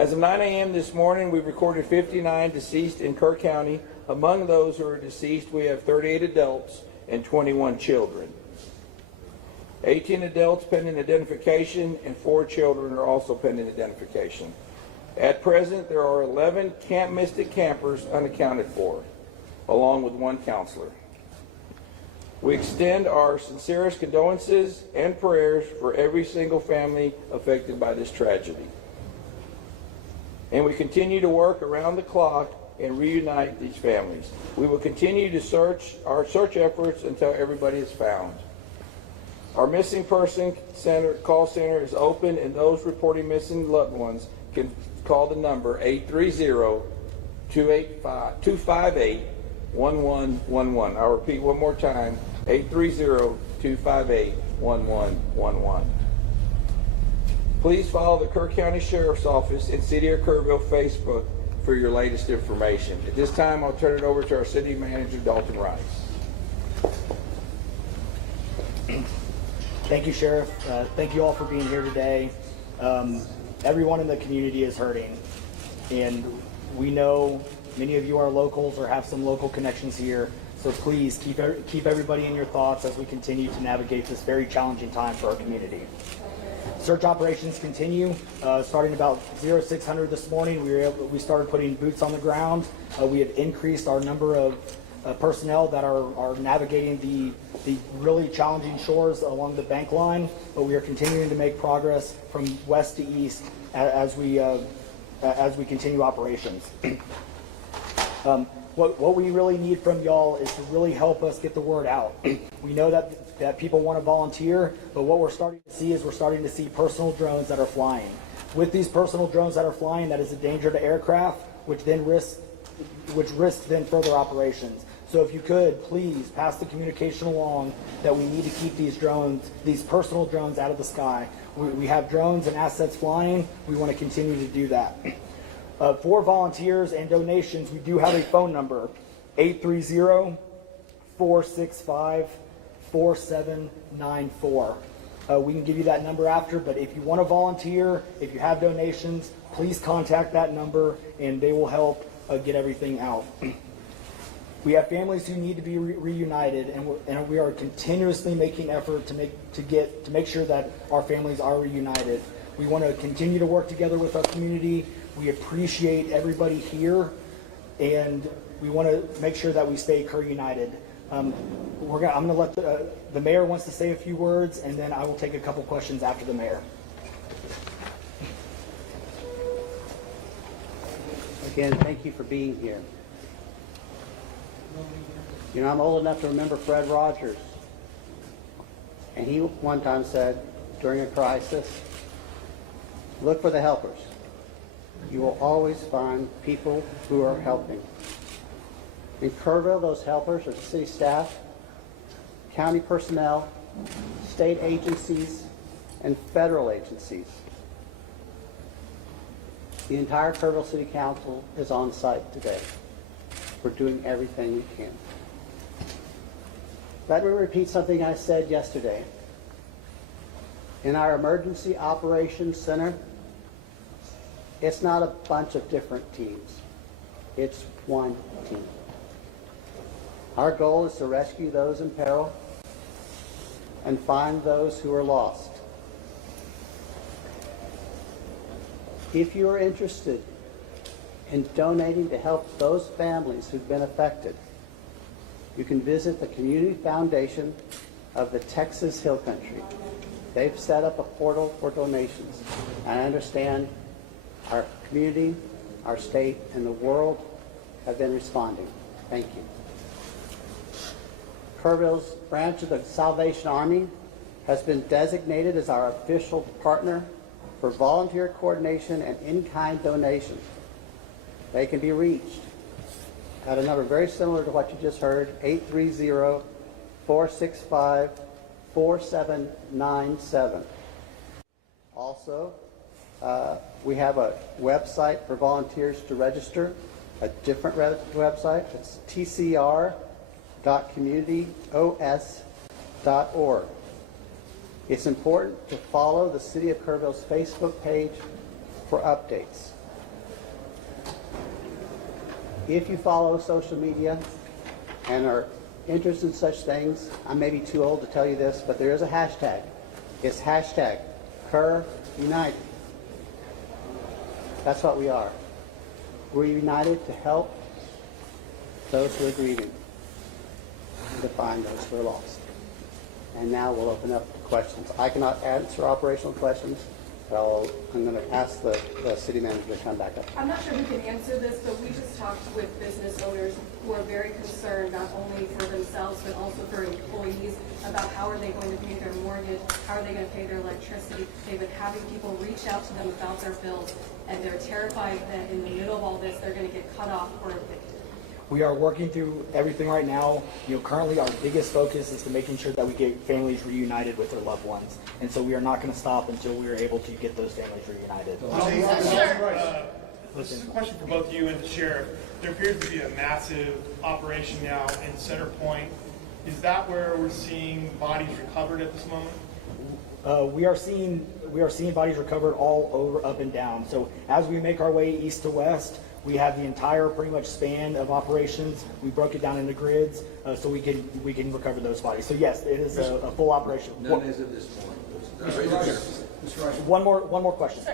As of 9 a.m. this morning, we've recorded 59 deceased in Kerr County. Among those who are deceased, we have 38 adults and 21 children. 18 adults pending identification and 4 children are also pending identification. At present, there are 11 Camp Mystic campers unaccounted for, along with 1 counselor. We extend our sincerest condolences and prayers for every single family affected by this tragedy. And we continue to work around the clock and reunite these families. We will continue to our search efforts until everybody is found. Our missing person call center is open, and those reporting missing loved ones can call the number 830-258-1111. I'll repeat one more time, 830-258-1111. Please follow the Kerr County Sheriff's Office and City of Kerrville Facebook for your latest information. At this time, I'll turn it over to our City Manager, Dalton Rice. Thank you, Sheriff. Thank you all for being here today. Everyone in the community is hurting, and we know many of you are locals or have some local connections here, so please keep everybody in your thoughts as we continue to navigate this very challenging time for our community. Search operations continue. Starting about 0600 this morning, we started putting boots on the ground. We have increased our number of personnel that are navigating the really challenging shores along the bank line, but we are continuing to make progress from west to east as we continue operations. What we really need from y'all is to really help us get the word out. We know that people want to volunteer, but what we're starting to see is personal drones that are flying. With these personal drones that are flying, that is a danger to aircraft, which risks then further operations. So if you could, please pass the communication along that we need to keep these personal drones out of the sky. We have drones and assets flying. We want to continue to do that. For volunteers and donations, we do have a phone number, 830-465-4794. We can give you that number after, but if you want to volunteer, if you have donations, please contact that number and they will help get everything out. We have families who need to be reunited, and we are continuously making effort to make sure that our families are reunited. We want to continue to work together with our community. We appreciate everybody here, and we want to make sure that we stay Kerr united. I'm going to let the mayor wants to say a few words, and then I will take a couple questions after the mayor. Again, thank you for being here. You know, I'm old enough to remember Fred Rogers, and he one time said during a crisis, look for the helpers. You will always find people who are helping. In Kerrville, those helpers are city staff, county personnel, state agencies, and federal agencies. The entire Kerrville City Council is on site today. We're doing everything we can. Let me repeat something I said yesterday. In our Emergency Operations Center, it's not a bunch of different teams. It's one team. Our goal is to rescue those in peril and find those who are lost. If you are interested in donating to help those families who've been affected, you can visit the Community Foundation of the Texas Hill Country. They've set up a portal for donations. And I understand our community, our state, and the world have been responding. Thank you. Kerrville's branch of the Salvation Army has been designated as our official partner for volunteer coordination and in-kind donation. They can be reached at a number very similar to what you just heard, 830-465-4797. Also, we have a website for volunteers to register, a different website. It's tcr.communityos.org. It's important to follow the City of Kerrville's Facebook page for updates. if you follow social media and are interested in such things, I may be too old to tell you this, but there is a hashtag. It's hashtag Kerr United. That's what we are. We're united to help those who are grieving and to find those who are lost. And now we'll open up to questions. I cannot answer operational questions, but I'm going to ask the city manager to come back up. I'm not sure who can answer this, but we just talked with business owners who are very concerned not only for themselves but also for employees about how are they going to pay their mortgage, how are they going to pay their electricity. They've been having people reach out to them about their bills, and they're terrified that in the middle of all this they're going to get cut off or evicted. We are working through everything right now. Currently our biggest focus is to making sure that we get families reunited with their loved ones. And so we are not going to stop until we are able to get those families reunited. This is a question for both you and the sheriff. There appears to be a massive operation now in Center Point. Is that where we're seeing bodies recovered at this moment? We are seeing bodies recovered all over, up and down. So as we make our way east to west, we have the entire pretty much span of operations. We broke it down into grids so we can recover those bodies. So yes, it is a full operation. None as of this point. Mr. Rice. One more question.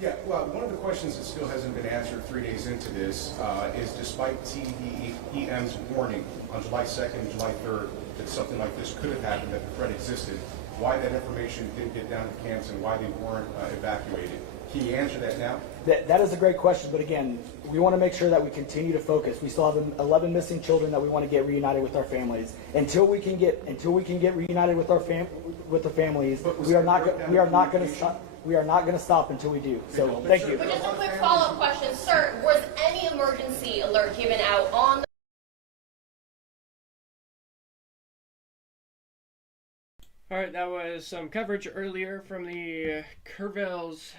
Yeah, well, one of the questions that still hasn't been answered 3 days into this is despite TDEM's warning on July 2nd, July 3rd, that something like this could have happened, that the threat existed, why that information didn't get down to camps and why they weren't evacuated. Can you answer that now? That is a great question, but again, we want to make sure that we continue to focus. We still have 11 missing children that we want to get reunited with our families. Until we can get reunited with our families, we are not going to stop until we do. So thank you. But just a quick follow-up question, sir. Was any emergency alert given out on the All right, that was some coverage earlier from the Kerrville's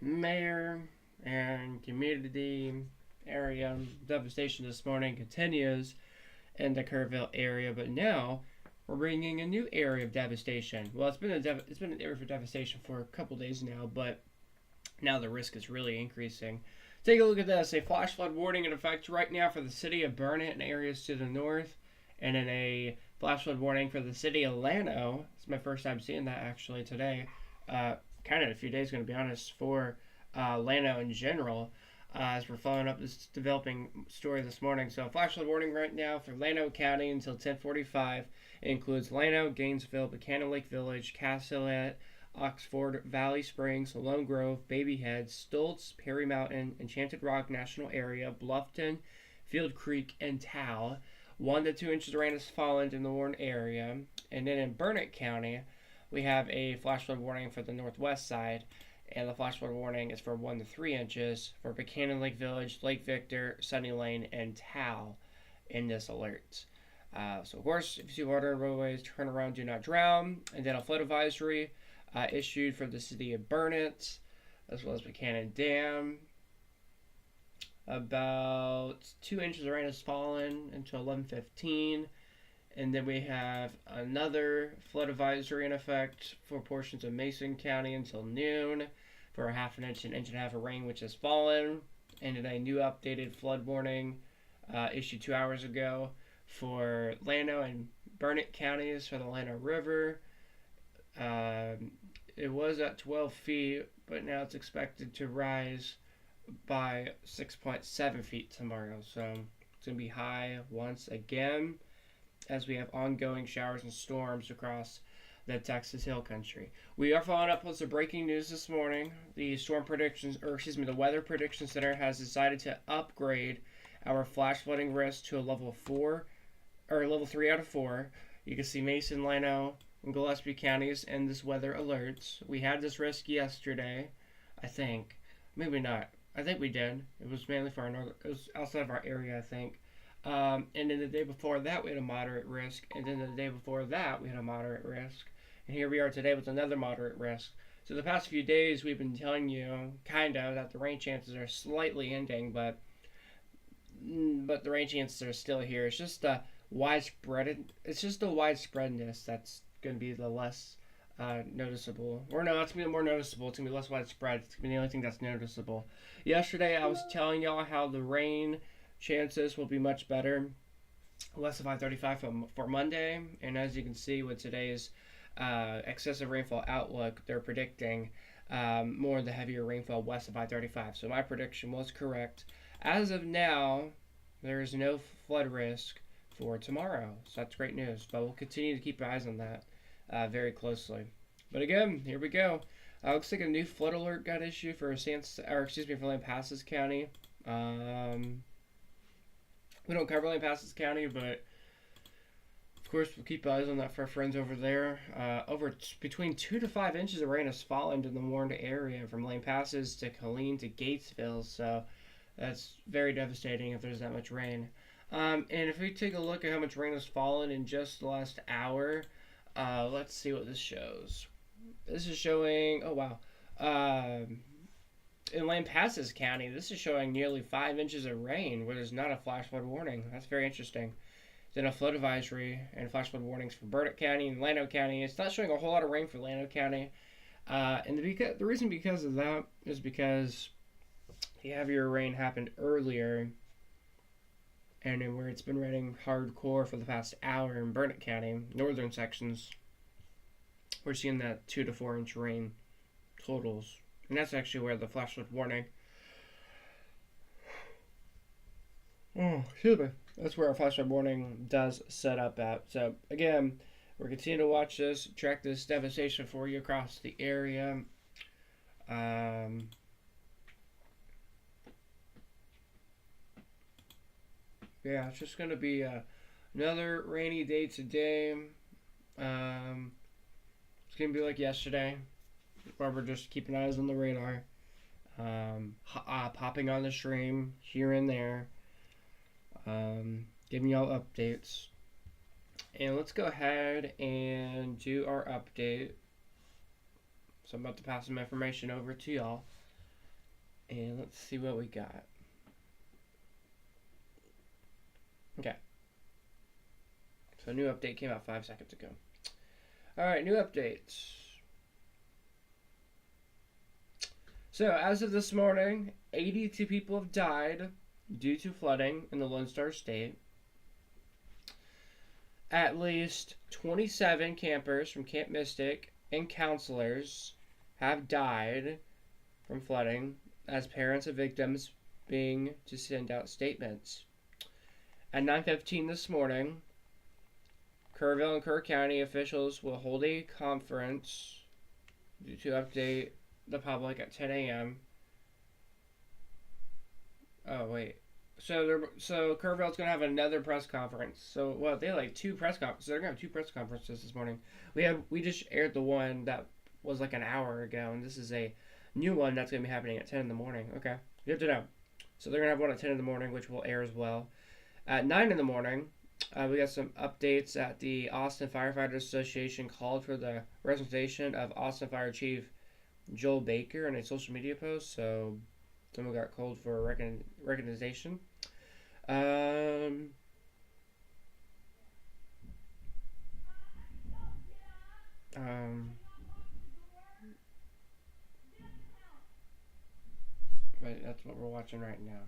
mayor and community area. Devastation this morning continues in the Kerrville area, but now we're bringing a new area of devastation. Well, it's been an area for devastation for a couple days now, but now the risk is really increasing. Take a look at this. A flash flood warning in effect right now for the city of Burnett and areas to the north, and then a flash flood warning for the city of Llano. It's my first time seeing that actually today. Kind of a few days, going to be honest, for Llano in general, as we're following up this developing story this morning. So flash flood warning right now for Llano County until 10:45. It includes Llano, Gainesville, Buchanan Lake Village, Castellet, Oxford, Valley Springs, Lone Grove, Babyhead, Stoltz, Perry Mountain, Enchanted Rock National Area, Bluffton, Field Creek, and Towle. 1 to 2 inches of rain has fallen in the Warren area. And then in Burnett County, we have a flash flood warning for the northwest side. And the flash flood warning is for 1 to 3 inches for Buchanan Lake Village, Lake Victor, Sunny Lane, and Towle in this alert. So, of course, if you see water in roadways, turn around, do not drown. And then a flood advisory issued for the city of Burnett, as well as Buchanan Dam. About 2 inches of rain has fallen until 11:15. And then we have another flood advisory in effect for portions of Mason County until noon for a half an inch and a half of rain, which has fallen. And then a new updated flood warning issued 2 hours ago for Llano and Burnett counties for the Llano River. It was at 12 feet, but now it's expected to rise by 6.7 feet tomorrow. So it's going to be high once again, as we have ongoing showers and storms across the Texas Hill Country. We are following up with some breaking news this morning. The the Weather Prediction Center has decided to upgrade our flash flooding risk to a level 4 or level 3 out of 4. You can see Mason, Llano, and Gillespie counties in this weather alerts. We had this risk yesterday, I think. Maybe not. I think we did. It was mainly for it was outside of our area, I think. And then the day before that, we had a moderate risk. And then the day before that, we had a moderate risk. And here we are today with another moderate risk. So the past few days, we've been telling you, kind of, that the rain chances are slightly ending, but the rain chances are still here. It's just the widespreadness that's going to be the less noticeable. Or no, it's going to be more noticeable. It's going to be less widespread. It's going to be the only thing that's noticeable. Yesterday, I was telling y'all how the rain chances will be much better west of I-35 for Monday. And as you can see with today's excessive rainfall outlook, they're predicting more of the heavier rainfall west of I-35. So my prediction was correct. As of now, there is no flood risk for tomorrow. So that's great news. But we'll continue to keep eyes on that very closely. But again, here we go. Looks like a new flood alert got issued for for Lampasas County. We don't cover Lampasas County, but of course we'll keep eyes on that for our friends over there. Between 2 to 5 inches of rain has fallen to the warned area from Lampasas to Killeen to Gatesville, so that's very devastating if there's that much rain. And if we take a look at how much rain has fallen in just the last hour, let's see what this shows. This is showing, oh wow, in Lampasas County, this is showing nearly 5 inches of rain where there's not a flash flood warning. That's very interesting. Then a flood advisory and flash flood warnings for Burnett County and Llano County. It's not showing a whole lot of rain for Llano County. And the reason because of that is because the heavier rain happened earlier, and then where it's been raining hardcore for the past hour in Burnett County, northern sections, we're seeing that 2 to 4 inch rain totals. And that's actually where the flash flood warning. Excuse me. That's where our flash flood warning does set up at. So again, we're continuing to watch this, track this devastation for you across the area. Yeah, it's just gonna be another rainy day today. It's gonna be like yesterday. Where we're just keeping eyes on the radar, popping on the stream here and there, giving y'all updates. And let's go ahead and do our update. So I'm about to pass some information over to y'all, and let's see what we got. Okay. So a new update came out 5 seconds ago. All right, new updates. So, as of this morning, 82 people have died due to flooding in the Lone Star State. At least 27 campers from Camp Mystic and counselors have died from flooding, as parents of victims being to send out statements. At 9:15 this morning, Kerrville and Kerr County officials will hold a conference to update the public at 10 a.m. Oh wait, so Kerrville's gonna have another press conference. So they had like 2 press conferences. They're gonna have 2 press conferences this morning. We just aired the one that was like an hour ago, and this is a new one that's gonna be happening at 10 in the morning. Okay, you have to know. So they're gonna have one at 10 in the morning, which will air as well. At 9 in the morning, we got some updates at the Austin Firefighters Association called for the resignation of Austin Fire Chief Joel Baker in a social media post, so someone got called for recognition. But that's what we're watching right now.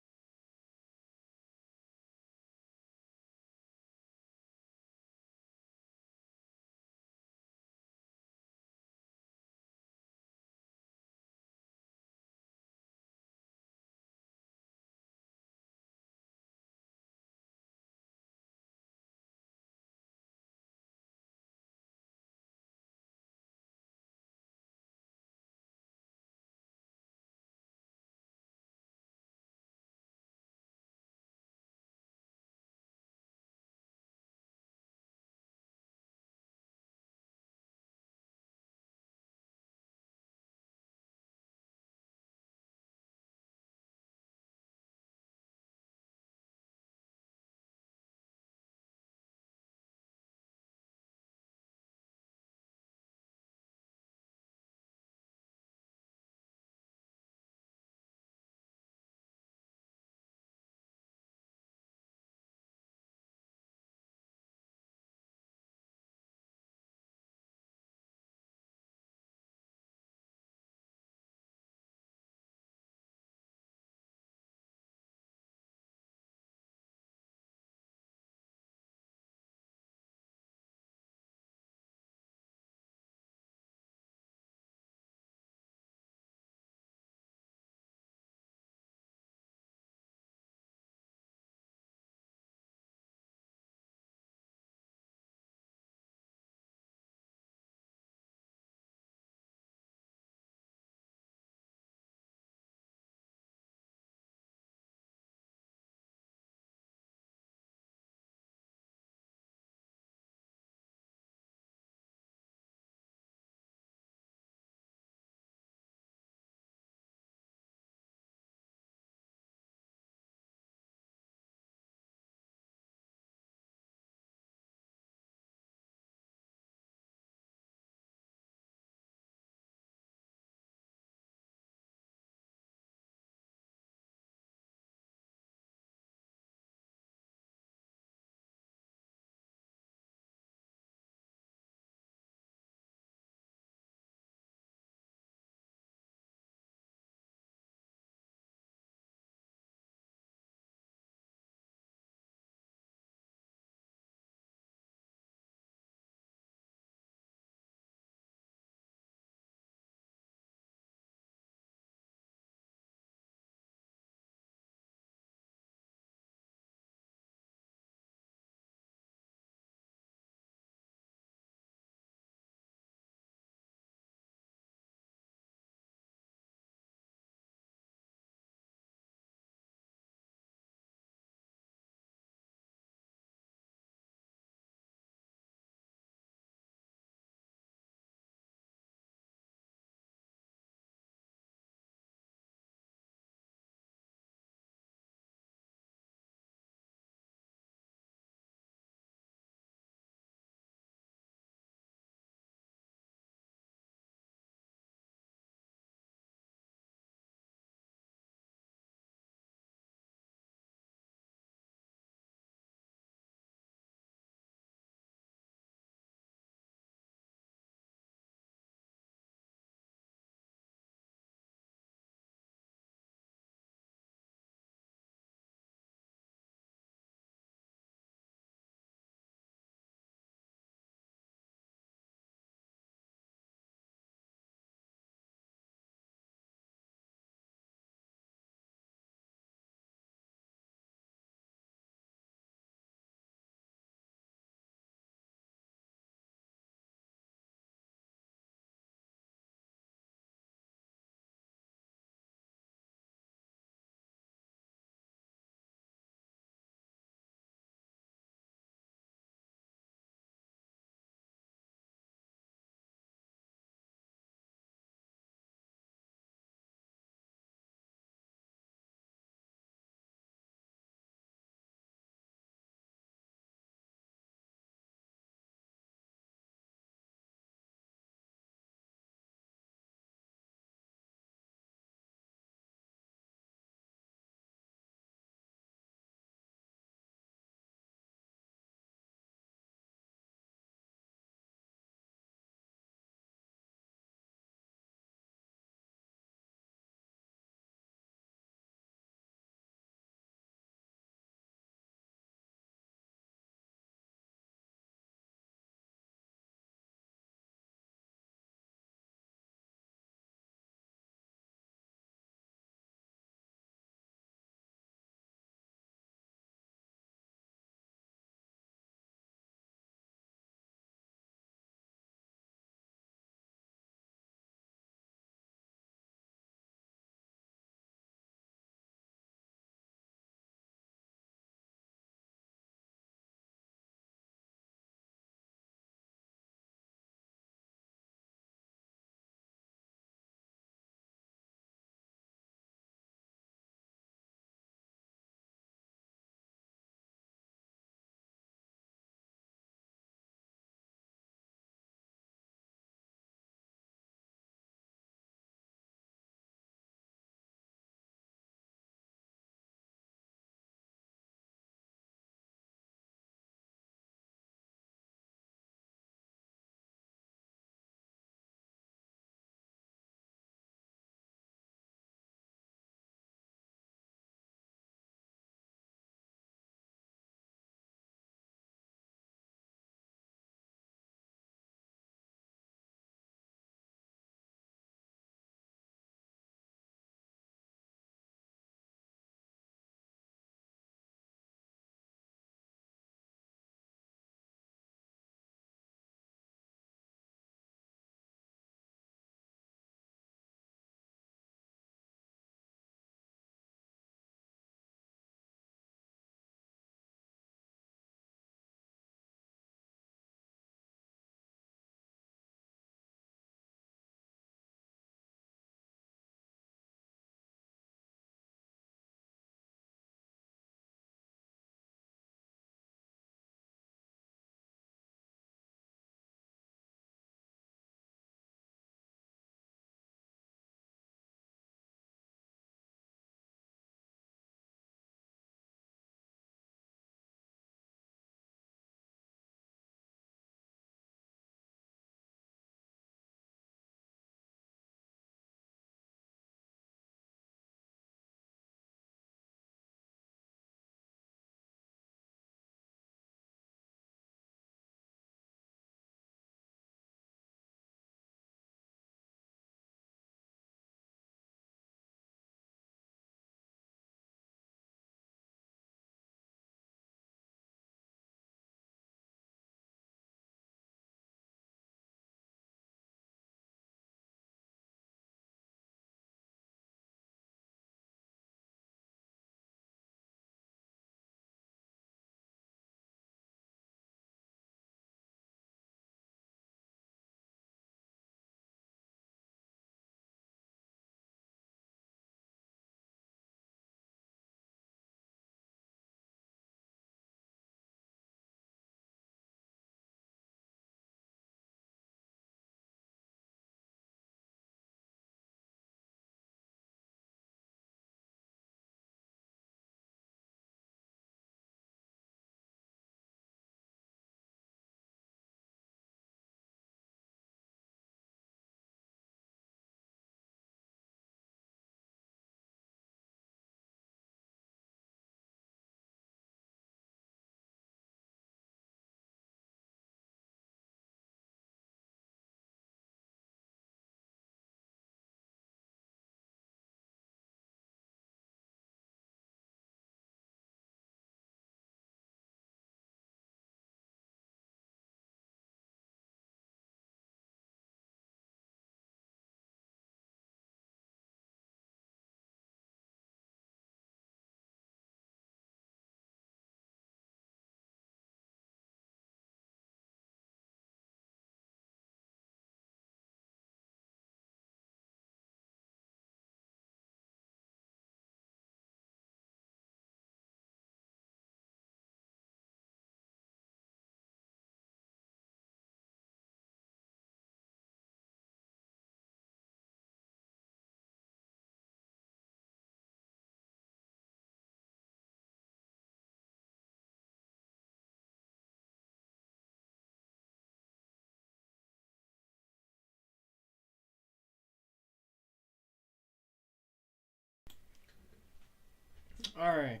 All right.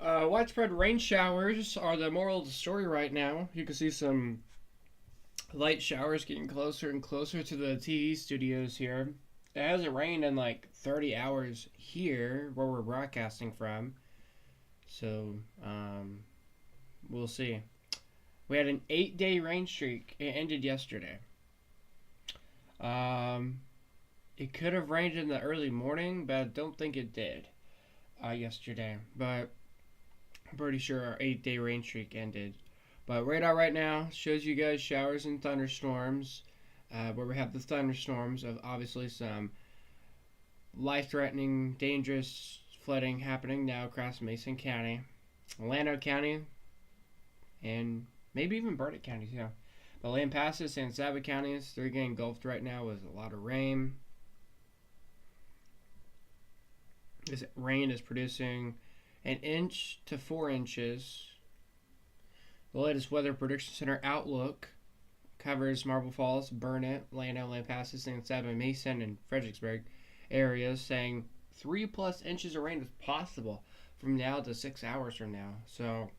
Widespread rain showers are the moral of the story right now. You can see some light showers getting closer and closer to the TV studios here. It hasn't rained in like 30 hours here where we're broadcasting from. So, we'll see. We had an 8-day rain streak. It ended yesterday. It could have rained in the early morning, but I don't think it did yesterday. But I'm pretty sure our 8-day rain streak ended. But radar right now shows you guys showers and thunderstorms. Where we have the thunderstorms of obviously some life-threatening, dangerous flooding happening now across Mason County, Llano County, and maybe even Burnett County too. But Lampasas and Saba counties, they're getting engulfed right now with a lot of rain. This rain is producing 1 inch to 4 inches. The latest Weather Prediction Center outlook covers Marble Falls, Burnett, Llano, Lampasas, and Saba, Mason, and Fredericksburg areas, saying 3+ inches of rain is possible from now to 6 hours from now. So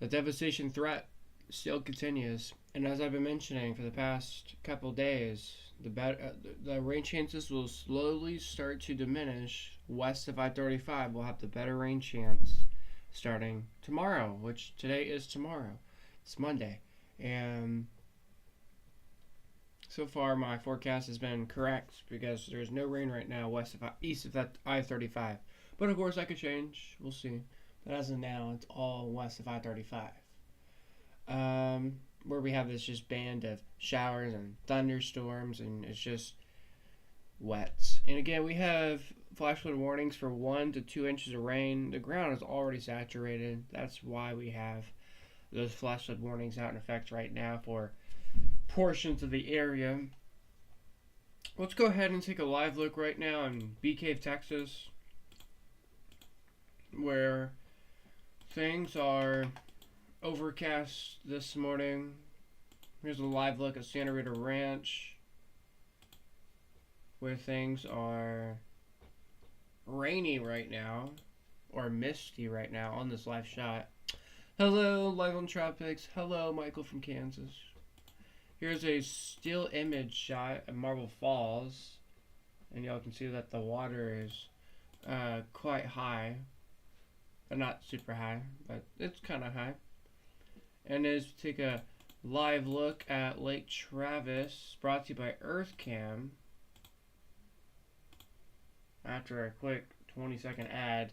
the devastation threat still continues, and as I've been mentioning for the past couple days, the rain chances will slowly start to diminish west of I-35. We'll have the better rain chance starting tomorrow, which today is tomorrow. It's Monday, and so far my forecast has been correct because there's no rain right now east of that I-35. But of course that could change. We'll see. But as of now, it's all west of I-35. Where we have this just band of showers and thunderstorms, and it's just wet. And again, we have flash flood warnings for 1 to 2 inches of rain. The ground is already saturated. That's why we have those flash flood warnings out in effect right now for portions of the area. Let's go ahead and take a live look right now in Bee Cave, Texas, where things are overcast this morning. Here's a live look at Santa Rita Ranch, where things are rainy right now, or misty right now on this live shot. Hello, Live on Tropics. Hello, Michael from Kansas. Here's a still image shot of Marble Falls, and y'all can see that the water is quite high, but not super high, but it's kind of high. And as we take a live look at Lake Travis, brought to you by EarthCam. After a quick 20-second ad,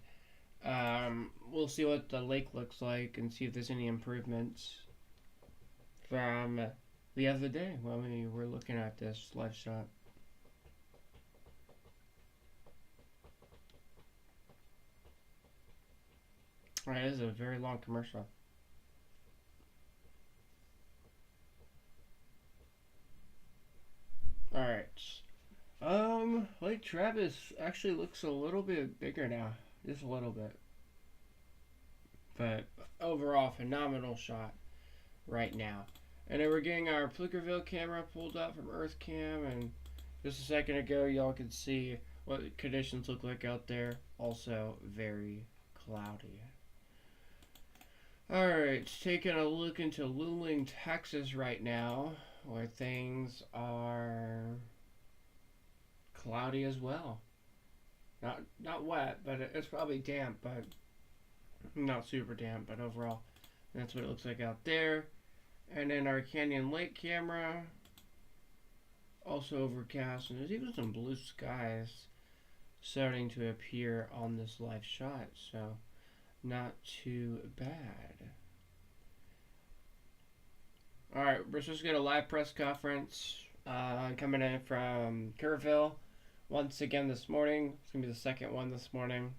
we'll see what the lake looks like and see if there's any improvements from the other day when we were looking at this live shot. Alright, this is a very long commercial. Alright. Lake Travis actually looks a little bit bigger now. Just a little bit. But overall, phenomenal shot right now. And then we're getting our Plickerville camera pulled up from EarthCam, and just a second ago y'all could see what conditions look like out there. Also very cloudy. Alright, taking a look into Luling, Texas right now, where things are cloudy as well. Not wet, but it's probably damp, but not super damp, but overall that's what it looks like out there. And then our Canyon Lake camera, also overcast, and there's even some blue skies starting to appear on this live shot, so not too bad. Alright, we're supposed to get a live press conference coming in from Kerrville once again this morning. It's going to be the second one this morning.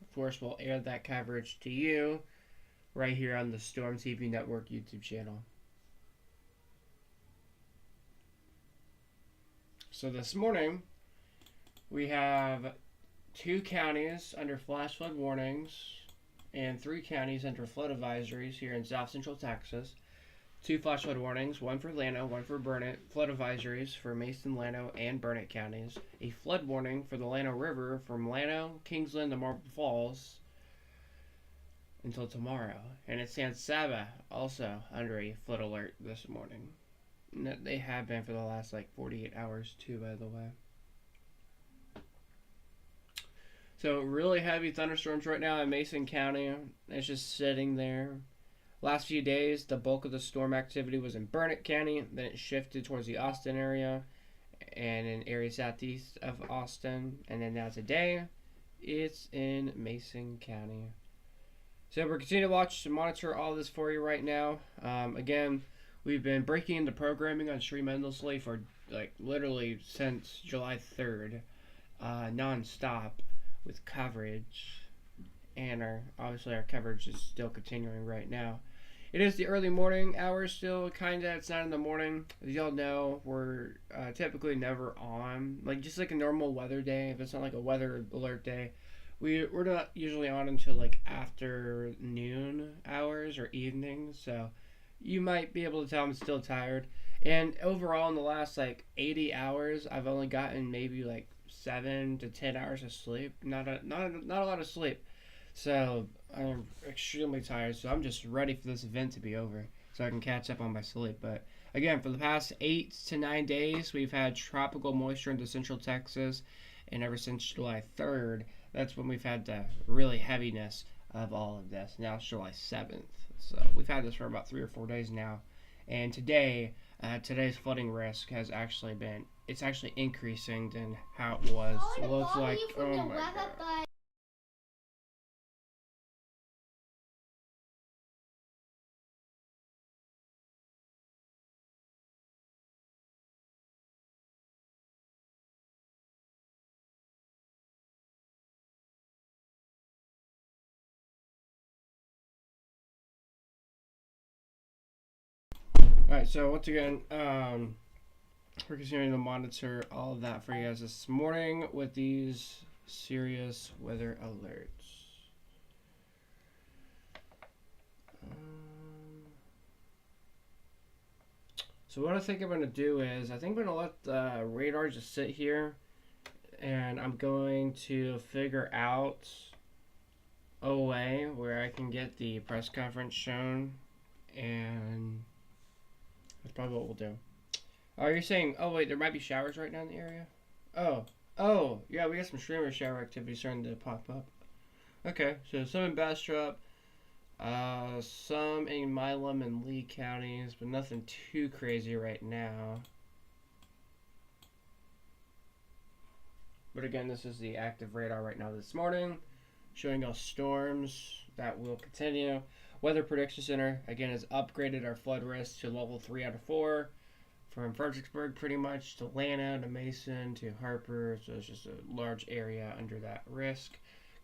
Of course, we'll air that coverage to you right here on the Storm TV Network YouTube channel. So this morning, we have 2 counties under flash flood warnings and 3 counties under flood advisories here in South Central Texas. 2 flash flood warnings, one for Llano, one for Burnett, flood advisories for Mason, Llano, and Burnett counties, a flood warning for the Llano River from Llano, Kingsland to Marble Falls until tomorrow. And it's San Saba also under a flood alert this morning. And they have been for the last 48 hours too, by the way. So really heavy thunderstorms right now in Mason County. It's just sitting there. Last few days, the bulk of the storm activity was in Burnett County. Then it shifted towards the Austin area and in areas southeast of Austin. And then now today, it's in Mason County. So we're continuing to watch and monitor all this for you right now. Again, we've been breaking into programming on Stream Endlessly for literally since July 3rd, non-stop with coverage. And obviously our coverage is still continuing right now. It is the early morning hours still, kinda. It's 9 in the morning. As y'all know, we're typically never on. Just like a normal weather day, if it's not like a weather alert day, we're not usually on until afternoon hours or evenings. So you might be able to tell I'm still tired. And overall, in the last 80 hours, I've only gotten maybe 7 to 10 hours of sleep. Not a lot of sleep. So I'm extremely tired, so I'm just ready for this event to be over so I can catch up on my sleep. But again, for the past 8 to 9 days, we've had tropical moisture into central Texas, and ever since July 3rd, that's when we've had the really heaviness of all of this. Now it's July 7th, so we've had this for about 3 or 4 days now. And today's flooding risk has actually it's actually increasing than how it was. Looks like, oh my God. Alright, so once again, we're continuing to monitor all of that for you guys this morning with these serious weather alerts. So what I think I'm going to do is, I think I'm going to let the radar just sit here, and I'm going to figure out a way where I can get the press conference shown, and that's probably what we'll do. Oh, you're saying, oh wait, there might be showers right now in the area? Oh, yeah, we got some streamer shower activity starting to pop up. Okay, so some in Bastrop, some in Milam and Lee counties, but nothing too crazy right now. But again, this is the active radar right now this morning, showing us storms that will continue. Weather Prediction Center, again, has upgraded our flood risk to level 3 out of 4. From Fredericksburg, pretty much, to Llano, to Mason, to Harper. So it's just a large area under that risk.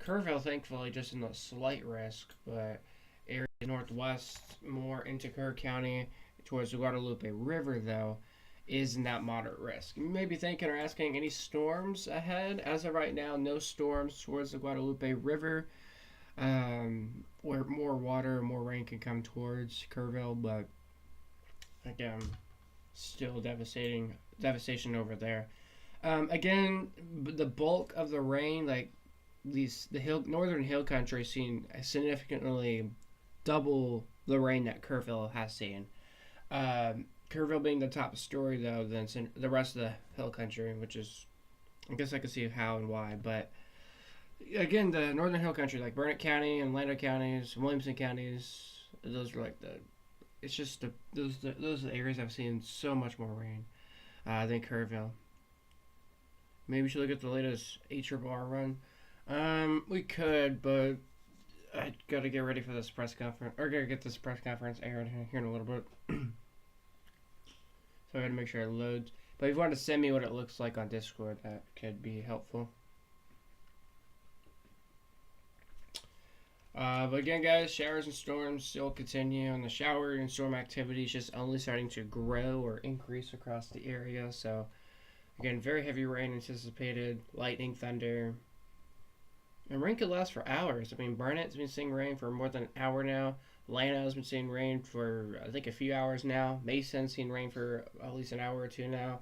Kerrville, thankfully, just in the slight risk, but area northwest, more into Kerr County, towards the Guadalupe River, though, is in that moderate risk. You may be thinking or asking, any storms ahead? As of right now, no storms towards the Guadalupe River, where more water, more rain can come towards Kerrville, but again, still devastation over there. Again, the bulk of the rain, northern hill country, seen significantly double the rain that Kerrville has seen. Kerrville being the top story, though, than the rest of the hill country, which is, I guess I can see how and why. But again, the northern hill country, like Burnett County and Llano counties, Williamson counties, those are it's just those are the areas I've seen so much more rain than Kerrville. Maybe we should look at the latest HRR run. We could, but I gotta get ready for this press conference, or gotta get this press conference aired here in a little bit. So I gotta make sure it loads. But if you want to send me what it looks like on Discord, that could be helpful. But again, guys, showers and storms still continue, and the shower and storm activity is just only starting to grow or increase across the area. So again, very heavy rain anticipated, lightning, thunder, And rain could last for hours. I mean, Barnett's been seeing rain for more than an hour now. Lano's been seeing rain for, I think, a few hours now. Mason's seen rain for at least an hour or two now.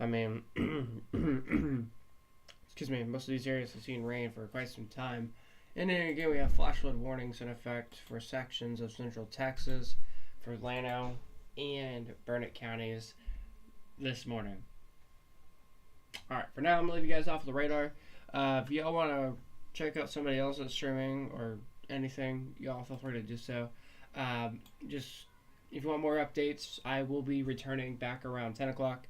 I mean, excuse me, most of these areas have seen rain for quite some time. And then again, we have flash flood warnings in effect for sections of central Texas, for Llano and Burnett counties this morning. Alright, for now, I'm going to leave you guys off the radar. If y'all want to check out somebody else's streaming or anything, y'all feel free to do so. Just, if you want more updates, I will be returning back around 10 o'clock.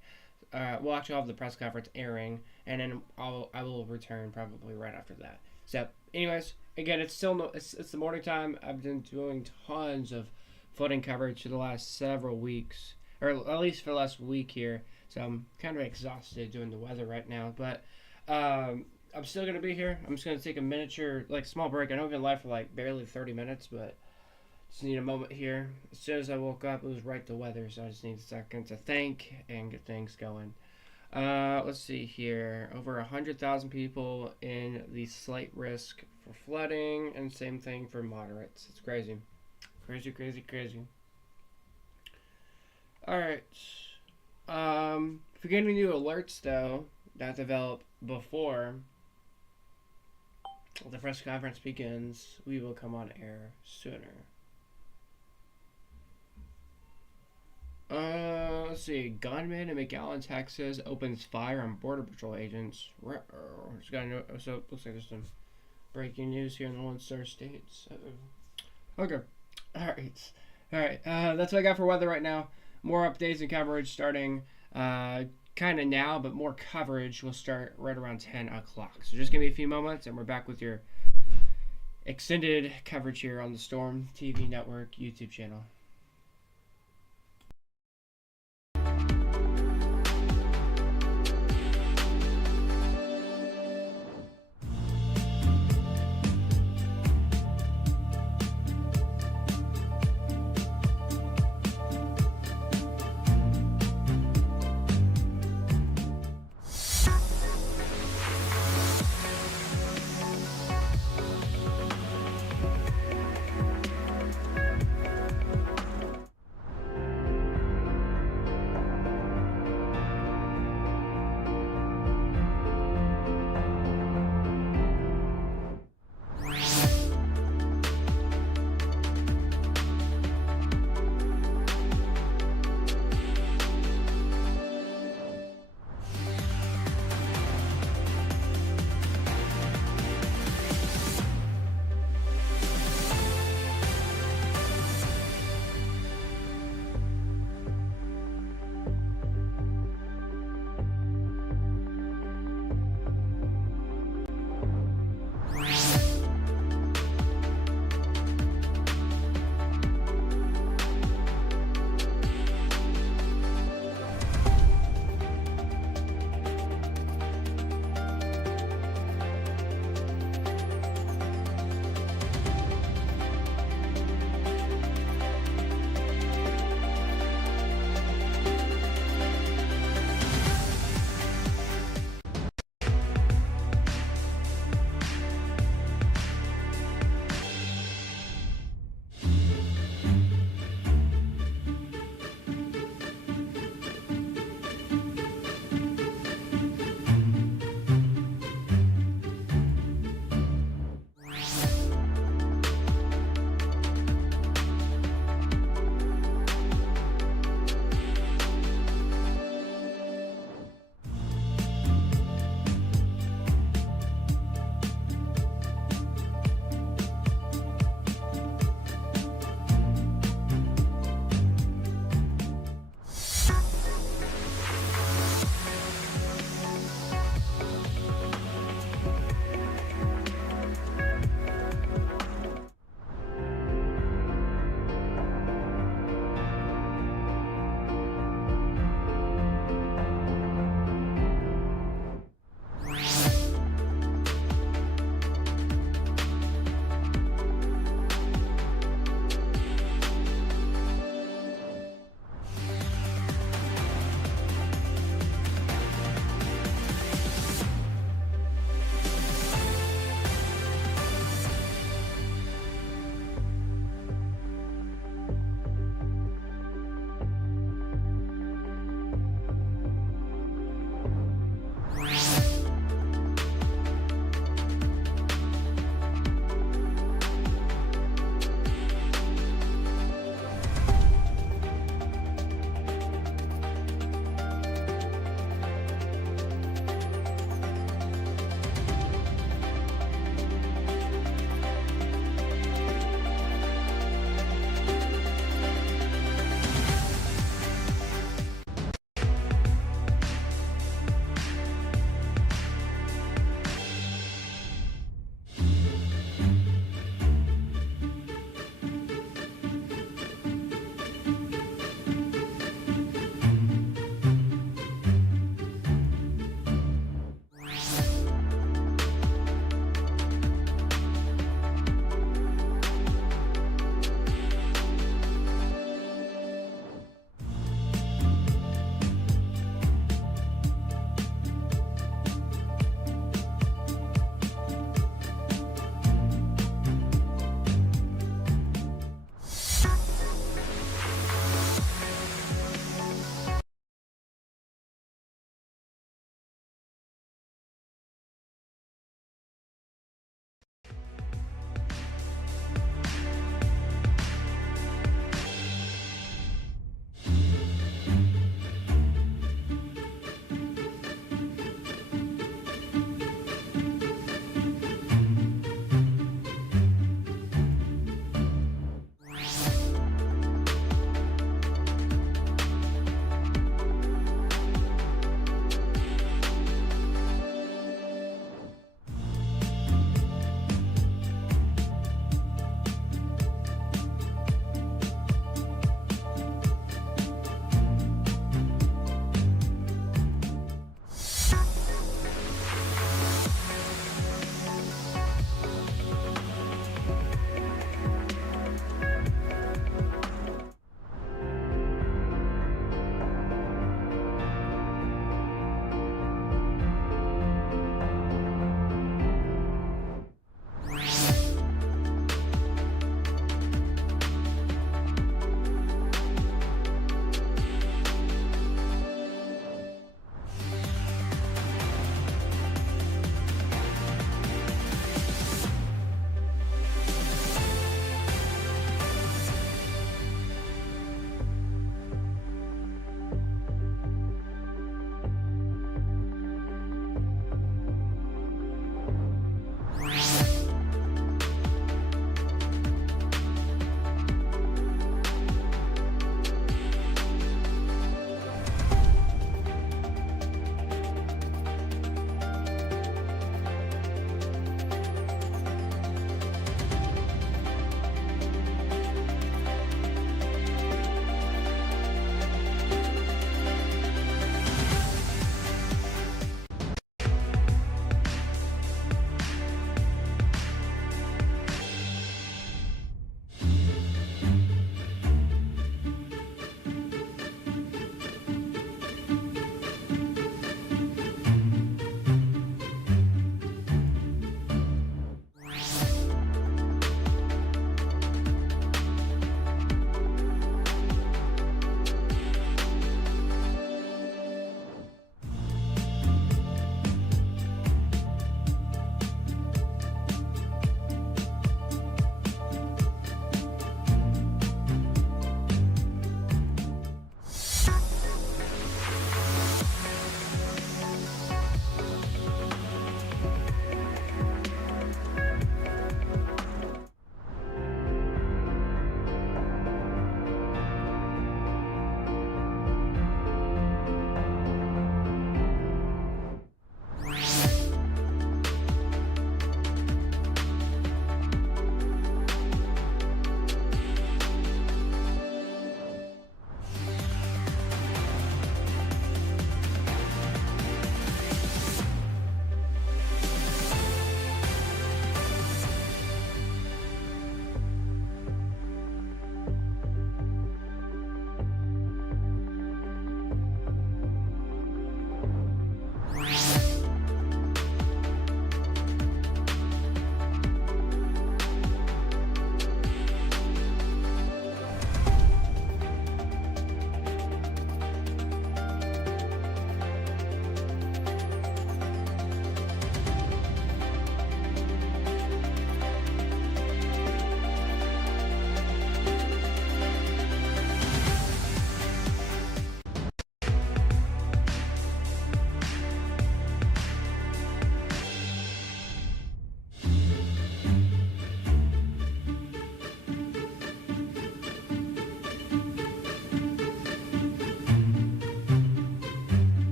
We'll actually have the press conference airing, and then I will return probably right after that. So, anyways, again, it's the morning time. I've been doing tons of flooding coverage for the last several weeks, or at least for the last week here. So I'm kind of exhausted doing the weather right now, but I'm still gonna be here. I'm just gonna take a miniature, small break. I know I've been live for barely 30 minutes, but just need a moment here. As soon as I woke up, it was right to weather, so I just need a second to think and get things going. Let's see here. Over 100,000 people in the slight risk for flooding, and same thing for moderates. It's crazy. Crazy. Alright. If you're getting new alerts, though, that develop before the press conference begins, we will come on air sooner. Let's see. Gunman in McAllen, Texas opens fire on Border Patrol agents. Just got so it looks like there's some breaking news here in the Lone Star States. Okay. Alright. That's what I got for weather right now. More updates and coverage starting kind of now, but more coverage will start right around 10 o'clock. So just give me a few moments, and we're back with your extended coverage here on the Storm TV Network YouTube channel.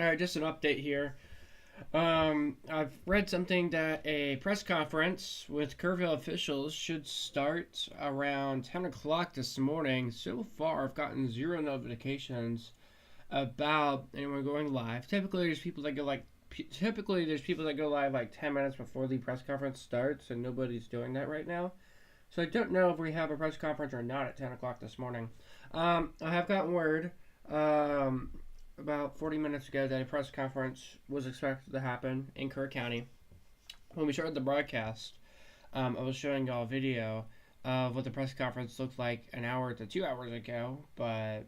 All right, just an update here. I've read something that a press conference with Kerrville officials should start around 10 o'clock this morning. So far, I've gotten 0 notifications about anyone going live. Typically, there's people that go like 10 minutes before the press conference starts, and nobody's doing that right now. So I don't know if we have a press conference or not at 10 o'clock this morning. I have gotten word about 40 minutes ago that a press conference was expected to happen in Kerr County. When we started the broadcast, I was showing y'all a video of what the press conference looked like an hour to 2 hours ago, but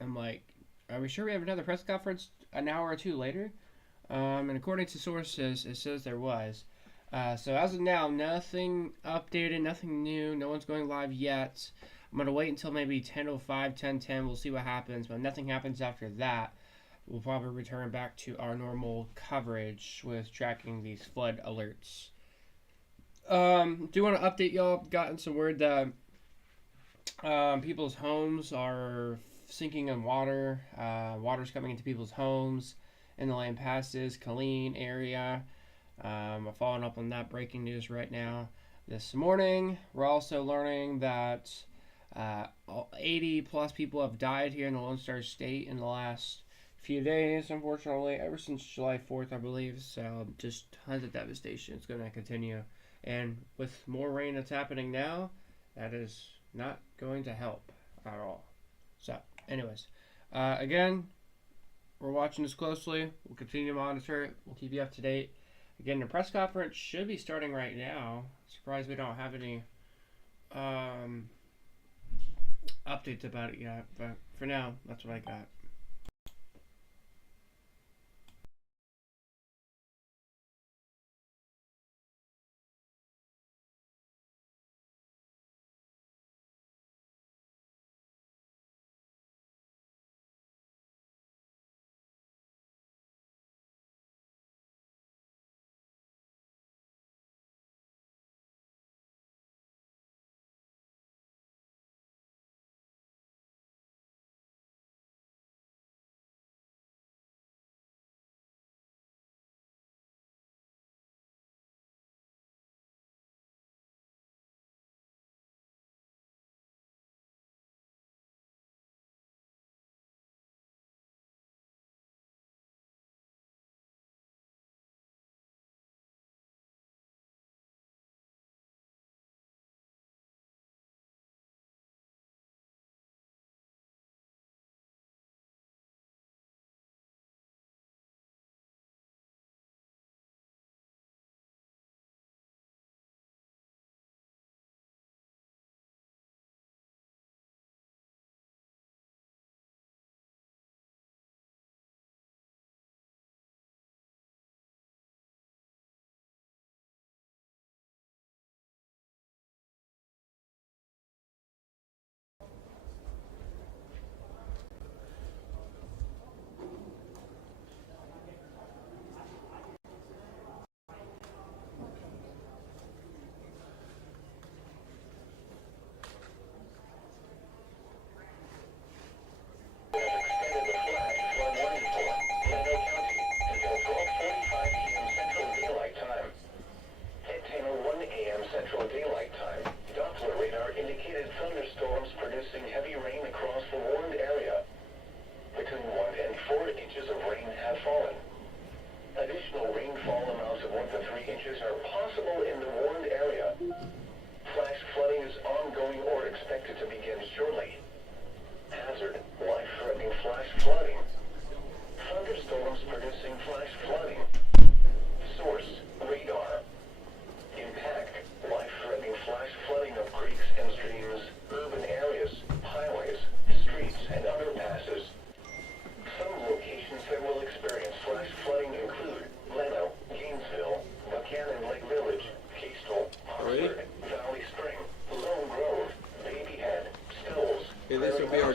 I'm like, are we sure we have another press conference an hour or two later? And according to sources, it says there was. So as of now, nothing updated, nothing new, no one's going live yet. I'm going to wait until maybe 10:05, 10:10, we'll see what happens, but nothing happens after that. We'll probably return back to our normal coverage with tracking these flood alerts. Do want to update y'all, I've gotten some word that people's homes are sinking in water. Water's coming into people's homes in the Land Passes, Colleen area. I'm following up on that breaking news right now. This morning, we're also learning that 80 plus people have died here in the Lone Star State in the last few days, unfortunately, ever since July 4th, I believe. So just tons of devastation. It's going to continue. And with more rain that's happening now, that is not going to help at all. So, anyways, again, we're watching this closely. We'll continue to monitor it. We'll keep you up to date. Again, the press conference should be starting right now. Surprised we don't have any updates about it yet. But for now, that's what I got.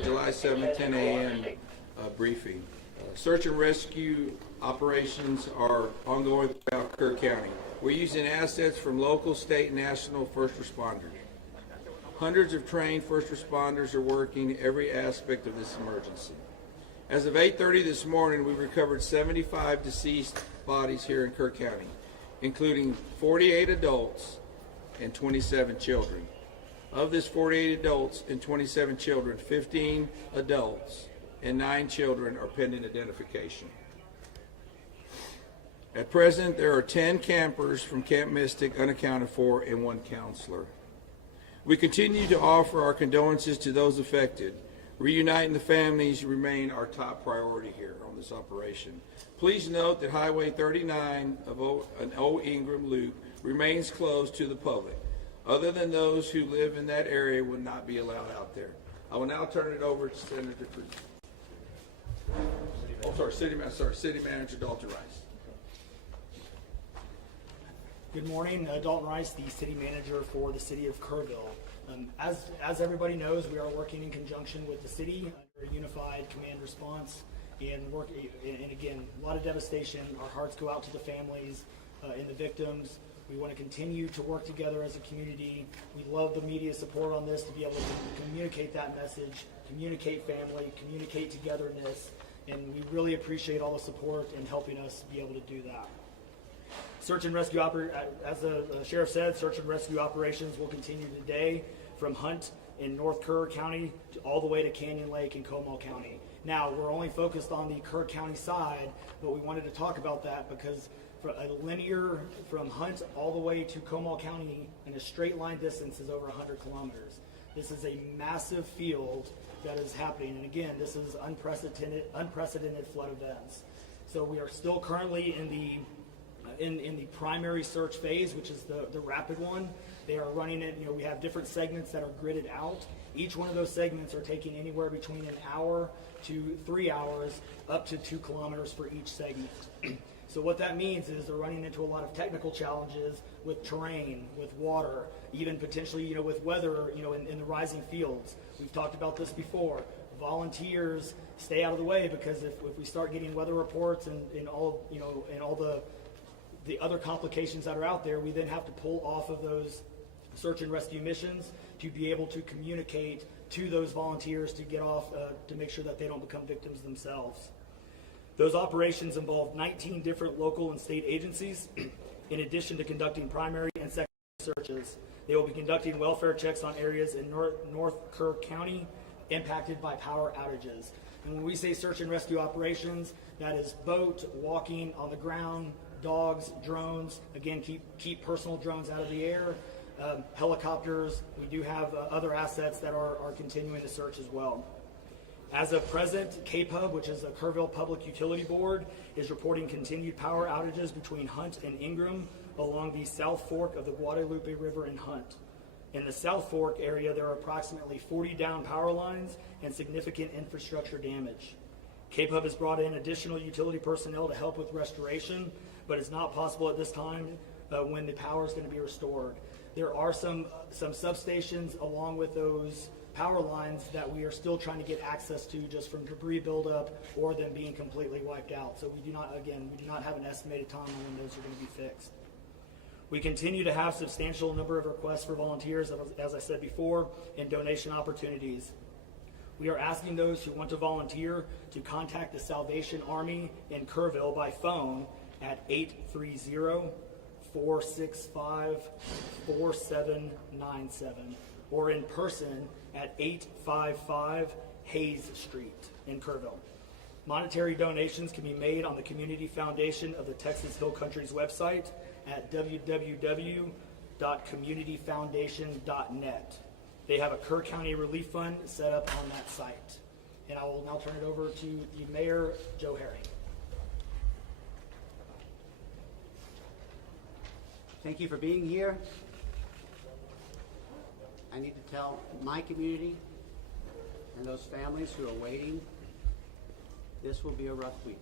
July 7, 10 a.m. Briefing. Search and rescue operations are ongoing throughout Kerr County. We're using assets from local, state, and national first responders. Hundreds of trained first responders are working every aspect of this emergency. As of 8:30 this morning, we recovered 75 deceased bodies here in Kerr County, including 48 adults and 27 children. Of this 48 adults and 27 children, 15 adults and 9 children are pending identification. At present, there are 10 campers from Camp Mystic unaccounted for and 1 counselor. We continue to offer our condolences to those affected. Reuniting the families remain our top priority here on this operation. Please note that Highway 39 of an O Ingram Loop remains closed to the public. Other than those who live in that area would not be allowed out there. I will now turn it over to Senator Cruz. City Manager Dalton Rice. Good morning, Dalton Rice, the city manager for the city of Kerrville. As everybody knows, we are working in conjunction with the city under a unified command response and again, a lot of devastation. Our hearts go out to the families and the victims. We want to continue to work together as a community. We love the media support on this to be able to communicate that message, communicate family, communicate togetherness, and we really appreciate all the support in helping us be able to do that. Search and rescue, as the sheriff said, search and rescue operations will continue today from Hunt in North Kerr County all the way to Canyon Lake in Comal County. Now, we're only focused on the Kerr County side, but we wanted to talk about that because for a linear from Hunt all the way to Comal County in a straight line distance is over 100 kilometers. This is a massive field that is happening, and again, this is unprecedented flood events. So we are still currently in the primary search phase, which is the rapid one. They are running it, we have different segments that are gridded out. Each one of those segments are taking anywhere between an hour to 3 hours, up to 2 kilometers for each segment. So what that means is they're running into a lot of technical challenges with terrain, with water, even potentially, with weather, in the rising fields. We've talked about this before. Volunteers stay out of the way because if we start getting weather reports and all the other complications that are out there, we then have to pull off of those search and rescue missions to be able to communicate to those volunteers to get off, to make sure that they don't become victims themselves. Those operations involve 19 different local and state agencies. In addition to conducting primary and secondary searches, they will be conducting welfare checks on areas in North Kerr County impacted by power outages. And when we say search and rescue operations, that is boat, walking, on the ground, dogs, drones. Again, keep personal drones out of the air. Helicopters. We do have other assets that are continuing to search as well. As of present, KPUB, which is the Kerrville Public Utility Board, is reporting continued power outages between Hunt and Ingram along the South Fork of the Guadalupe River in Hunt. In the South Fork area, there are approximately 40 down power lines and significant infrastructure damage. KPUB has brought in additional utility personnel to help with restoration, but it's not possible at this time when the power is going to be restored. There are some substations along with those power lines that we are still trying to get access to just from debris buildup or them being completely wiped out. So we do not have an estimated time on when those are going to be fixed. We continue to have substantial number of requests for volunteers, as I said before, and donation opportunities. We are asking those who want to volunteer to contact the Salvation Army in Kerrville by phone at 830-465-4797 or in person at 855 Hayes Street in Kerrville. Monetary donations can be made on the Community Foundation of the Texas Hill Country's website at www.communityfoundation.net. They have a Kerr County Relief Fund set up on that site. And I will now turn it over to the Mayor, Joe Herring. Thank you for being here. I need to tell my community and those families who are waiting, this will be a rough week.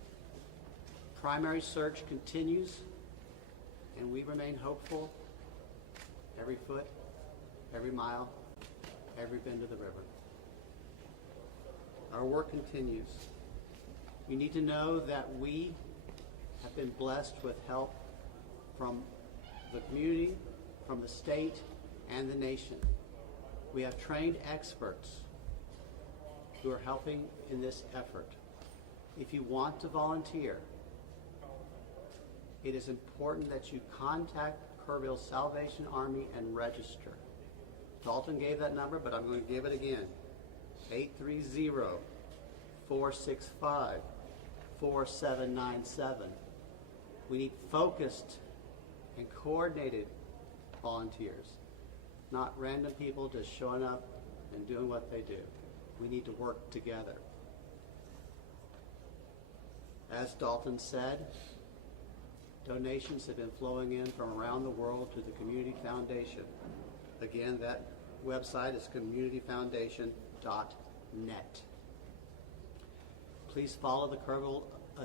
Primary search continues, and we remain hopeful every foot, every mile, every bend of the river. Our work continues. You need to know that we have been blessed with help from the community, from the state, and the nation. We have trained experts who are helping in this effort. if you want to volunteer, it is important that you contact Kerrville Salvation Army and register. Dalton gave that number, but I'm going to give it again. 830-465-4797. We need focused and coordinated volunteers, not random people just showing up and doing what they do. We need to work together. As Dalton said, donations have been flowing in from around the world to the Community Foundation. Again, that website is communityfoundation.net. Please follow the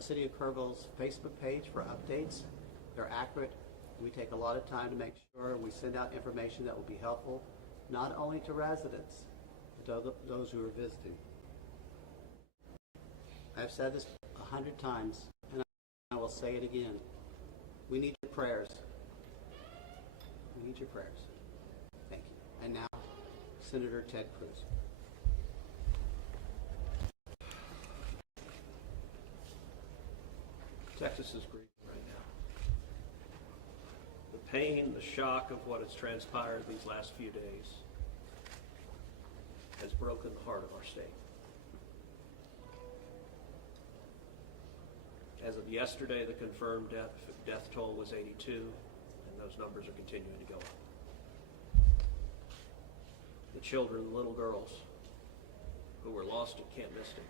City of Kerrville's Facebook page for updates. They're accurate. We take a lot of time to make sure we send out information that will be helpful, not only to residents, but to those who are visiting. I've said this 100 times, and I will say it again. We need your prayers. We need your prayers. Thank you. And now, Senator Ted Cruz. Texas is grieving right now. The pain, the shock of what has transpired these last few days has broken the heart of our state. As of yesterday, the confirmed death toll was 82, and those numbers are continuing to go up. The children, the little girls who were lost at Camp Mystic,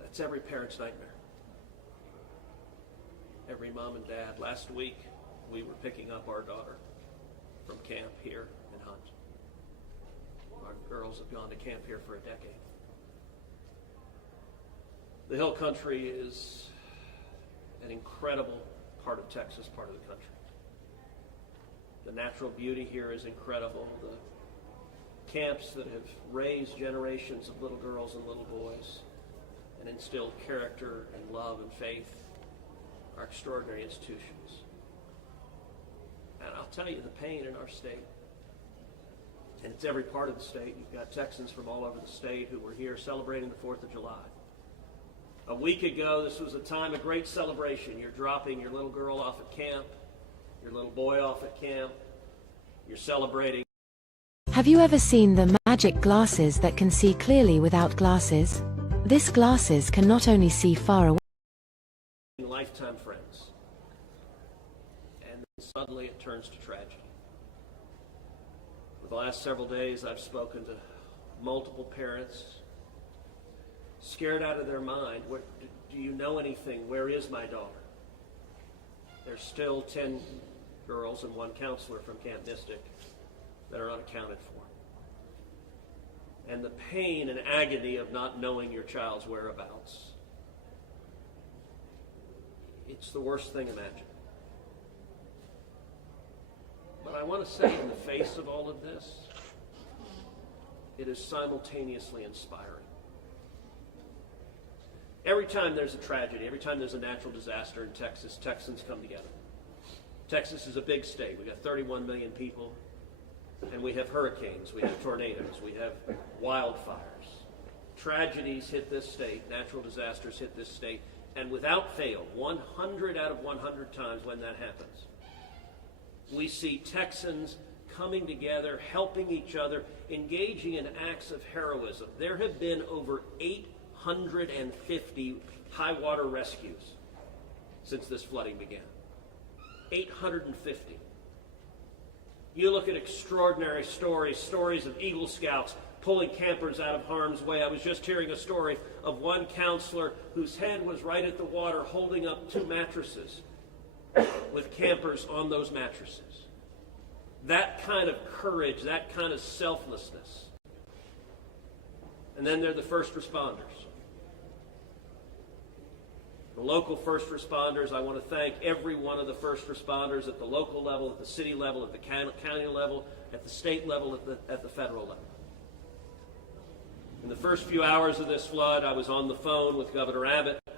that's every parent's nightmare. Every mom and dad. Last week, we were picking up our daughter from camp here in Hunt. Our girls have gone to camp here for a decade. The Hill Country is an incredible part of Texas, part of the country. The natural beauty here is incredible. The camps that have raised generations of little girls and little boys and instilled character and love and faith are extraordinary institutions. And I'll tell you, the pain in our state, and it's every part of the state. You've got Texans from all over the state who were here celebrating the 4th of July. A week ago, this was a time of great celebration. You're dropping your little girl off at camp, your little boy off at camp. You're celebrating. Have you ever seen the magic glasses that can see clearly without glasses? This glasses can not only see far away, Lifetime friends. And then suddenly it turns to tragedy. For the last several days, I've spoken to multiple parents, scared out of their mind. Do you know anything? Where is my daughter? There's still 10 girls and 1 counselor from Camp Mystic that are unaccounted for. And the pain and agony of not knowing your child's whereabouts, it's the worst thing imagined. But I want to say, in the face of all of this, it is simultaneously inspiring. Every time there's a tragedy, every time there's a natural disaster in Texas, Texans come together. Texas is a big state. We've got 31 million people, and we have hurricanes, we have tornadoes, we have wildfires. Tragedies hit this state, natural disasters hit this state, and without fail, 100 out of 100 times when that happens, we see Texans coming together, helping each other, engaging in acts of heroism. There have been over 850 high water rescues since this flooding began. 850. You look at extraordinary stories of Eagle Scouts pulling campers out of harm's way. I was just hearing a story of one counselor whose head was right at the water holding up 2 mattresses with campers on those mattresses. That kind of courage, that kind of selflessness. And then there are the first responders. The local first responders, I want to thank every one of the first responders at the local level, at the city level, at the county level, at the state level, at the federal level. In the first few hours of this flood, I was on the phone with Governor Abbott. I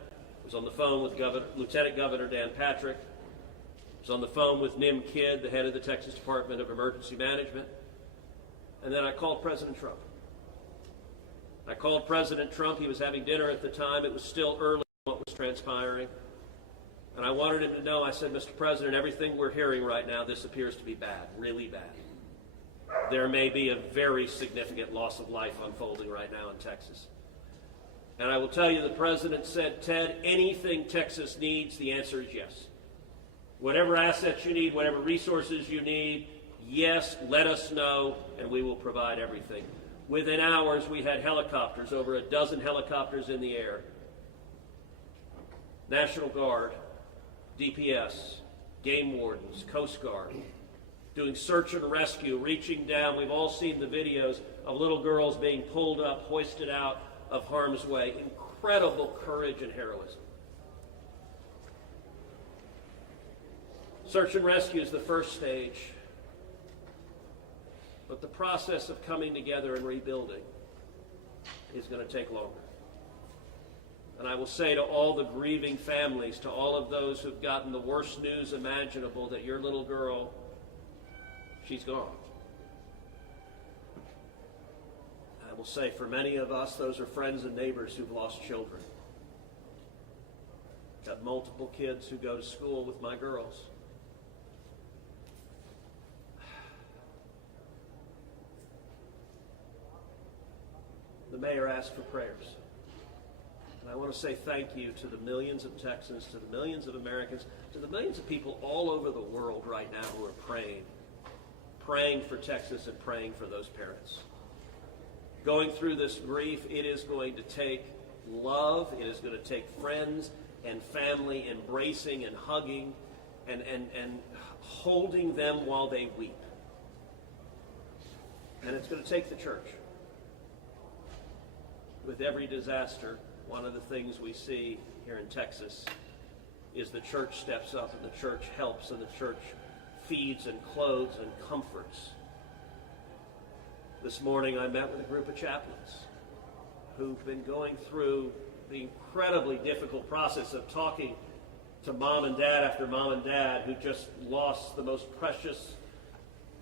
was on the phone with Lieutenant Governor Dan Patrick. I was on the phone with Nim Kidd, the head of the Texas Department of Emergency Management. And then I called President Trump. I called President Trump. He was having dinner at the time. It was still early in what was transpiring. And I wanted him to know, I said, Mr. President, everything we're hearing right now, this appears to be bad, really bad. There may be a very significant loss of life unfolding right now in Texas. And I will tell you, the President said, Ted, anything Texas needs, the answer is yes. Whatever assets you need, whatever resources you need, yes, let us know, and we will provide everything. Within hours, we had helicopters, over a dozen helicopters in the air. National Guard, DPS, game wardens, Coast Guard, doing search and rescue, reaching down. We've all seen the videos of little girls being pulled up, hoisted out of harm's way. Incredible courage and heroism. Search and rescue is the first stage, but the process of coming together and rebuilding is going to take longer. And I will say to all the grieving families, to all of those who've gotten the worst news imaginable, that your little girl, she's gone. I will say for many of us, those are friends and neighbors who've lost children. Got multiple kids who go to school with my girls. The mayor asked for prayers. And I want to say thank you to the millions of Texans, to the millions of Americans, to the millions of people all over the world right now who are praying for Texas and praying for those parents. Going through this grief, it is going to take love, it is going to take friends and family embracing and hugging and holding them while they weep. And it's going to take the church. With every disaster, one of the things we see here in Texas is the church steps up and the church helps and the church feeds and clothes and comforts. This morning I met with a group of chaplains who've been going through the incredibly difficult process of talking to mom and dad after mom and dad who just lost the most precious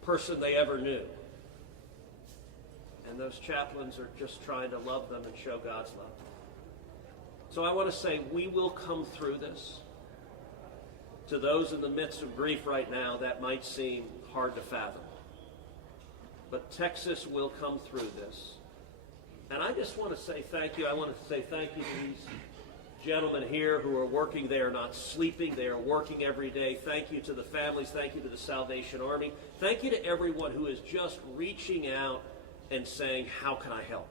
person they ever knew. And those chaplains are just trying to love them and show God's love. So I want to say we will come through this. To those in the midst of grief right now, that might seem hard to fathom. But Texas will come through this. And I just want to say thank you. I want to say thank you to these gentlemen here who are working. They are not sleeping. They are working every day. Thank you to the families. Thank you to the Salvation Army. Thank you to everyone who is just reaching out and saying, how can I help?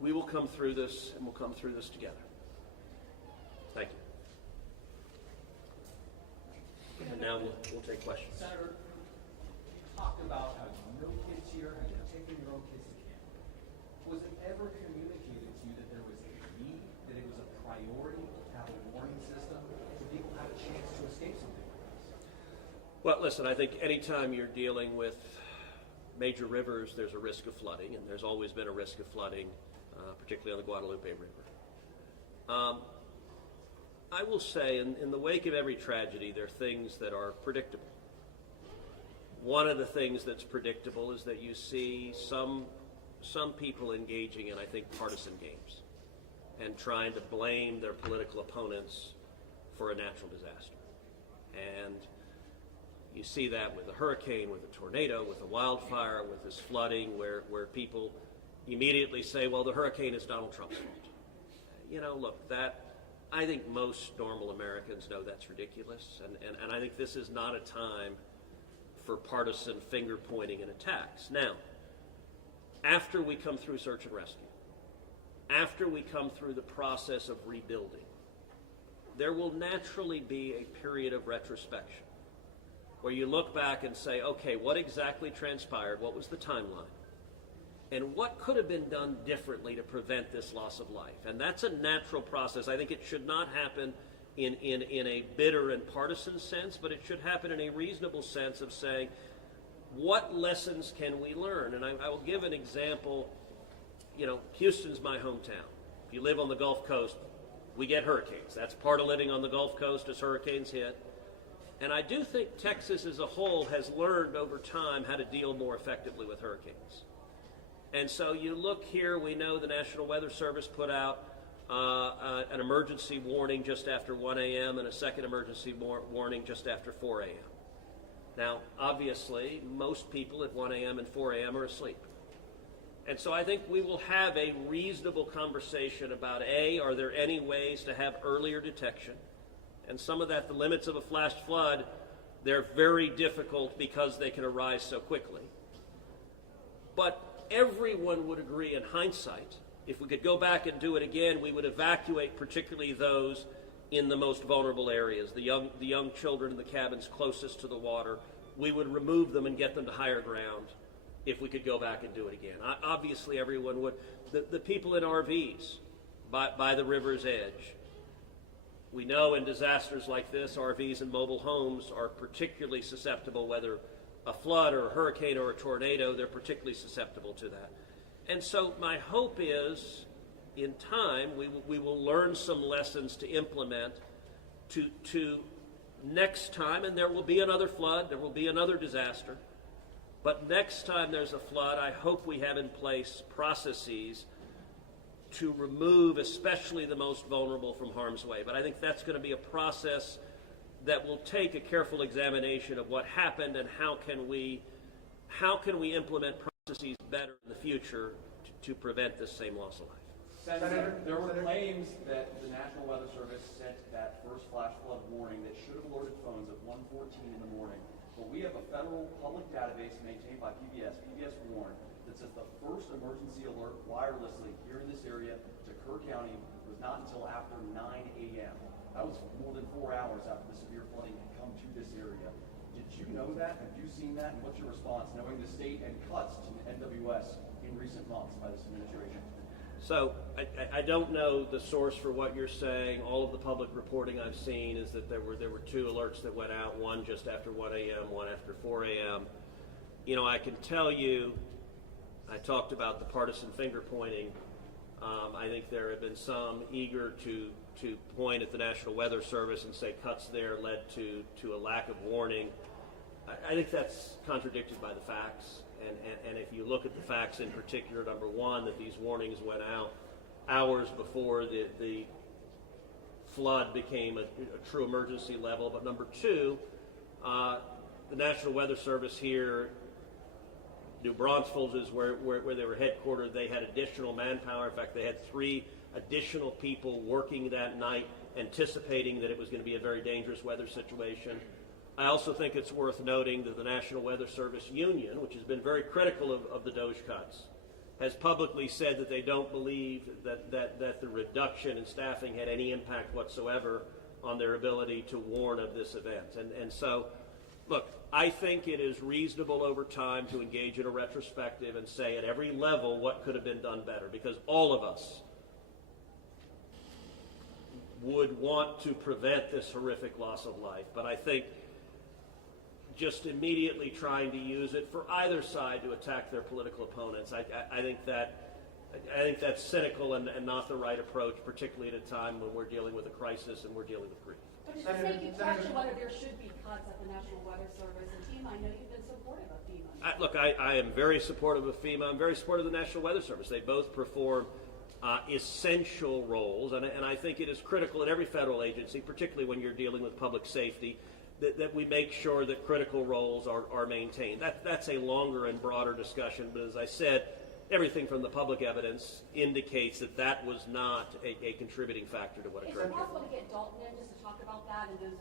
We will come through this, and we'll come through this together. Thank you. And now we'll take questions. Senator, you talked about how no kids here and you're taking your own kids to camp. Was it ever communicated to you that there was a need, that it was a priority to have a warning system so people have a chance to escape something like this? Well, listen, I think anytime you're dealing with major rivers, there's a risk of flooding, and there's always been a risk of flooding, particularly on the Guadalupe River. I will say, in the wake of every tragedy, there are things that are predictable. One of the things that's predictable is that you see some people engaging in, I think, partisan games and trying to blame their political opponents for a natural disaster. And you see that with a hurricane, with a tornado, with a wildfire, with this flooding where people immediately say, well, the hurricane is Donald Trump's fault. You know, look, that I think most normal Americans know that's ridiculous. And I think this is not a time for partisan finger pointing and attacks. Now, after we come through search and rescue, after we come through the process of rebuilding, there will naturally be a period of retrospection where you look back and say, okay, what exactly transpired? What was the timeline? And what could have been done differently to prevent this loss of life? And that's a natural process. I think it should not happen in a bitter and partisan sense, but it should happen in a reasonable sense of saying, what lessons can we learn? And I will give an example. You know, Houston's my hometown. If you live on the Gulf Coast, we get hurricanes. That's part of living on the Gulf Coast as hurricanes hit. And I do think Texas as a whole has learned over time how to deal more effectively with hurricanes. And so you look here, we know the National Weather Service put out an emergency warning just after 1 a.m. and a second emergency warning just after 4 a.m. Now, obviously, most people at 1 a.m. and 4 a.m. are asleep. And so I think we will have a reasonable conversation about, A, are there any ways to have earlier detection? And some of that, the limits of a flash flood, they're very difficult because they can arise so quickly. But everyone would agree in hindsight, if we could go back and do it again, we would evacuate particularly those in the most vulnerable areas, the young children in the cabins closest to the water. We would remove them and get them to higher ground if we could go back and do it again. Obviously, everyone would. The people in RVs by the river's edge. We know in disasters like this, RVs and mobile homes are particularly susceptible, whether a flood or a hurricane or a tornado, they're particularly susceptible to that. And so my hope is, in time, we will learn some lessons to implement to next time, and there will be another flood, there will be another disaster. But next time there's a flood, I hope we have in place processes to remove especially the most vulnerable from harm's way. But I think that's going to be a process that will take a careful examination of what happened and how can we implement processes better in the future to prevent this same loss of life. Senator, there were claims that the National Weather Service sent that first flash flood warning that should have alerted phones at 1:14 in the morning. But we have a federal public database maintained by PBS Warn, that says the first emergency alert wirelessly here in this area to Kerr County was not until after 9 a.m. That was more than 4 hours after the severe flooding had come to this area. Did you know that? Have you seen that? And what's your response, knowing the state and cuts to NWS in recent months by this administration? So I don't know the source for what you're saying. All of the public reporting I've seen is that there were two alerts that went out, one just after 1 a.m., one after 4 a.m. You know, I can tell you, I talked about the partisan finger pointing. I think there have been some eager to point at the National Weather Service and say cuts there led to a lack of warning. I think that's contradicted by the facts. And if you look at the facts in particular, number one, that these warnings went out hours before the flood became a true emergency level. But number two, the National Weather Service here, New Braunfels is where they were headquartered. They had additional manpower. In fact, they had 3 additional people working that night, anticipating that it was going to be a very dangerous weather situation. I also think it's worth noting that the National Weather Service Union, which has been very critical of the Doge cuts, has publicly said that they don't believe that the reduction in staffing had any impact whatsoever on their ability to warn of this event. And so, look, I think it is reasonable over time to engage in a retrospective and say at every level what could have been done better, because all of us would want to prevent this horrific loss of life. But I think just immediately trying to use it for either side to attack their political opponents, I think that's cynical and not the right approach, particularly at a time when we're dealing with a crisis and we're dealing with grief. But it's the same question whether there should be cuts at the National Weather Service and FEMA. I know you've been supportive of FEMA. Look, I am very supportive of FEMA. I'm very supportive of the National Weather Service. They both perform essential roles, and I think it is critical at every federal agency, particularly when you're dealing with public safety, that we make sure that critical roles are maintained. That's a longer and broader discussion, but as I said, everything from the public evidence indicates that was not a contributing factor to what occurred. Is it possible to get Dalton in just to talk about that and the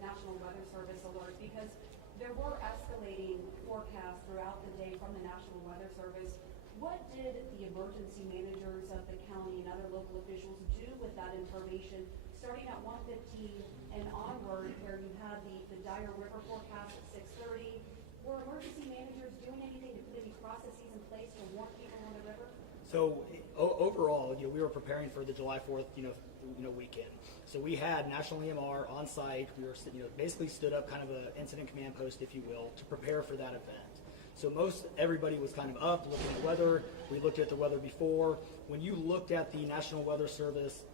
National Weather Service alert? Because there were escalating forecasts throughout the day from the National Weather Service. What did the emergency managers of the county and other local officials do with that information starting at 1:15 and onward, where you had the dire river forecast at 6:30? Were emergency managers doing anything to put any processes in place to warn people on the river? So overall, we were preparing for the July 4th, weekend. So we had National EMR on site. We were, basically stood up kind of an incident command post, if you will, to prepare for that event. So everybody was kind of up, looking at weather. We looked at the weather before. When you looked at the National Weather Service,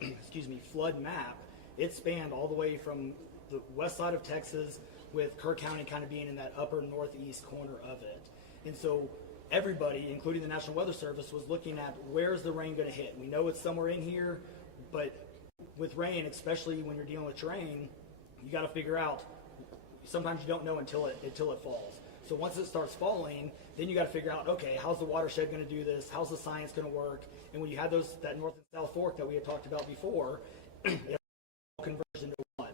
flood map, it spanned all the way from the west side of Texas, with Kerr County kind of being in that upper northeast corner of it. And so everybody, including the National Weather Service, was looking at where's the rain going to hit. We know it's somewhere in here, but with rain, especially when you're dealing with terrain, you got to figure out. Sometimes you don't know until it falls. So once it starts falling, then you got to figure out, okay, how's the watershed going to do this? How's the science going to work? And when you have that north and south fork that we had talked about before, it all converges into one.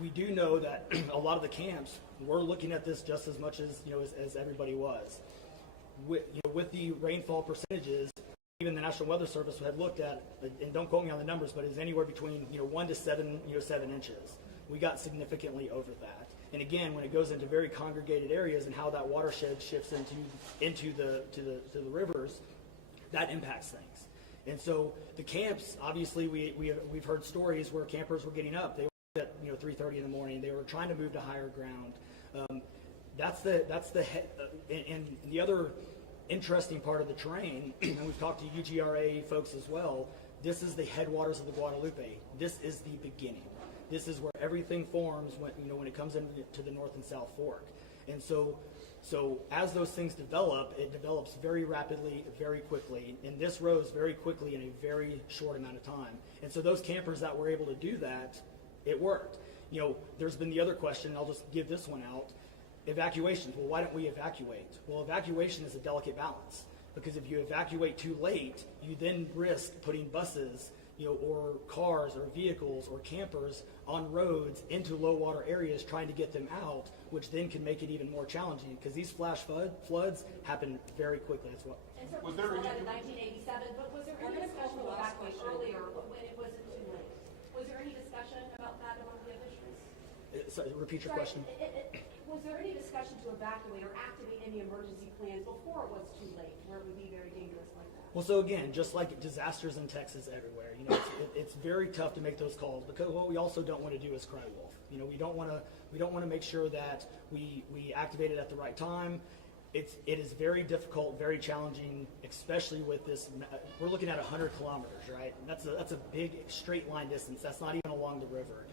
We do know that a lot of the camps were looking at this just as much as as everybody was. With the rainfall percentages, even the National Weather Service had looked at, and don't quote me on the numbers, but it's anywhere between 1 to 7 inches. We got significantly over that. And again, when it goes into very congregated areas and how that watershed shifts into the rivers, that impacts things. And so the camps, obviously, we've heard stories where campers were getting up. They were at 3:30 in the morning. They were trying to move to higher ground. And the other interesting part of the terrain, and we've talked to UGRA folks as well. This is the headwaters of the Guadalupe. This is the beginning. This is where everything forms when it comes into the North and South Fork. And so as those things develop, it develops very rapidly, very quickly. And this rose very quickly in a very short amount of time. And so those campers that were able to do that, it worked. There's been the other question, and I'll just give this one out. Evacuations. Well, why don't we evacuate? Well, evacuation is a delicate balance, because if you evacuate too late, you then risk putting buses or cars or vehicles or campers on roads into low water areas trying to get them out, which then can make it even more challenging because these flash floods happen very quickly. That's what. And so was there in 1987, but was there any discussion to evacuate earlier when it wasn't too late? Was there any discussion about that among the officials? Sorry, repeat your question. Was there any discussion to evacuate or activate any emergency plans before it was too late, where it would be very dangerous like that? Well, so again, just like disasters in Texas everywhere, it's very tough to make those calls because what we also don't want to do is cry wolf. We don't want to make sure that we activate it at the right time. It is very difficult, very challenging, especially with this. We're looking at 100 kilometers, right? And that's a big straight line distance. That's not even along the river.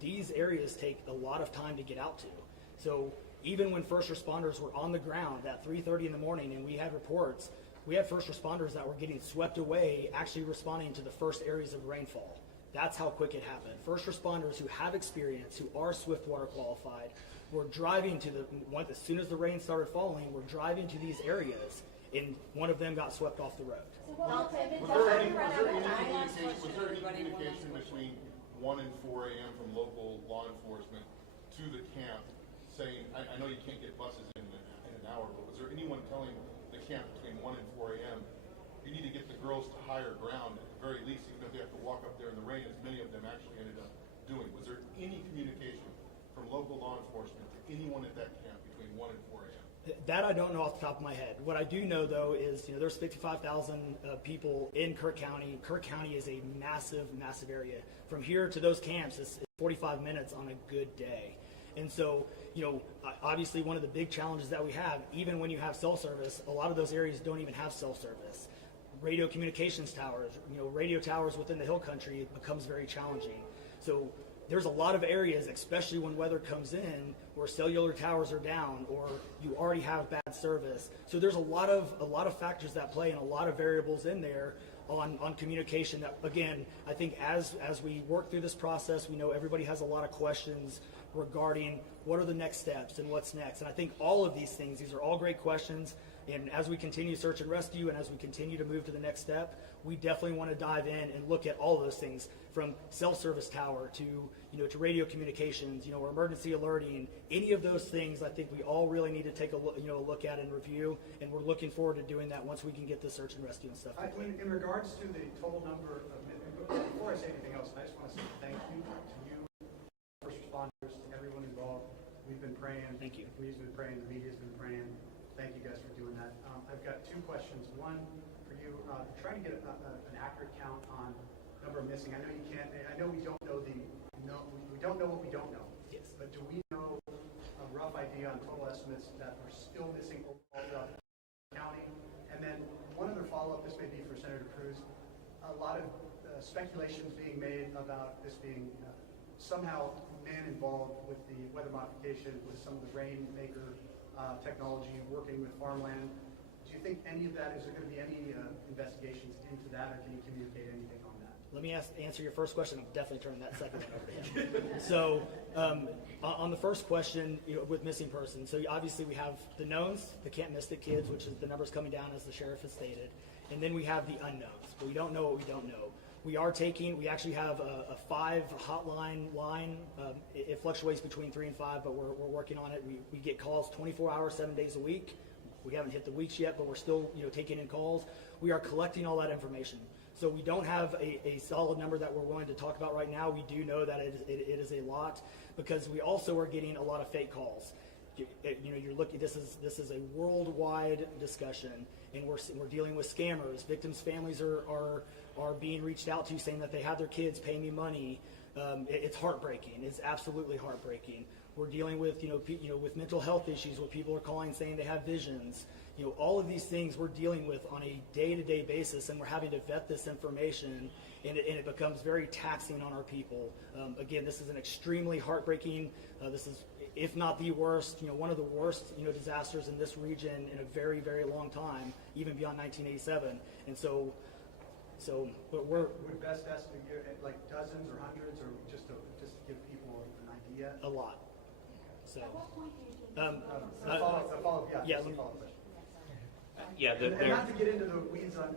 These areas take a lot of time to get out to. So even when first responders were on the ground at 3:30 in the morning and we had reports, we had first responders that were getting swept away actually responding to the first areas of rainfall. That's how quick it happened. First responders who have experience, who are swift water qualified, were driving to as soon as the rain started falling, were driving to these areas, and one of them got swept off the road. Was there any communication between 1 and 4 a.m. from local law enforcement to the camp saying, I know you can't get buses in an hour, but was there anyone telling the camp between 1 and 4 a.m. you need to get the girls to higher ground at the very least, even if they have to walk up there in the rain, as many of them actually ended up doing? Was there any communication from local law enforcement to anyone at that camp between 1 and 4 a.m.? That I don't know off the top of my head. What I do know, though, is there's 55,000 people in Kirk County. Kirk County is a massive, massive area. From here to those camps is 45 minutes on a good day. And so, obviously one of the big challenges that we have, even when you have cell service, a lot of those areas don't even have cell service. Radio communications towers, radio towers within the hill country, it becomes very challenging. So there's a lot of areas, especially when weather comes in, where cellular towers are down or you already have bad service. So there's a lot of factors that play and a lot of variables in there on communication that, again, I think as we work through this process, we know everybody has a lot of questions regarding what are the next steps and what's next. And I think all of these things, these are all great questions. And as we continue search and rescue and as we continue to move to the next step, we definitely want to dive in and look at all those things, from cell service tower to radio communications, or emergency alerting. Any of those things, I think we all really need to take a look at and review. And we're looking forward to doing that once we can get the search and rescue and stuff. In regards to the total number of, before I say anything else, I just want to say thank you to you, first responders, to everyone involved. We've been praying. Thank you. We've been praying. The media's been praying. Thank you guys for doing that. I've got two questions. One for you, trying to get an accurate count on number of missing. I know you can't. I know we don't know we don't know what we don't know. Yes. But do we know a rough idea on total estimates that are still missing overall throughout the county? And then one other follow-up. This may be for Senator Cruz. A lot of speculations being made about this being somehow man involved with the weather modification, with some of the rainmaker technology, working with farmland. Do you think any of that, is there going to be any investigations into that, or can you communicate anything on that? Let me answer your first question. I'm definitely turning that second one over to him. So, on the first question, with missing persons, so obviously we have the knowns, the can't miss it kids, which is the numbers coming down as the sheriff has stated, and then we have the unknowns. We don't know what we don't know. We actually have a 5 hotline line. It fluctuates between 3 and 5, but we're working on it. We get calls 24 hours, 7 days a week. We haven't hit the weeks yet, but we're still taking in calls. We are collecting all that information. So we don't have a solid number that we're willing to talk about right now. We do know that it is a lot, because we also are getting a lot of fake calls. You're looking. This is a worldwide discussion, and we're dealing with scammers. Victims' families are being reached out to, saying that they have their kids pay me money. It's heartbreaking. It's absolutely heartbreaking. We're dealing with with mental health issues, where people are calling saying they have visions. All of these things we're dealing with on a day-to-day basis, and we're having to vet this information, and it becomes very taxing on our people. Again, this is an extremely heartbreaking. This is, if not the worst, one of the worst, disasters in this region in a very, very long time, even beyond 1987. And but would best estimate like dozens or hundreds, or just to give people an idea? A lot. So. Follow-up, yeah. Yeah. Yeah, and not to get into the weeds on,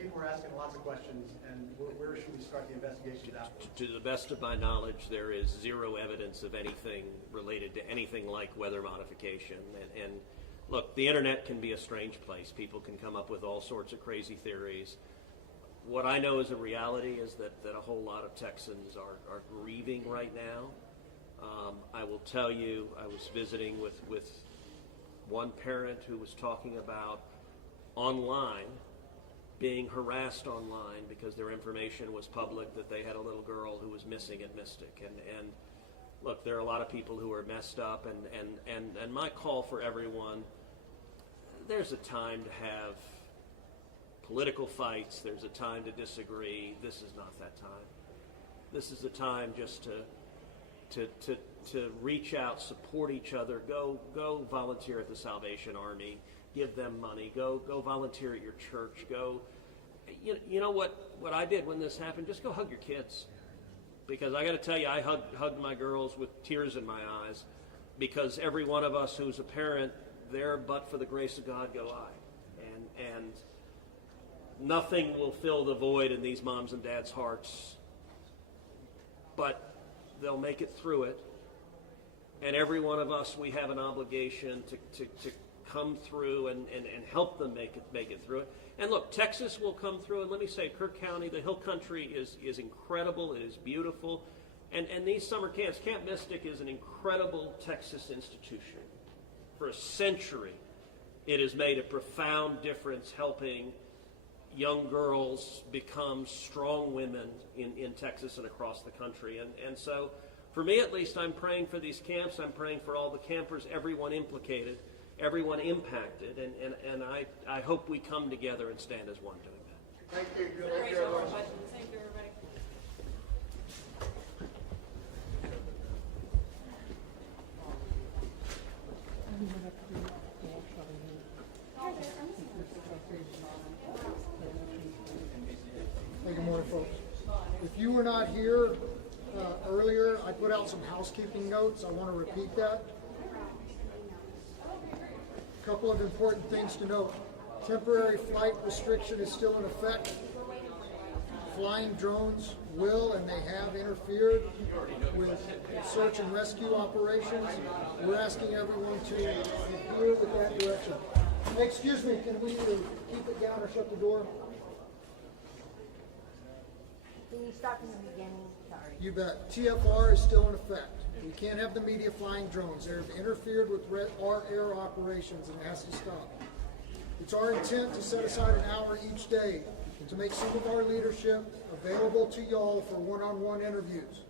people are asking lots of questions, and where should we start the investigations after? To the best of my knowledge, there is zero evidence of anything related to anything like weather modification. And look, the internet can be a strange place. People can come up with all sorts of crazy theories. What I know is a reality is that a whole lot of Texans are grieving right now. I will tell you, I was visiting with one parent who was talking about online, being harassed online because their information was public, that they had a little girl who was missing at Mystic. And look, there are a lot of people who are messed up, and my call for everyone, there's a time to have political fights, there's a time to disagree. This is not that time. This is a time just to reach out, support each other, go volunteer at the Salvation Army, give them money, go volunteer at your church, go. You know what I did when this happened? Just go hug your kids, because I got to tell you, I hugged my girls with tears in my eyes, because every one of us who's a parent, there but for the grace of God go I, and nothing will fill the void in these moms and dads' hearts, but they'll make it through it. And every one of us, we have an obligation to come through and help them make it through it. And look, Texas will come through, and let me say, Kirk County, the Hill Country is incredible. It is beautiful. And these summer camps, Camp Mystic is an incredible Texas institution. For a century, it has made a profound difference helping young girls become strong women in Texas and across the country. And so, for me at least, I'm praying for these camps. I'm praying for all the campers, everyone implicated, everyone impacted, and I hope we come together and stand as one doing that. Thank you. Thank you, everybody. Hey, good morning, folks. If you were not here earlier, I put out some housekeeping notes. I want to repeat that. A couple of important things to note. Temporary flight restriction is still in effect. Flying drones will and they have interfered with search and rescue operations. We're asking everyone to adhere with that direction. Hey, excuse me, can we either keep it down or shut the door? Can you start from the beginning? Sorry. You bet. TFR is still in effect. We can't have the media flying drones. They've interfered with our air operations, and it has to stop. It's our intent to set aside an hour each day to make some of our leadership available to y'all for one-on-one interviews.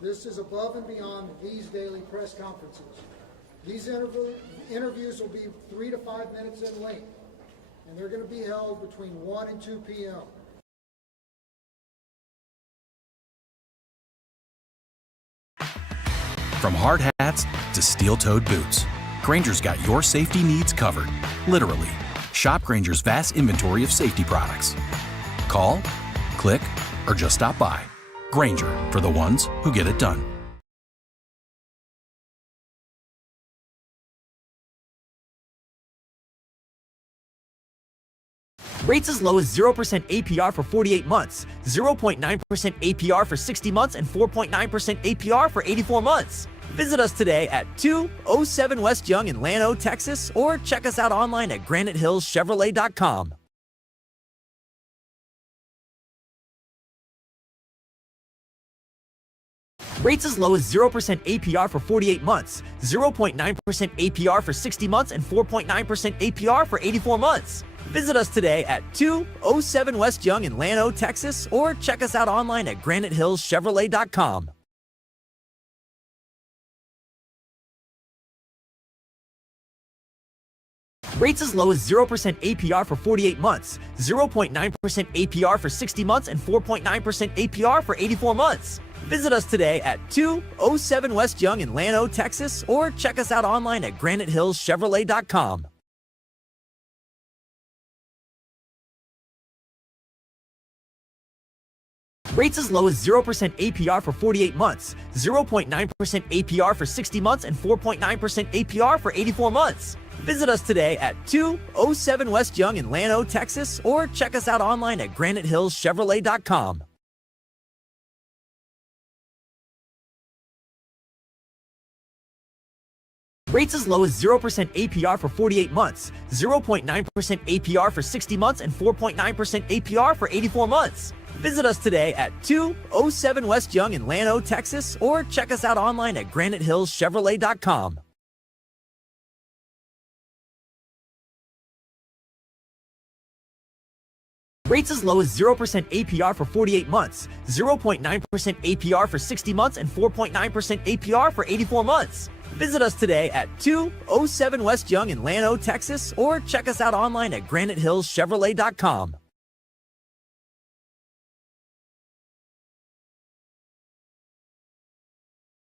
This is above and beyond these daily press conferences. These interviews will be 3 to 5 minutes in length, and they're going to be held between 1 and 2 p.m. From hard hats to steel-toed boots, Grainger's got your safety needs covered, literally. Shop Grainger's vast inventory of safety products. Call, click, or just stop by. Grainger, for the ones who get it done. Rates as low as 0% APR for 48 months, 0.9% APR for 60 months, and 4.9% APR for 84 months. Visit us today at 207 West Young in Llano, Texas, or check us out online at GraniteHillsChevrolet.com. Rates as low as 0% APR for 48 months, 0.9% APR for 60 months, and 4.9% APR for 84 months. Visit us today at 207 West Young in Llano, Texas, or check us out online at GraniteHillsChevrolet.com. Rates as low as 0% APR for 48 months, 0.9% APR for 60 months, and 4.9% APR for 84 months. Visit us today at 207 West Young in Llano, Texas, or check us out online at GraniteHillsChevrolet.com. Rates as low as 0% APR for 48 months, 0.9% APR for 60 months, and 4.9% APR for 84 months. Visit us today at 207 West Young in Llano, Texas, or check us out online at GraniteHillsChevrolet.com. Rates as low as 0% APR for 48 months, 0.9% APR for 60 months, and 4.9% APR for 84 months. Visit us today at 207 West Young in Llano, Texas, or check us out online at GraniteHillsChevrolet.com. Rates as low as 0% APR for 48 months, 0.9% APR for 60 months, and 4.9% APR for 84 months. Visit us today at 207 West Young in Llano, Texas, or check us out online at GraniteHillsChevrolet.com.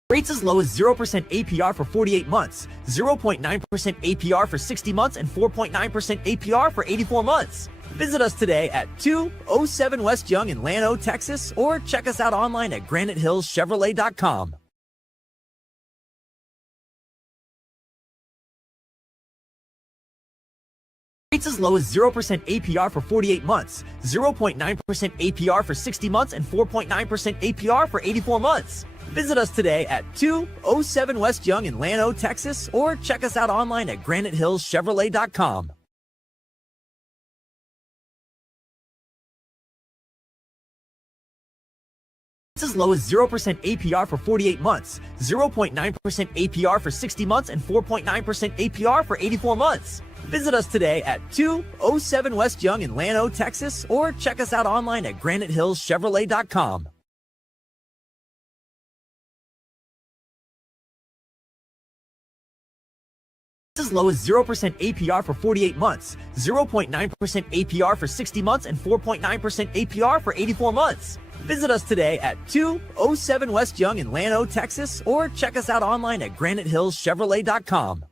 Rates as low as 0% APR for 48 months, 0.9% APR for 60 months, and 4.9% APR for 84 months. Visit us today at 207 West Young in Llano, Texas, or check us out online at GraniteHillsChevrolet.com. Rates as low as 0% APR for 48 months, 0.9% APR for 60 months, and 4.9% APR for 84 months. Visit us today at 207 West Young in Llano, Texas, or check us out online at GraniteHillsChevrolet.com. Rates as low as 0% APR for 48 months, 0.9% APR for 60 months, and 4.9% APR for 84 months. Visit us today at 207 West Young in Llano, Texas, or check us out online at GraniteHillsChevrolet.com. Rates as low as 0% APR for 48 months, 0.9% APR for 60 months, and 4.9% APR for 84 months. Visit us today at 207 West Young in Llano, Texas, or check us out online at GraniteHillsChevrolet.com.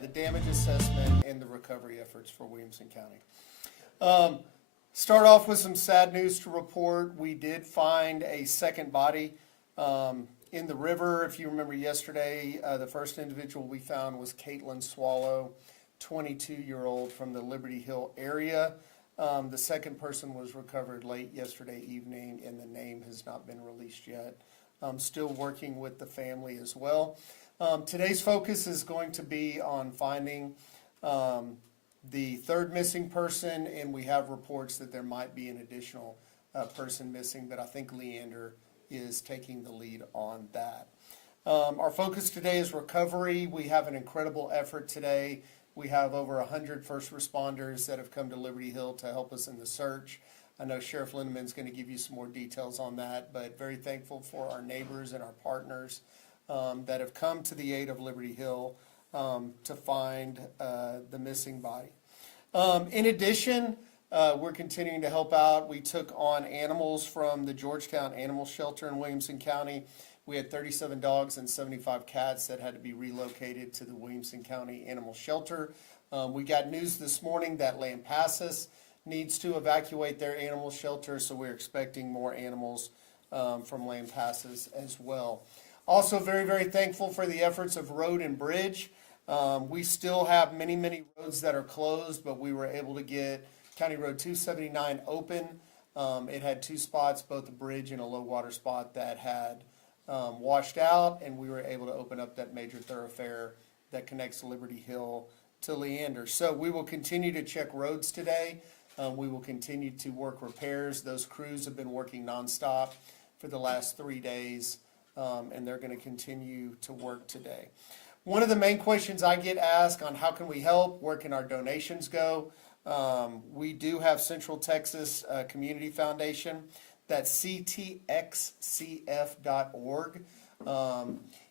the damage assessment and the recovery efforts for Williamson County. Start off with some sad news to report. We did find a second body in the river. If you remember yesterday, the first individual we found was Caitlin Swallow, 22-year-old from the Liberty Hill area. The second person was recovered late yesterday evening, and the name has not been released yet. I'm still working with the family as well. Today's focus is going to be on finding the third missing person, and we have reports that there might be an additional person missing, but I think Leander is taking the lead on that. Our focus today is recovery. We have an incredible effort today. We have over 100 first responders that have come to Liberty Hill to help us in the search. I know Sheriff Lindeman's going to give you some more details on that, but very thankful for our neighbors and our partners that have come to the aid of Liberty Hill to find the missing body. In addition, we're continuing to help out. We took on animals from the Georgetown Animal Shelter in Williamson County. We had 37 dogs and 75 cats that had to be relocated to the Williamson County Animal Shelter. We got news this morning that Lampasas needs to evacuate their animal shelter, so we're expecting more animals from Lampasas as well. Also very, very thankful for the efforts of Road and Bridge. We still have many, many roads that are closed, but we were able to get County Road 279 open. It had two spots, both a bridge and a low water spot that had washed out, and we were able to open up that major thoroughfare that connects Liberty Hill to Leander. So we will continue to check roads today. We will continue to work repairs. Those crews have been working nonstop for the last 3 days, and they're going to continue to work today. One of the main questions I get asked on how can we help, where can our donations go? We do have Central Texas Community Foundation. That's ctxcf.org.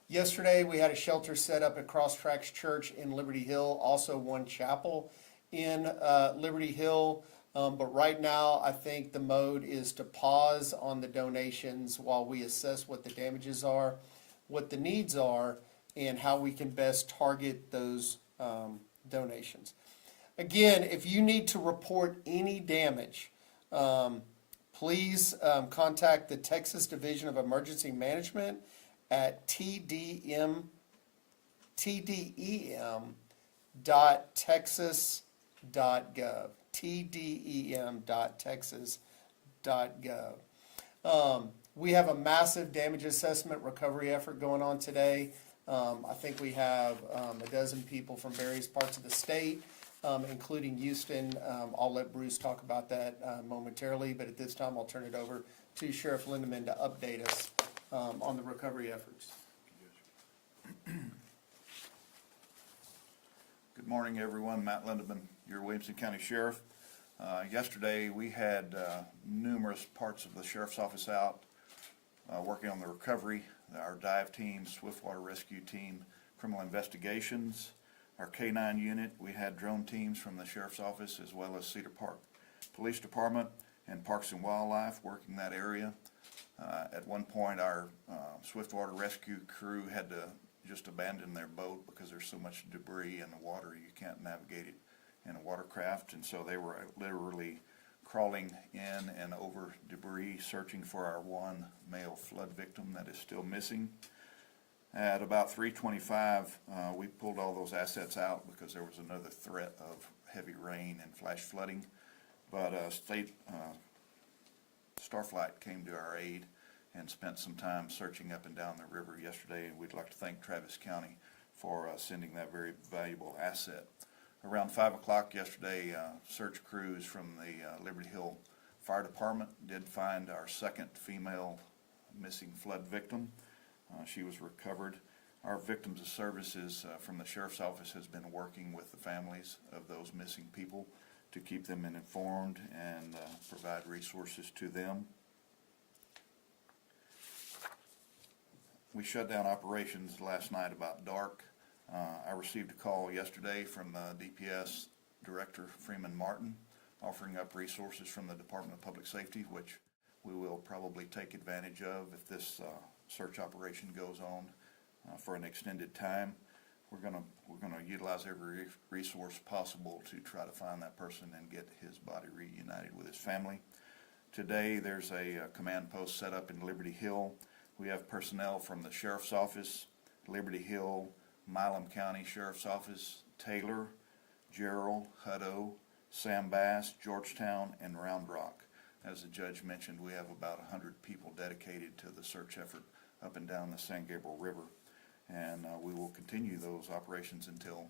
Yesterday we had a shelter set up at Cross Tracks Church in Liberty Hill, also one chapel in Liberty Hill. But right now I think the mode is to pause on the donations while we assess what the damages are, what the needs are, and how we can best target those donations. Again, if you need to report any damage, please contact the Texas Division of Emergency Management at tdem.texas.gov. tdem.texas.gov. We have a massive damage assessment recovery effort going on today. I think we have a dozen people from various parts of the state, including Houston. I'll let Bruce talk about that momentarily, but at this time I'll turn it over to Sheriff Lindeman to update us on the recovery efforts. Good morning, everyone. Matt Lindeman, your Williamson County Sheriff. Yesterday we had numerous parts of the Sheriff's Office out working on the recovery. Our dive team, swiftwater rescue team, criminal investigations, our K-9 unit. We had drone teams from the Sheriff's Office as well as Cedar Park Police Department and Parks and Wildlife working that area. At one point our swiftwater rescue crew had to just abandon their boat because there's so much debris in the water you can't navigate it in a watercraft, and so they were literally crawling in and over debris searching for our one male flood victim that is still missing. At about 3:25 we pulled all those assets out because there was another threat of heavy rain and flash flooding, but state Starflight came to our aid and spent some time searching up and down the river yesterday, and we'd like to thank Travis County for sending that very valuable asset. Around 5 o'clock yesterday, search crews from the Liberty Hill Fire Department did find our second female missing flood victim. She was recovered. Our Victims of Services from the Sheriff's Office has been working with the families of those missing people to keep them informed and provide resources to them. We shut down operations last night about dark. I received a call yesterday from DPS Director Freeman Martin offering up resources from the Department of Public Safety, which we will probably take advantage of if this search operation goes on for an extended time. we're gonna utilize every resource possible to try to find that person and get his body reunited with his family. Today, there's a command post set up in Liberty Hill. We have personnel from the Sheriff's Office, Liberty Hill, Milam County Sheriff's Office, Taylor, Gerald, Hutto, Sam Bass, Georgetown, and Round Rock. As the judge mentioned, we have about 100 people dedicated to the search effort up and down the San Gabriel River, and we will continue those operations until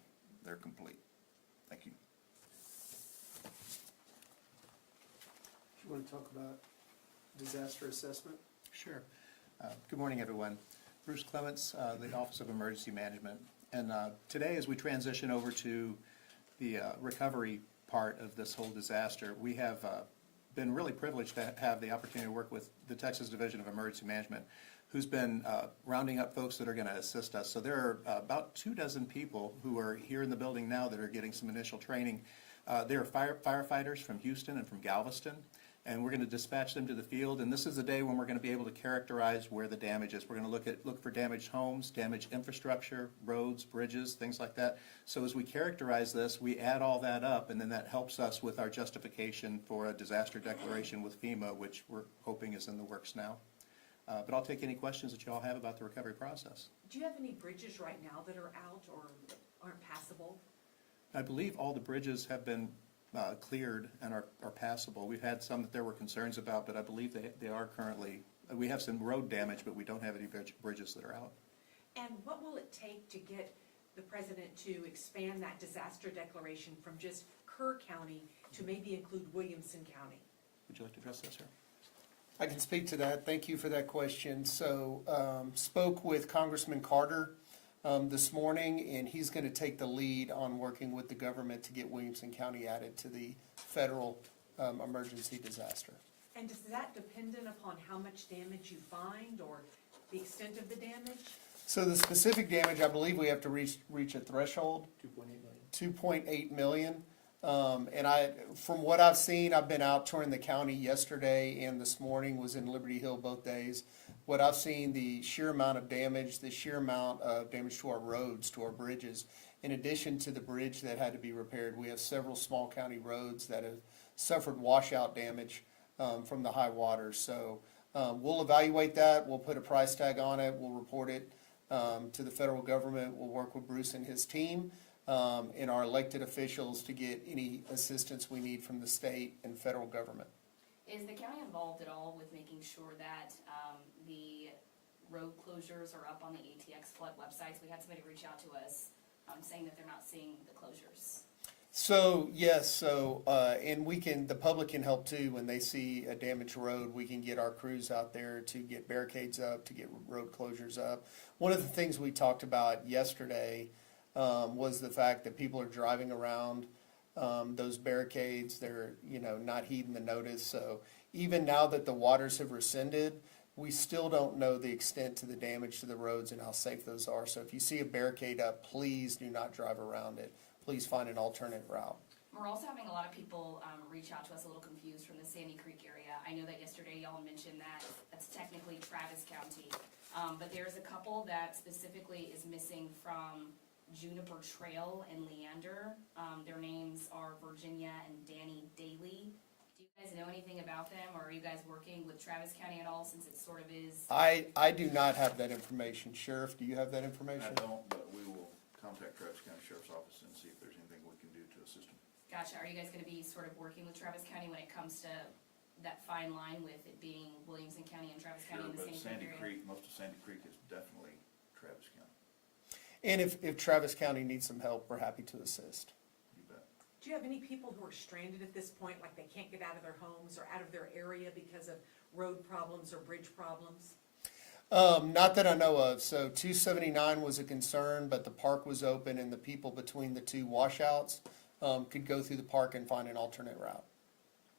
they're complete. Thank you. You want to talk about disaster assessment? Sure. Good morning, everyone. Bruce Clements, the Office of Emergency Management. And today, as we transition over to the recovery part of this whole disaster, we have been really privileged to have the opportunity to work with the Texas Division of Emergency Management, who's been rounding up folks that are going to assist us. So there are about 24 people who are here in the building now that are getting some initial training. They are firefighters from Houston and from Galveston, and we're going to dispatch them to the field. And this is the day when we're going to be able to characterize where the damage is. We're going to look for damaged homes, damaged infrastructure, roads, bridges, things like that. So as we characterize this, we add all that up, and then that helps us with our justification for a disaster declaration with FEMA, which we're hoping is in the works now. But I'll take any questions that you all have about the recovery process. Do you have any bridges right now that are out or aren't passable? I believe all the bridges have been cleared and are passable. We've had some that there were concerns about, but I believe they are currently, we have some road damage, but we don't have any bridges that are out. And what will it take to get the president to expand that disaster declaration from just Kerr County to maybe include Williamson County? Would you like to address this, sir? I can speak to that. Thank you for that question. So spoke with Congressman Carter this morning, and he's going to take the lead on working with the government to get Williamson County added to the federal emergency disaster. And is that dependent upon how much damage you find or the extent of the damage? So the specific damage, I believe we have to reach a threshold. 2.8 million. And from what I've seen, I've been out touring the county yesterday and this morning, was in Liberty Hill both days. What I've seen, the sheer amount of damage to our roads, to our bridges. In addition to the bridge that had to be repaired, we have several small county roads that have suffered washout damage from the high waters. So we'll evaluate that. We'll put a price tag on it. We'll report it to the federal government. We'll work with Bruce and his team and our elected officials to get any assistance we need from the state and federal government. Is the county involved at all with making sure that the road closures are up on the ATX flood websites? We had somebody reach out to us saying that they're not seeing the closures. So yes, and the public can help too. When they see a damaged road, we can get our crews out there to get barricades up, to get road closures up. One of the things we talked about yesterday was the fact that people are driving around those barricades. They're not heeding the notice. So even now that the waters have rescinded, we still don't know the extent to the damage to the roads and how safe those are. So if you see a barricade up, please do not drive around it. Please find an alternate route. We're also having a lot of people reach out to us a little confused from the Sandy Creek area. I know that yesterday y'all mentioned that that's technically Travis County, but there's a couple that specifically is missing from Juniper Trail and Leander. Their names are Virginia and Danny Daly. Do you guys know anything about them, or are you guys working with Travis County at all, since it sort of is? I do not have that information. Sheriff, do you have that information? I don't, but we will contact Travis County Sheriff's Office and see if there's anything we can do to assist them. Gotcha. Are you guys going to be sort of working with Travis County when it comes to that fine line with it being Williamson County and Travis County in the same Sandy area? Creek, most of Sandy Creek is definitely Travis County. And if Travis County needs some help, we're happy to assist. You bet. Do you have any people who are stranded at this point, like they can't get out of their homes or out of their area because of road problems or bridge problems? Not that I know of. So 279 was a concern, but the park was open and the people between the two washouts could go through the park and find an alternate route.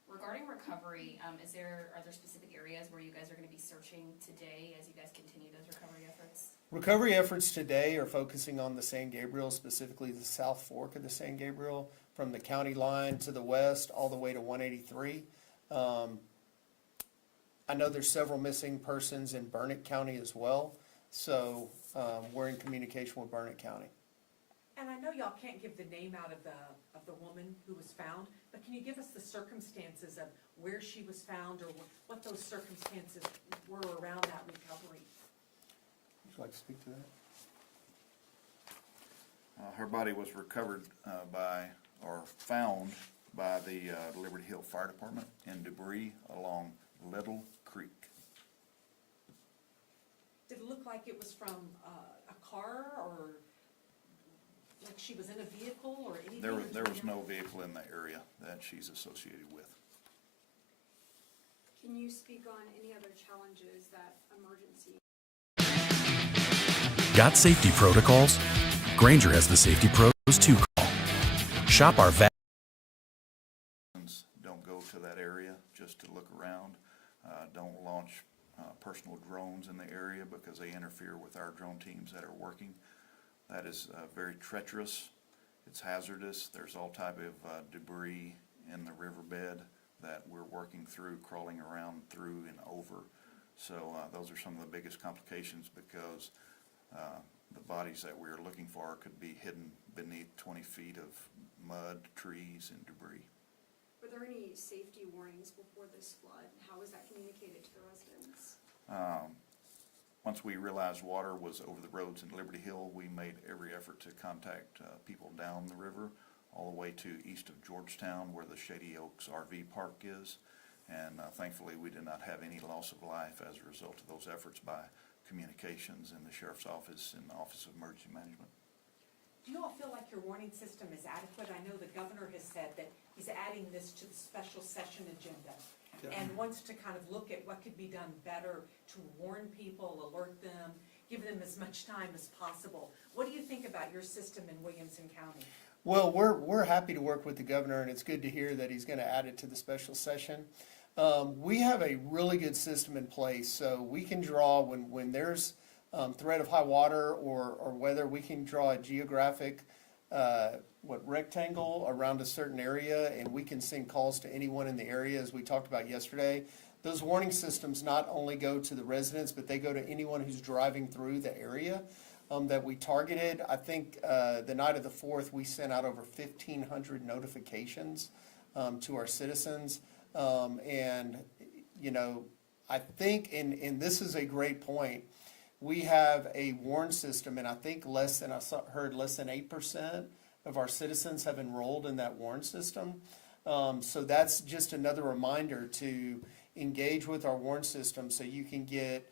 Regarding recovery, are there specific areas where you guys are going to be searching today as you guys continue those recovery efforts? Recovery efforts today are focusing on the San Gabriel, specifically the South Fork of the San Gabriel, from the county line to the west all the way to 183. I know there's several missing persons in Burnett County as well, so we're in communication with Burnett County. And I know y'all can't give the name out of the woman who was found, but can you give us the circumstances of where she was found or what those circumstances were around that recovery? Would you like to speak to that? Her body was recovered found by the Liberty Hill Fire Department in debris along Little Creek. Did it look like it was from a car or like she was in a vehicle or anything? There was no vehicle in the area that she's associated with. Can you speak on any other challenges that emergency? Got safety protocols? Granger has the safety pros to call. Shop our Don't go to that area just to look around. Don't launch personal drones in the area because they interfere with our drone teams that are working. That is very treacherous. It's hazardous. There's all type of debris in the riverbed that we're working through, crawling around through and over. So those are some of the biggest complications because the bodies that we're looking for could be hidden beneath 20 feet of mud, trees, and debris. Were there any safety warnings before this flood? How was that communicated to the residents? Once we realized water was over the roads in Liberty Hill, we made every effort to contact people down the river all the way to east of Georgetown where the Shady Oaks RV park is. And thankfully we did not have any loss of life as a result of those efforts by communications in the Sheriff's Office and the Office of Emergency Management. Do you all feel like your warning system is adequate? I know the governor has said that he's adding this to the special session agenda and wants to kind of look at what could be done better to warn people, alert them, give them as much time as possible. What do you think about your system in Williamson County? Well, we're happy to work with the governor, and it's good to hear that he's going to add it to the special session. We have a really good system in place, so we can draw when there's threat of high water or weather, we can draw a geographic rectangle around a certain area, and we can send calls to anyone in the area, as we talked about yesterday. Those warning systems not only go to the residents, but they go to anyone who's driving through the area that we targeted. I think the night of the 4th, we sent out over 1,500 notifications to our citizens. And, you know, I think, and this is a great point, we have a warn system, and I think heard less than 8% of our citizens have enrolled in that warn system. So that's just another reminder to engage with our warn system so you can get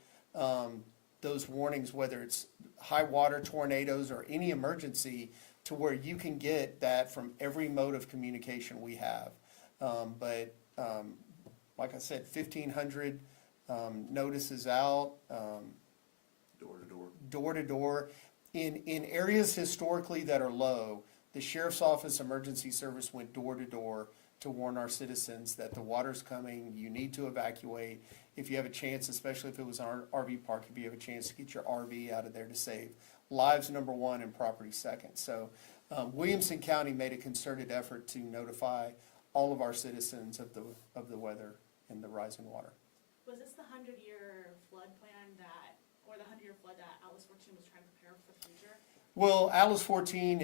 those warnings, whether it's high water, tornadoes, or any emergency, to where you can get that from every mode of communication we have. Like I said, 1,500 notices out, door to door. In areas historically that are low, the Sheriff's Office Emergency Service went door to door to warn our citizens that the water's coming, you need to evacuate. If you have a chance, especially if it was an RV park, if you have a chance to get your RV out of there to save lives, number one, and property second. So Williamson County made a concerted effort to notify all of our citizens of the weather and the rising water. Was this the 100-year flood plan or the 100-year flood that Atlas 14 was trying to prepare for the future? Well, Atlas 14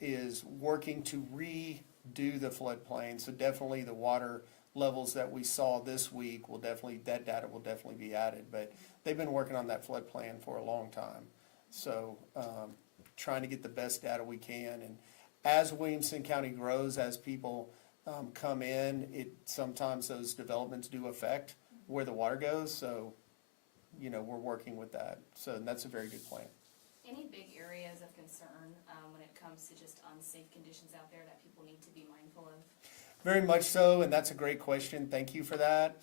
is working to redo the floodplain, so definitely the water levels that we saw this week that data will definitely be added. But they've been working on that flood plan for a long time, so trying to get the best data we can. And as Williamson County grows, as people come in, sometimes those developments do affect where the water goes. So, you know, we're working with that. So that's a very good plan. Any big areas of concern when it comes to just unsafe conditions out there that people need to be mindful of? Very much so, and that's a great question. Thank you for that.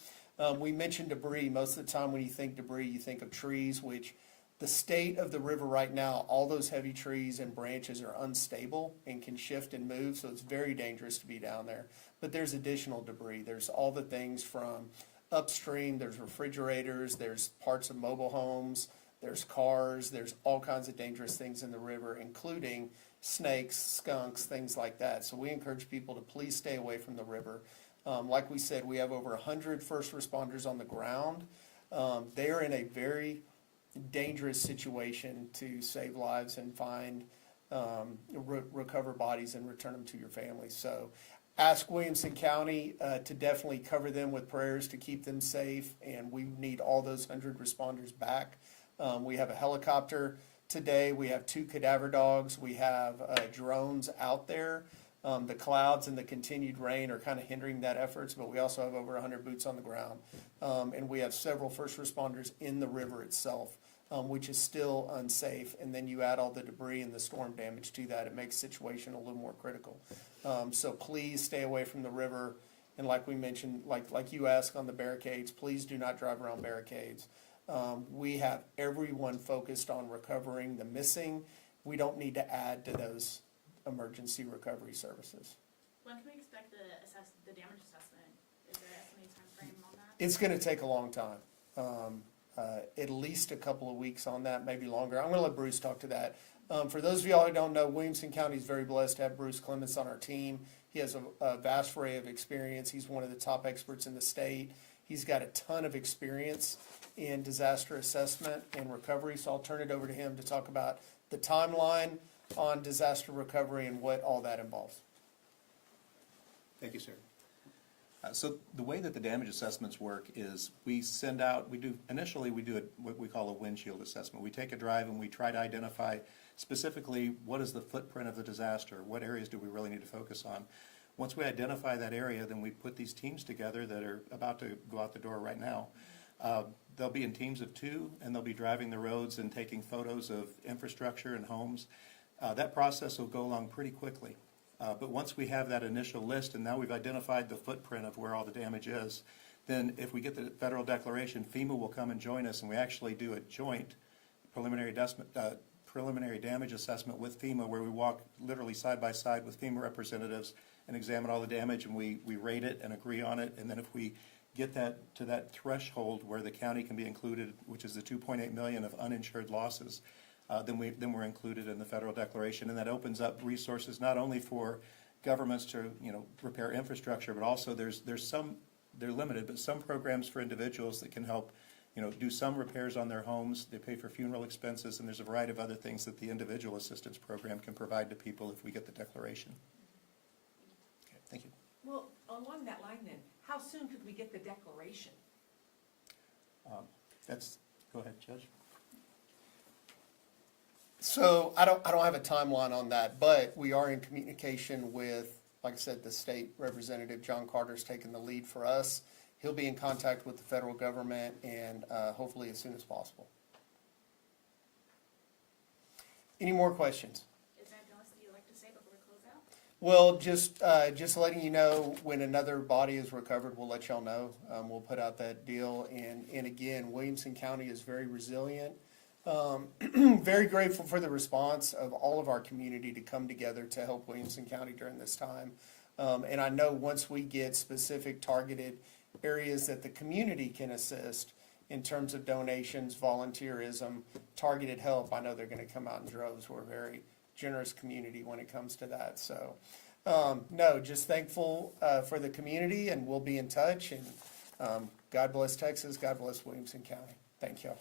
We mentioned debris. Most of the time when you think debris, you think of trees, which the state of the river right now, all those heavy trees and branches are unstable and can shift and move, so it's very dangerous to be down there. But there's additional debris. There's all the things from upstream, there's refrigerators, there's parts of mobile homes, there's cars, there's all kinds of dangerous things in the river, including snakes, skunks, things like that. So we encourage people to please stay away from the river. Like we said, we have over 100 first responders on the ground. They are in a very dangerous situation to save lives and find recover bodies and return them to your families. So ask Williamson County to definitely cover them with prayers to keep them safe, and we need all those 100 responders back. We have a helicopter today. We have 2 cadaver dogs. We have drones out there. The clouds and the continued rain are kind of hindering that efforts, but we also have over 100 boots on the ground. And we have several first responders in the river itself, which is still unsafe. And then you add all the debris and the storm damage to that, it makes the situation a little more critical. So please stay away from the river. And like we mentioned, like you asked on the barricades, please do not drive around barricades. We have everyone focused on recovering the missing. We don't need to add to those emergency recovery services. When can we expect the damage assessment? Is there an estimated time frame on that? It's going to take a long time. At least a couple of weeks on that, maybe longer. I'm going to let Bruce talk to that. For those of y'all who don't know, Williamson County is very blessed to have Bruce Clements on our team. He has a vast array of experience. He's one of the top experts in the state. He's got a ton of experience in disaster assessment and recovery, so I'll turn it over to him to talk about the timeline on disaster recovery and what all that involves. Thank you, sir. So the way that the damage assessments work is we initially we do what we call a windshield assessment. We take a drive and we try to identify specifically what is the footprint of the disaster, what areas do we really need to focus on. Once we identify that area, then we put these teams together that are about to go out the door right now. They'll be in teams of 2, and they'll be driving the roads and taking photos of infrastructure and homes. That process will go along pretty quickly. But once we have that initial list, and now we've identified the footprint of where all the damage is, then if we get the federal declaration, FEMA will come and join us, and we actually do a joint preliminary damage assessment with FEMA, where we walk literally side by side with FEMA representatives and examine all the damage, and we rate it and agree on it. And then if we get that to that threshold where the county can be included, which is the 2.8 million of uninsured losses, then we're included in the federal declaration, and that opens up resources not only for governments to repair infrastructure, but also there's some, they're limited, but some programs for individuals that can help do some repairs on their homes. They pay for funeral expenses, and there's a variety of other things that the individual assistance program can provide to people if we get the declaration. Okay, thank you. Well, along that line then, how soon could we get the declaration? Go ahead, Judge. So I don't have a timeline on that, but we are in communication with, like I said, the state representative. John Carter's taken the lead for us. He'll be in contact with the federal government, and hopefully as soon as possible. Any more questions? Is there anything else that you'd like to say before we close out? Well, just letting you know, when another body is recovered, we'll let y'all know. We'll put out that deal. And again, Williamson County is very resilient. Very grateful for the response of all of our community to come together to help Williamson County during this time. And I know once we get specific targeted areas that the community can assist in terms of donations, volunteerism, targeted help, I know they're going to come out in droves. We're a very generous community when it comes to that. So, no, just thankful for the community, and we'll be in touch. And God bless Texas. God bless Williamson County. Thank y'all.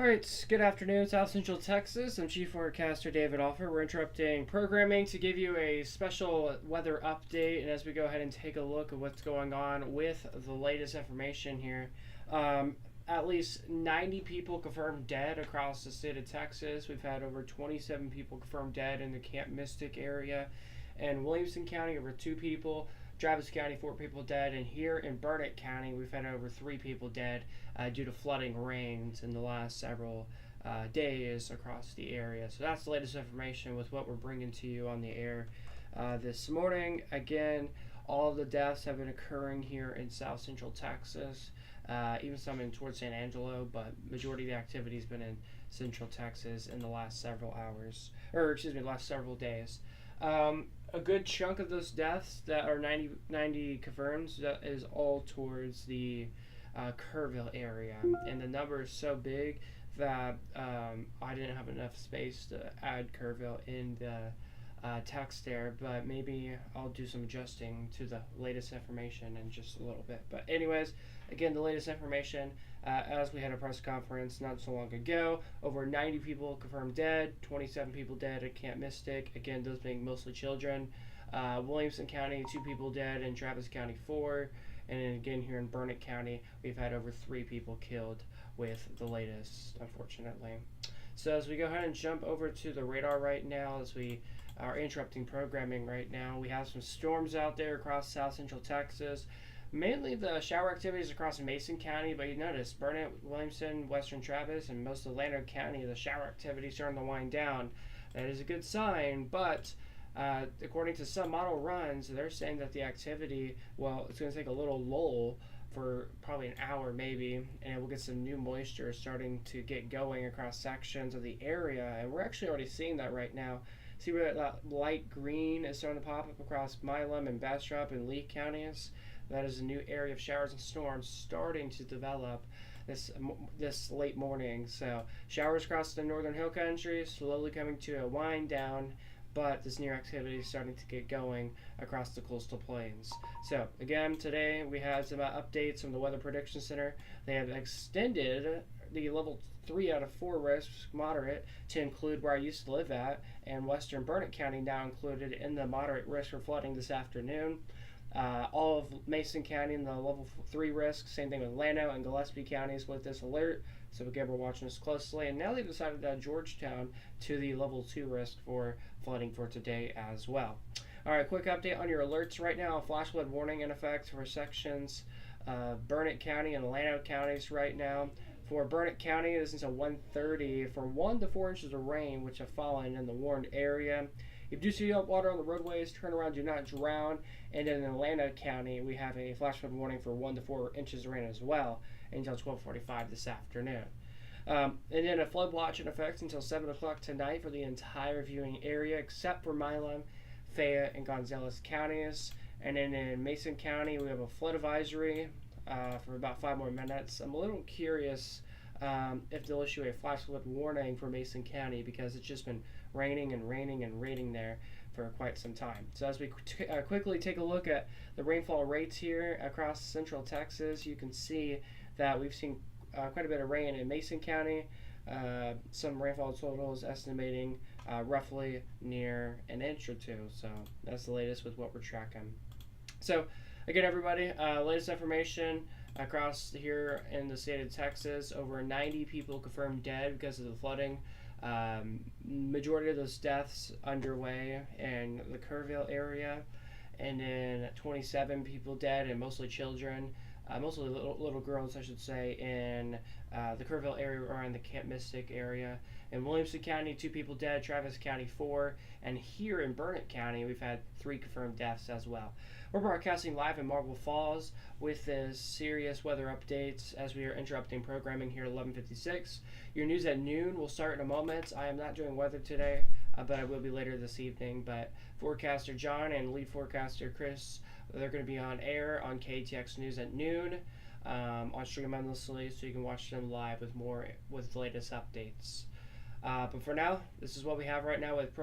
Alright, good afternoon, South Central Texas. I'm Chief Forecaster David Alford. We're interrupting programming to give you a special weather update, and as we go ahead and take a look at what's going on with the latest information here, at least 90 people confirmed dead across the state of Texas. We've had over 27 people confirmed dead in the Camp Mystic area. In Williamson County, over 2 people. Travis County, 4 people dead. And here in Burnett County, we've had over 3 people dead due to flooding rains in the last several days across the area. So that's the latest information with what we're bringing to you on the air this morning. Again, all of the deaths have been occurring here in South Central Texas, even some in towards San Angelo, but majority of the activity has been in Central Texas in the last several hours, or excuse me, last several days. A good chunk of those deaths that are 90 confirmed that is all towards the Kerrville area, and the number is so big that I didn't have enough space to add Kerrville in the text there, but maybe I'll do some adjusting to the latest information in just a little bit. But anyways, again, the latest information, as we had a press conference not so long ago, over 90 people confirmed dead, 27 people dead at Camp Mystic, again, those being mostly children. Williamson County, 2 people dead, and Travis County, 4. And then again, here in Burnett County, we've had over 3 people killed with the latest, unfortunately. So as we go ahead and jump over to the radar right now, as we are interrupting programming right now, we have some storms out there across South Central Texas. Mainly the shower activities across Mason County, but you notice Burnett, Williamson, Western Travis, and most of Lano County, the shower activity is starting to wind down. That is a good sign, but according to some model runs, they're saying that the activity, well, it's going to take a little lull for probably an hour maybe, and we'll get some new moisture starting to get going across sections of the area, and we're actually already seeing that right now. See where that light green is starting to pop up across Milam and Bastrop and Lee counties? That is a new area of showers and storms starting to develop this late morning. So showers across the northern hill country, slowly coming to a wind down, but this near activity is starting to get going across the coastal plains. So again, today we have some updates from the Weather Prediction Center. They have extended the level 3 out of 4 risk, moderate, to include where I used to live at, and western Burnett County now included in the moderate risk for flooding this afternoon. All of Mason County in the level 3 risk, same thing with Llano and Gillespie counties with this alert. So again, we're watching this closely, and now they've decided to add Georgetown to the level 2 risk for flooding for today as well. All right, quick update on your alerts right now. Flash flood warning in effect for sections Burnett County and Llano counties right now. For Burnett County, this is a 1:30 for 1 to 4 inches of rain, which have fallen in the warned area. If you do see water on the roadways, turn around, do not drown. And in Atlanta County, we have a flash flood warning for 1 to 4 inches of rain as well until 12:45 this afternoon. And then a flood watch in effect until 7 o'clock tonight for the entire viewing area, except for Milam, Fayette, and Gonzales counties. And then in Mason County, we have a flood advisory for about 5 more minutes. I'm a little curious if they'll issue a flash flood warning for Mason County, because it's just been raining and raining and raining there for quite some time. So as we quickly take a look at the rainfall rates here across central Texas, you can see that we've seen quite a bit of rain in Mason County. Some rainfall totals estimating roughly near an inch or 2. So that's the latest with what we're tracking. So again, everybody, latest information across here in the state of Texas. Over 90 people confirmed dead because of the flooding. Majority of those deaths underway in the Kerrville area, and then 27 people dead, and mostly children, mostly little girls, I should say, in the Kerrville area or in the Camp Mystic area. In Williamson County, 2 people dead, Travis County 4, and here in Burnett County, we've had 3 confirmed deaths as well. We're broadcasting live in Marble Falls with this serious weather updates as we are interrupting programming here at 11:56. Your news at noon will start in a moment. I am not doing weather today, but I will be later this evening. But forecaster John and lead forecaster Chris, they're going to be on air on KTX News at noon on stream endlessly, so you can watch them live with the latest updates. But for now, this is what we have right now with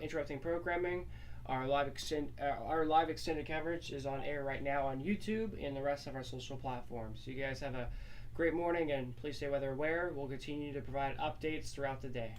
interrupting programming. Our live extended coverage is on air right now on YouTube and the rest of our social platforms. So you guys have a Great morning, and please stay weather aware. We'll continue to provide updates throughout the day.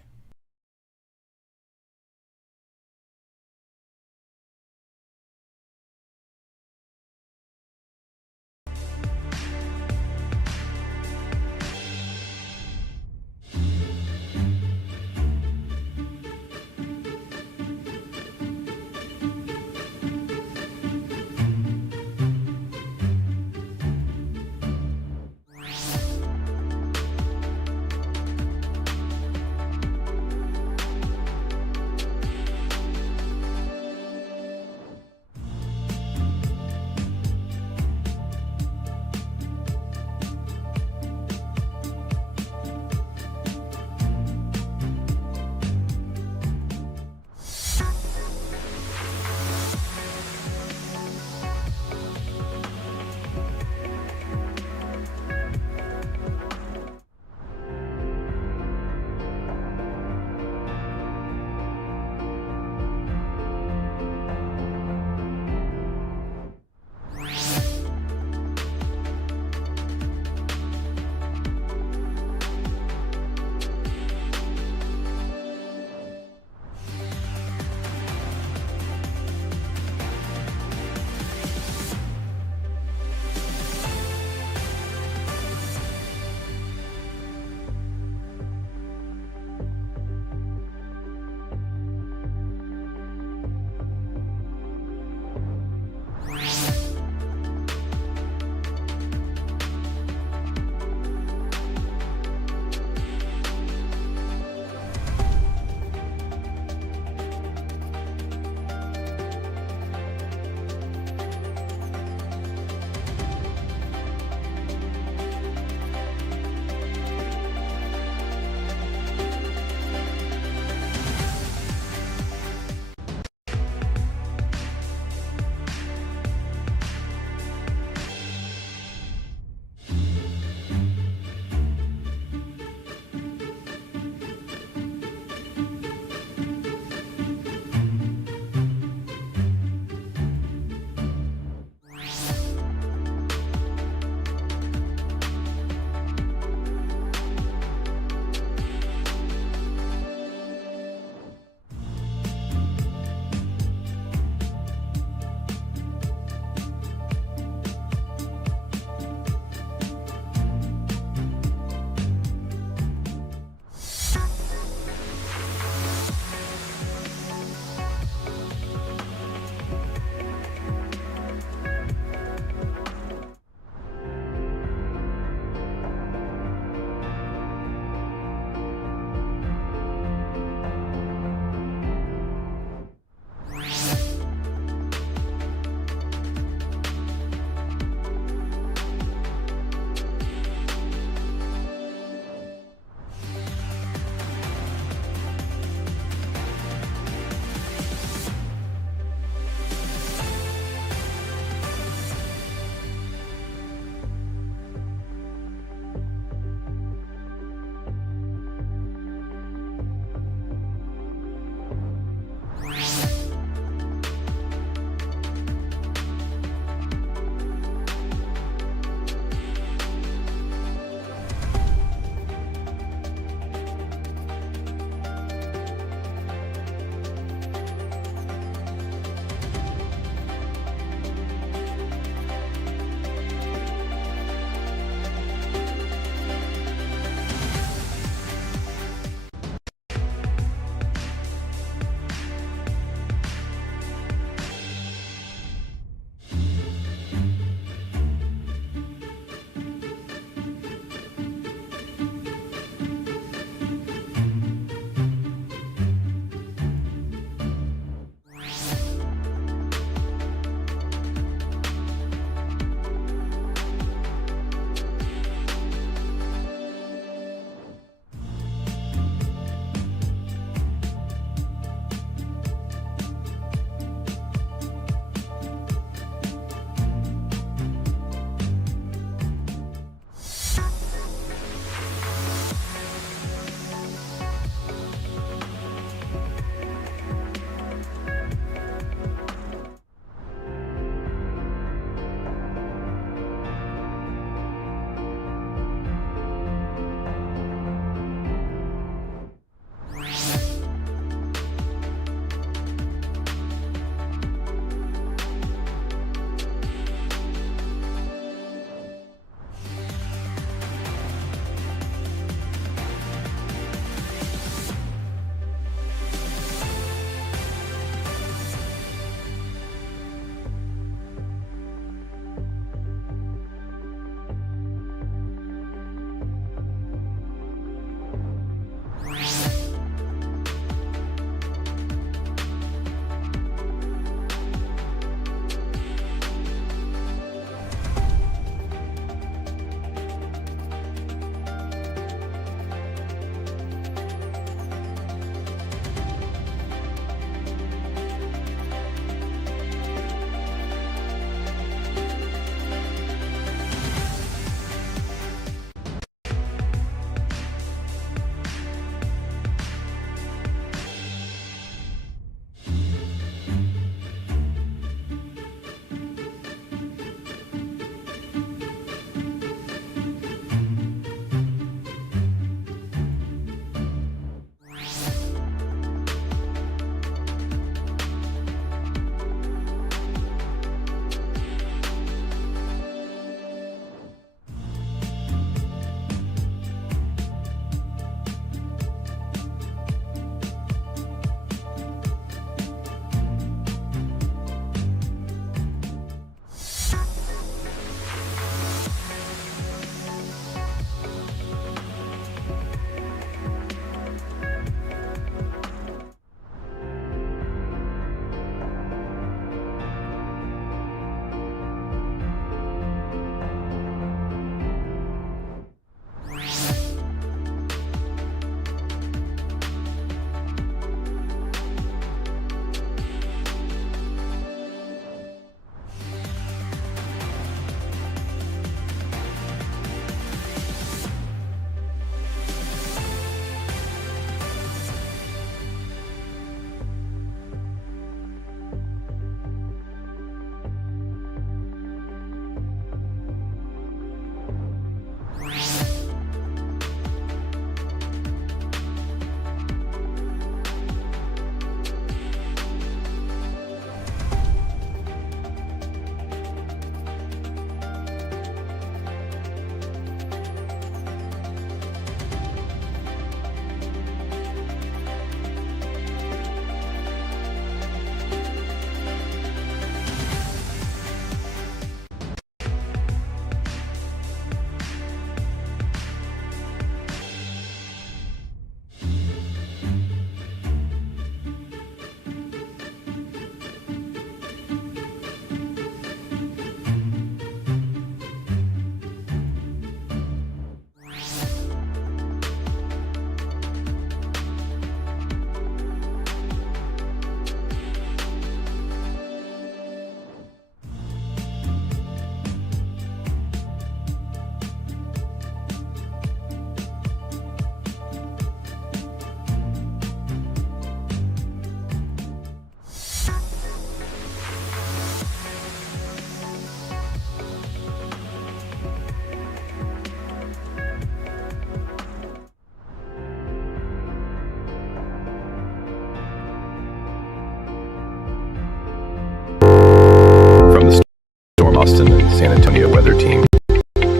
Storm Austin and San Antonio weather team.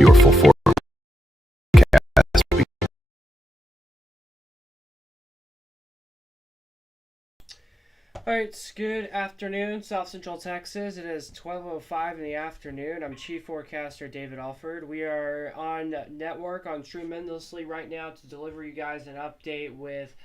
Your full forecast. Alright, good afternoon, South Central Texas. It is 12:05 in the afternoon. I'm Chief Forecaster David Alford. We are on network, on stream endlessly right now to deliver you guys an update with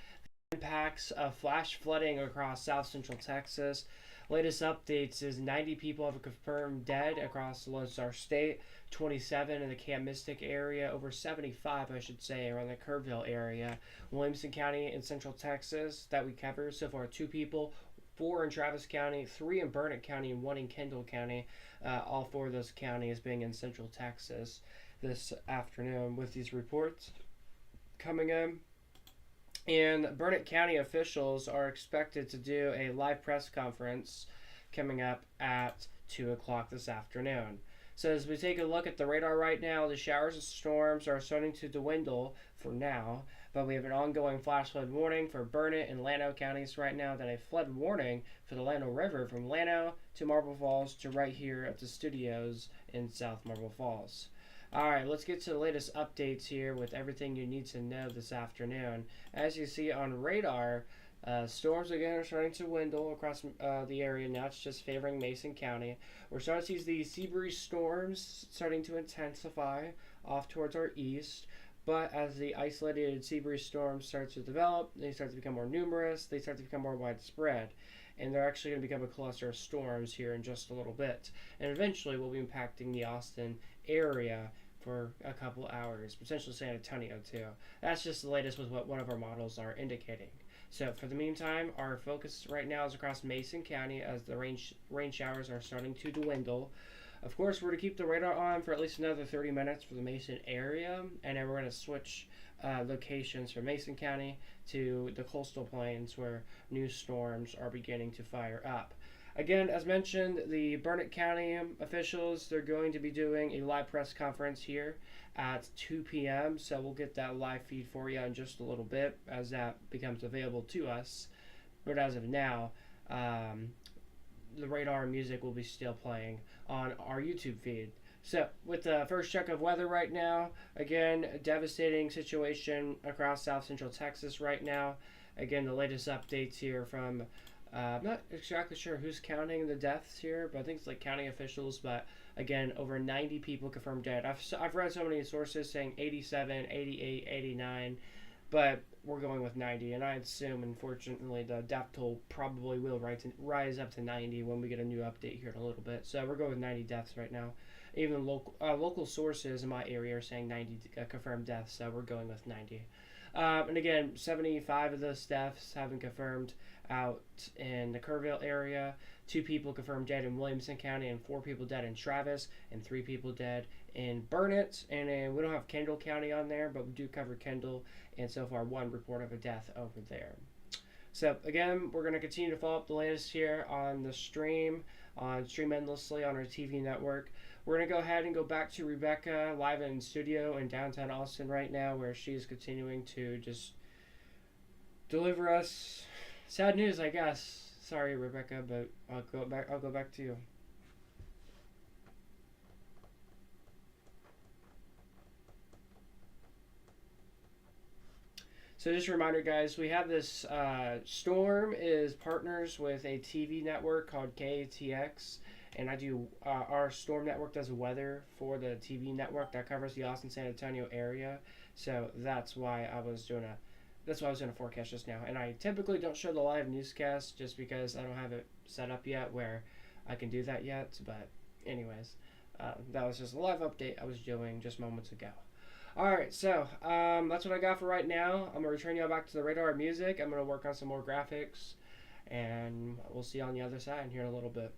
impacts of flash flooding across South Central Texas. Latest updates is 90 people have confirmed dead across the Lone Star State, 27 in the Camp Mystic area, over 75, I should say, around the Kerrville area. Williamson County in Central Texas that we cover so far, 2 people, 4 in Travis County, 3 in Burnett County, and 1 in Kendall County. All 4 of those counties being in Central Texas this afternoon with these reports coming in. And Burnett County officials are expected to do a live press conference coming up at 2 o'clock this afternoon. So as we take a look at the radar right now, the showers and storms are starting to dwindle for now, but we have an ongoing flash flood warning for Burnett and Llano counties right now, then a flood warning for the Llano River from Llano to Marble Falls to right here at the studios in South Marble Falls. Alright, let's get to the latest updates here with everything you need to know this afternoon. As you see on radar, storms again are starting to dwindle across the area. Now it's just favoring Mason County. We're starting to see these sea breeze storms starting to intensify off towards our east. But as the isolated sea breeze storms start to develop, they start to become more numerous, they start to become more widespread. And they're actually going to become a cluster of storms here in just a little bit. And eventually will be impacting the Austin area for a couple hours, potentially San Antonio too. That's just the latest with what one of our models are indicating. So for the meantime, our focus right now is across Mason County as the rain showers are starting to dwindle. Of course, we're to keep the radar on for at least another 30 minutes for the Mason area, and then we're going to switch locations from Mason County to the coastal plains where new storms are beginning to fire up. Again, as mentioned, the Burnett County officials, they're going to be doing a live press conference here at 2 p.m. So we'll get that live feed for you in just a little bit as that becomes available to us. But as of now, the radar music will be still playing on our YouTube feed. So with the first check of weather right now, again, devastating situation across South Central Texas right now. Again, the latest updates here from I'm not exactly sure who's counting the deaths here, but I think it's like county officials. But again, over 90 people confirmed dead. I've read so many sources saying 87, 88, 89, but we're going with 90. And I assume, unfortunately, the death toll probably will rise up to 90 when we get a new update here in a little bit. So we're going with 90 deaths right now. Even local sources in my area are saying 90 confirmed deaths, so we're going with 90. And again, 75 of those deaths have been confirmed out in the Kerrville area. 2 people confirmed dead in Williamson County, and 4 people dead in Travis, and 3 people dead in Burnett. And we don't have Kendall County on there, but we do cover Kendall, and so far 1 report of a death over there. So again, we're going to continue to follow up the latest here on the stream, on Stream Endlessly on our TV network. We're going to go ahead and go back to Rebecca live in studio in downtown Austin right now, where she's continuing to just deliver us sad news, I guess. Sorry, Rebecca, but I'll go back to you. So just a reminder, guys, we have this Storm is partners with a TV network called KATX. And I do, our Storm network does weather for the TV network that covers the Austin, San Antonio area. So that's why I was doing a forecast just now. And I typically don't show the live newscast just because I don't have it set up yet where I can do that yet. But anyways, that was just a live update I was doing just moments ago. Alright, so that's what I got for right now. I'm going to return you all back to the radar music. I'm going to work on some more graphics. And we'll see you on the other side here in a little bit.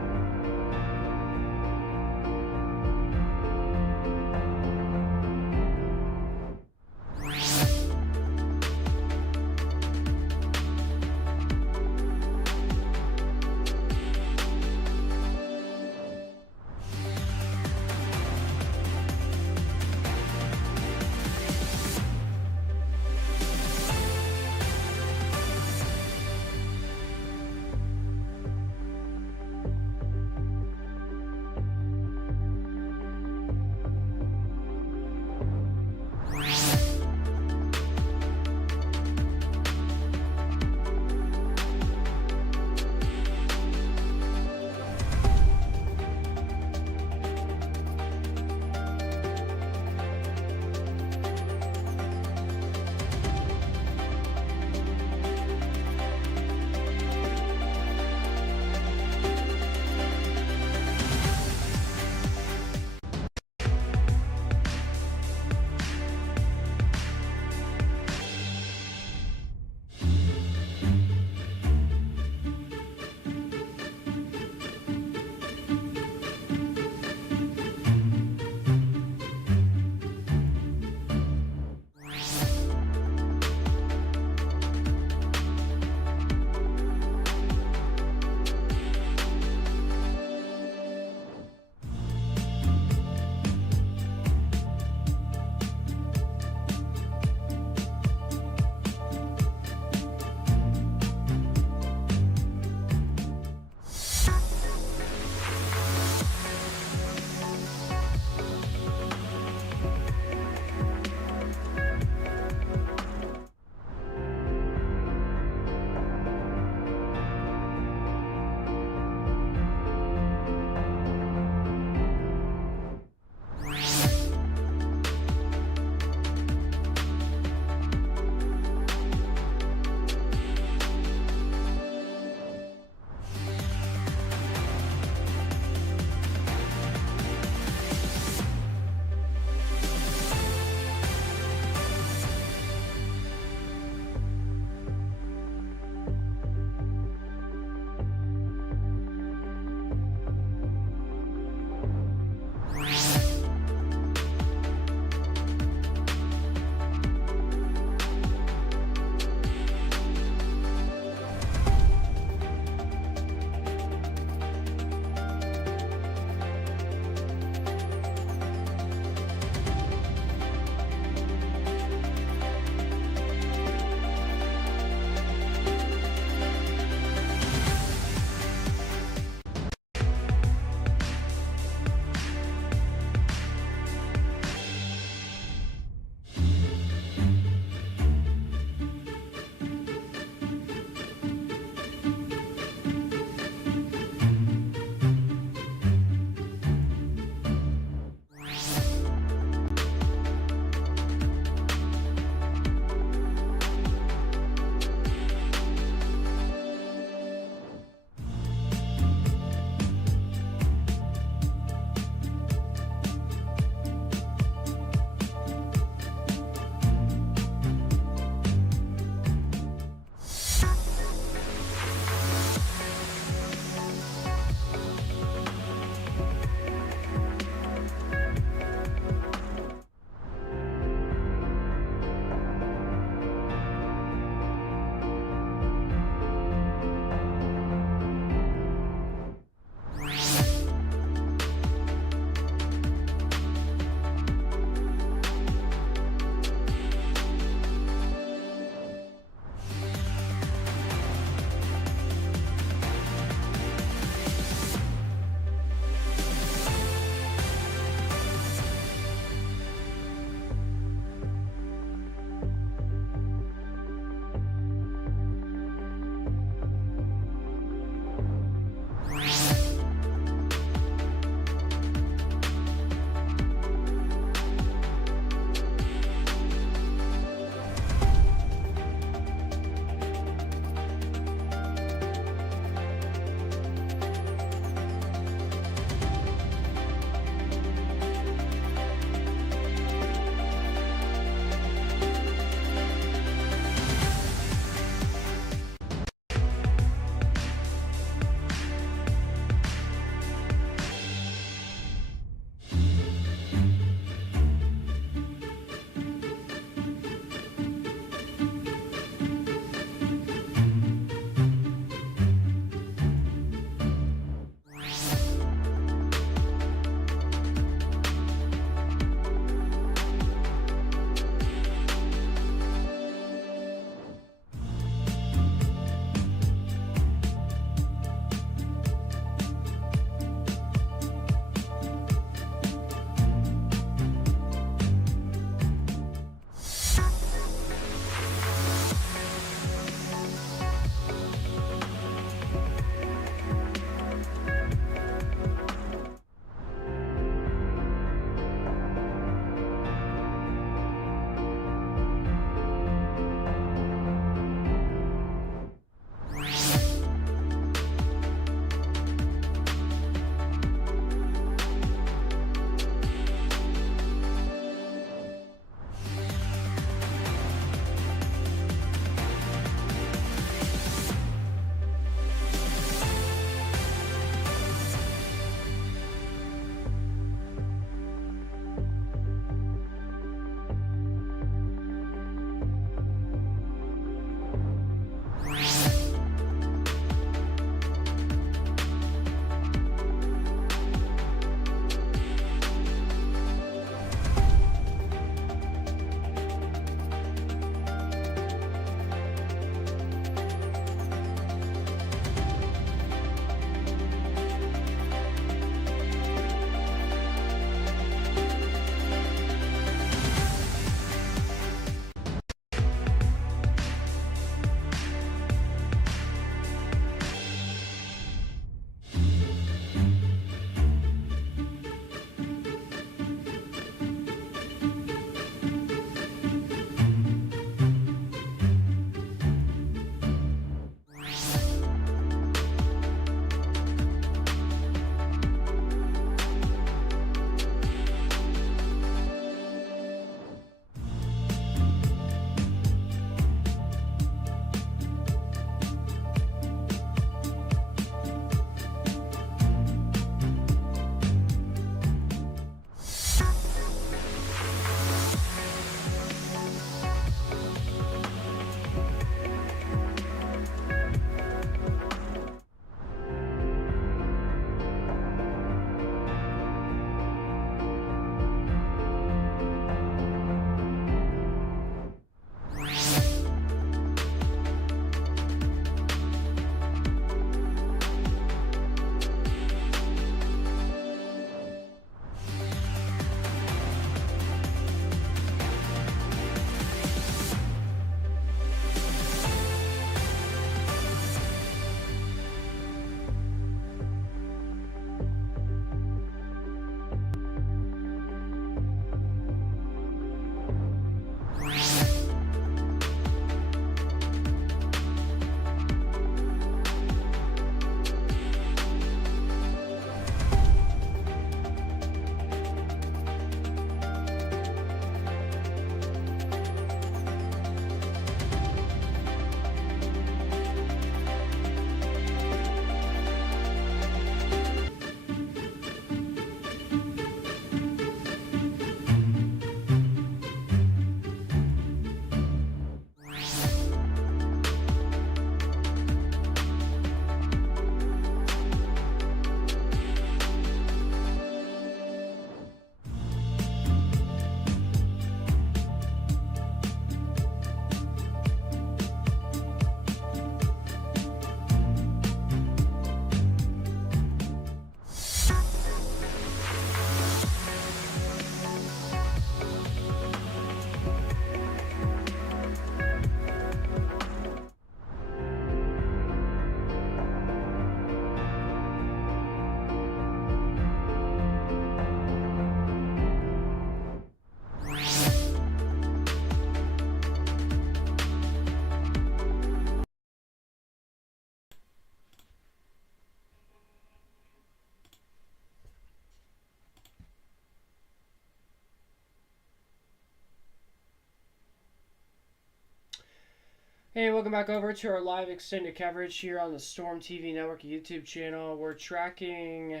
Hey, welcome back over to our live extended coverage here on the Storm TV Network YouTube channel. We're tracking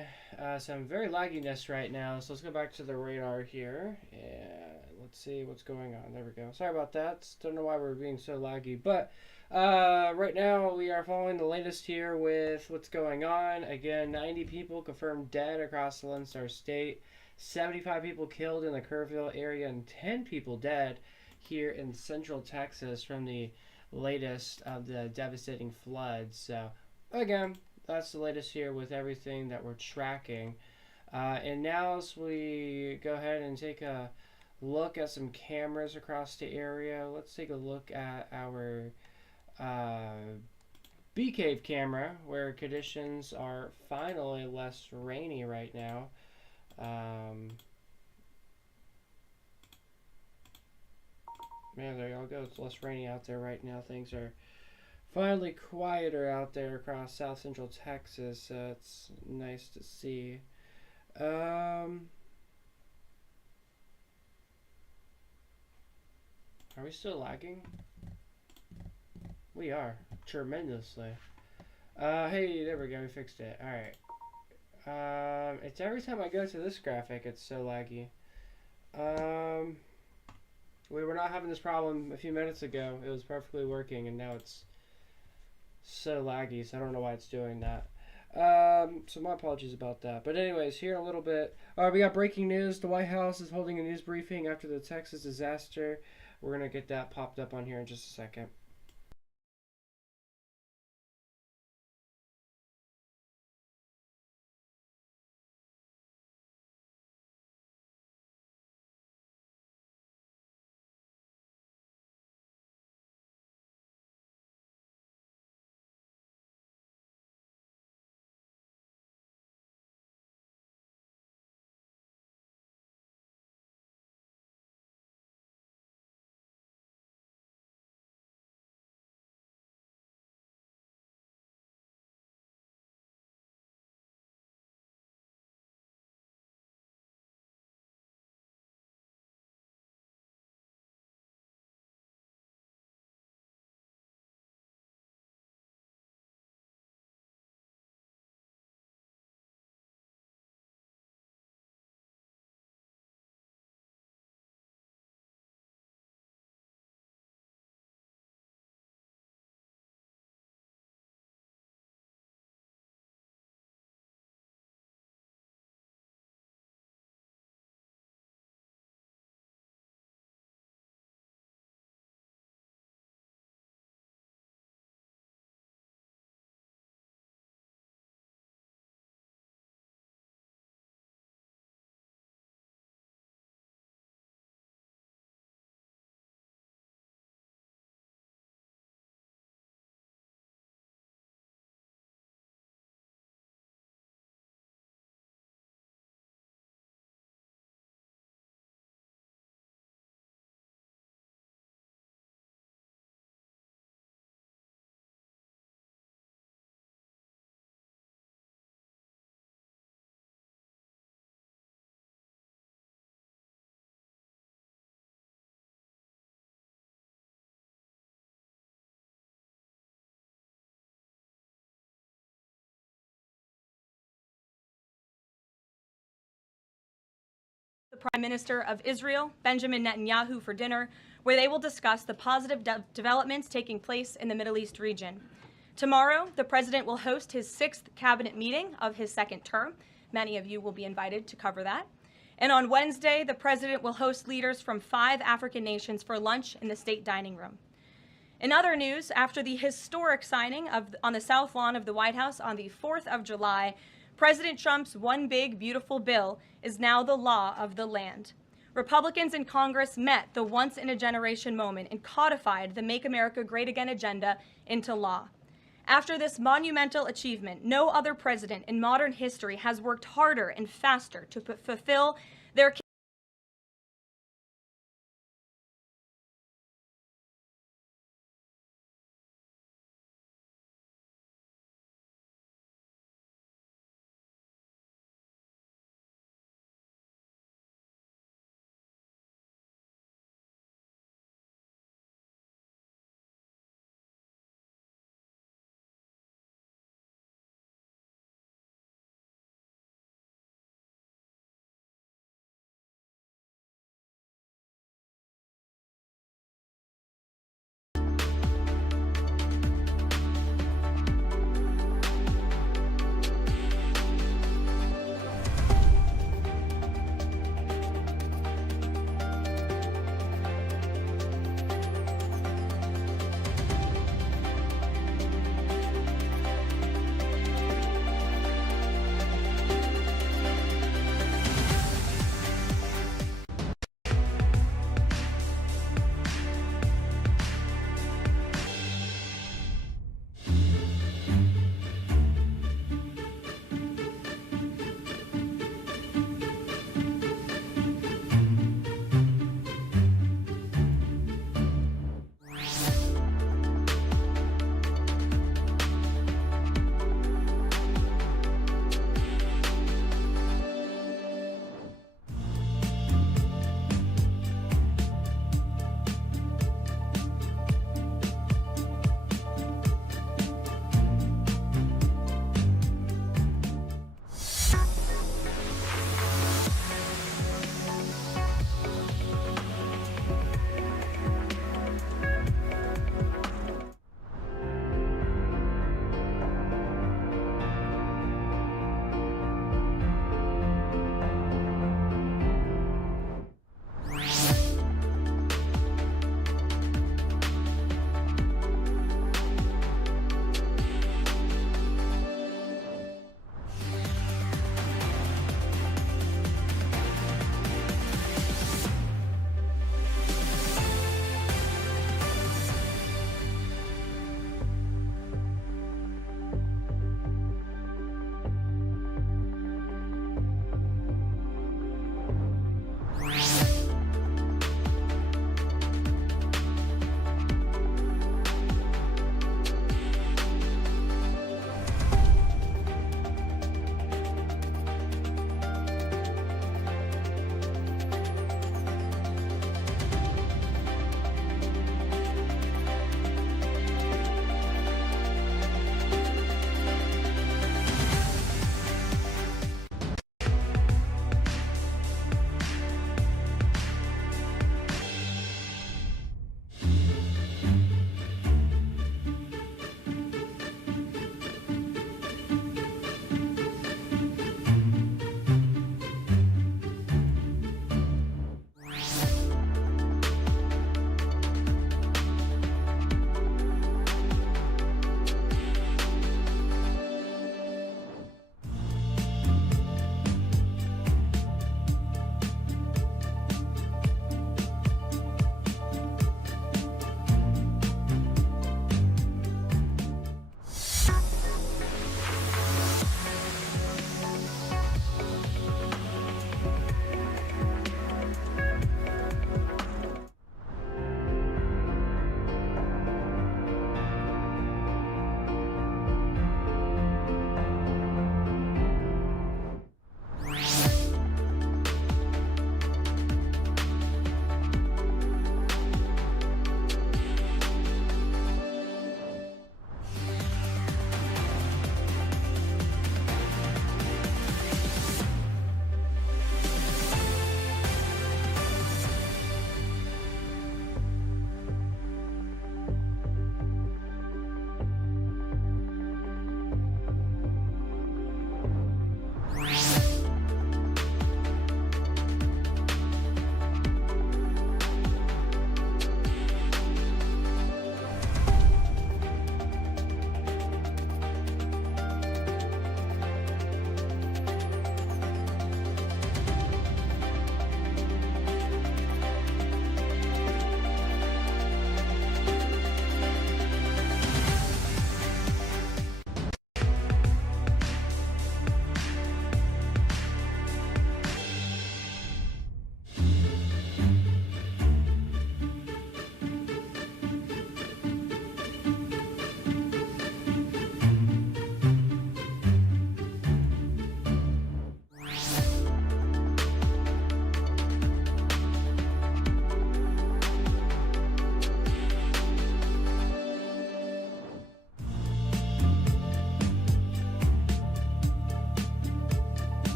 some very lagginess right now, so let's go back to the radar here and let's see what's going on. There we go. Sorry about that. Don't know why we're being so laggy, but right now we are following the latest here with what's going on. Again, 90 people confirmed dead across the Lone Star State, 75 people killed in the Kerrville area, and 10 people dead here in Central Texas from the latest of the devastating floods. So again, that's the latest here with everything that we're tracking. And now as we go ahead and take a look at some cameras across the area, let's take a look at our Bee Cave camera, where conditions are finally less rainy right now. Yeah, there y'all go. It's less rainy out there right now. Things are finally quieter out there across South Central Texas. So it's nice to see. Are we still lagging? We are tremendously. Hey, there we go. We fixed it. All right. It's every time I go to this graphic, it's so laggy. We were not having this problem a few minutes ago. It was perfectly working, and now it's so laggy, so I don't know why it's doing that. So my apologies about that. But anyways, here in a little bit, we got breaking news. The White House is holding a news briefing after the Texas disaster. We're going to get that popped up on here in just a second. The Prime Minister of Israel, Benjamin Netanyahu, for dinner, where they will discuss the positive developments taking place in the Middle East region. Tomorrow, the president will host his 6th cabinet meeting of his 2nd term. Many of you will be invited to cover that. And on Wednesday, the president will host leaders from 5 African nations for lunch in the state dining room. In other news, after the historic signing on the South Lawn of the White House on the 4th of July, President Trump's One Big Beautiful Bill is now the law of the land. Republicans in Congress met the once-in-a-generation moment and codified the Make America Great Again agenda into law. After this monumental achievement, no other president in modern history has worked harder and faster to fulfill their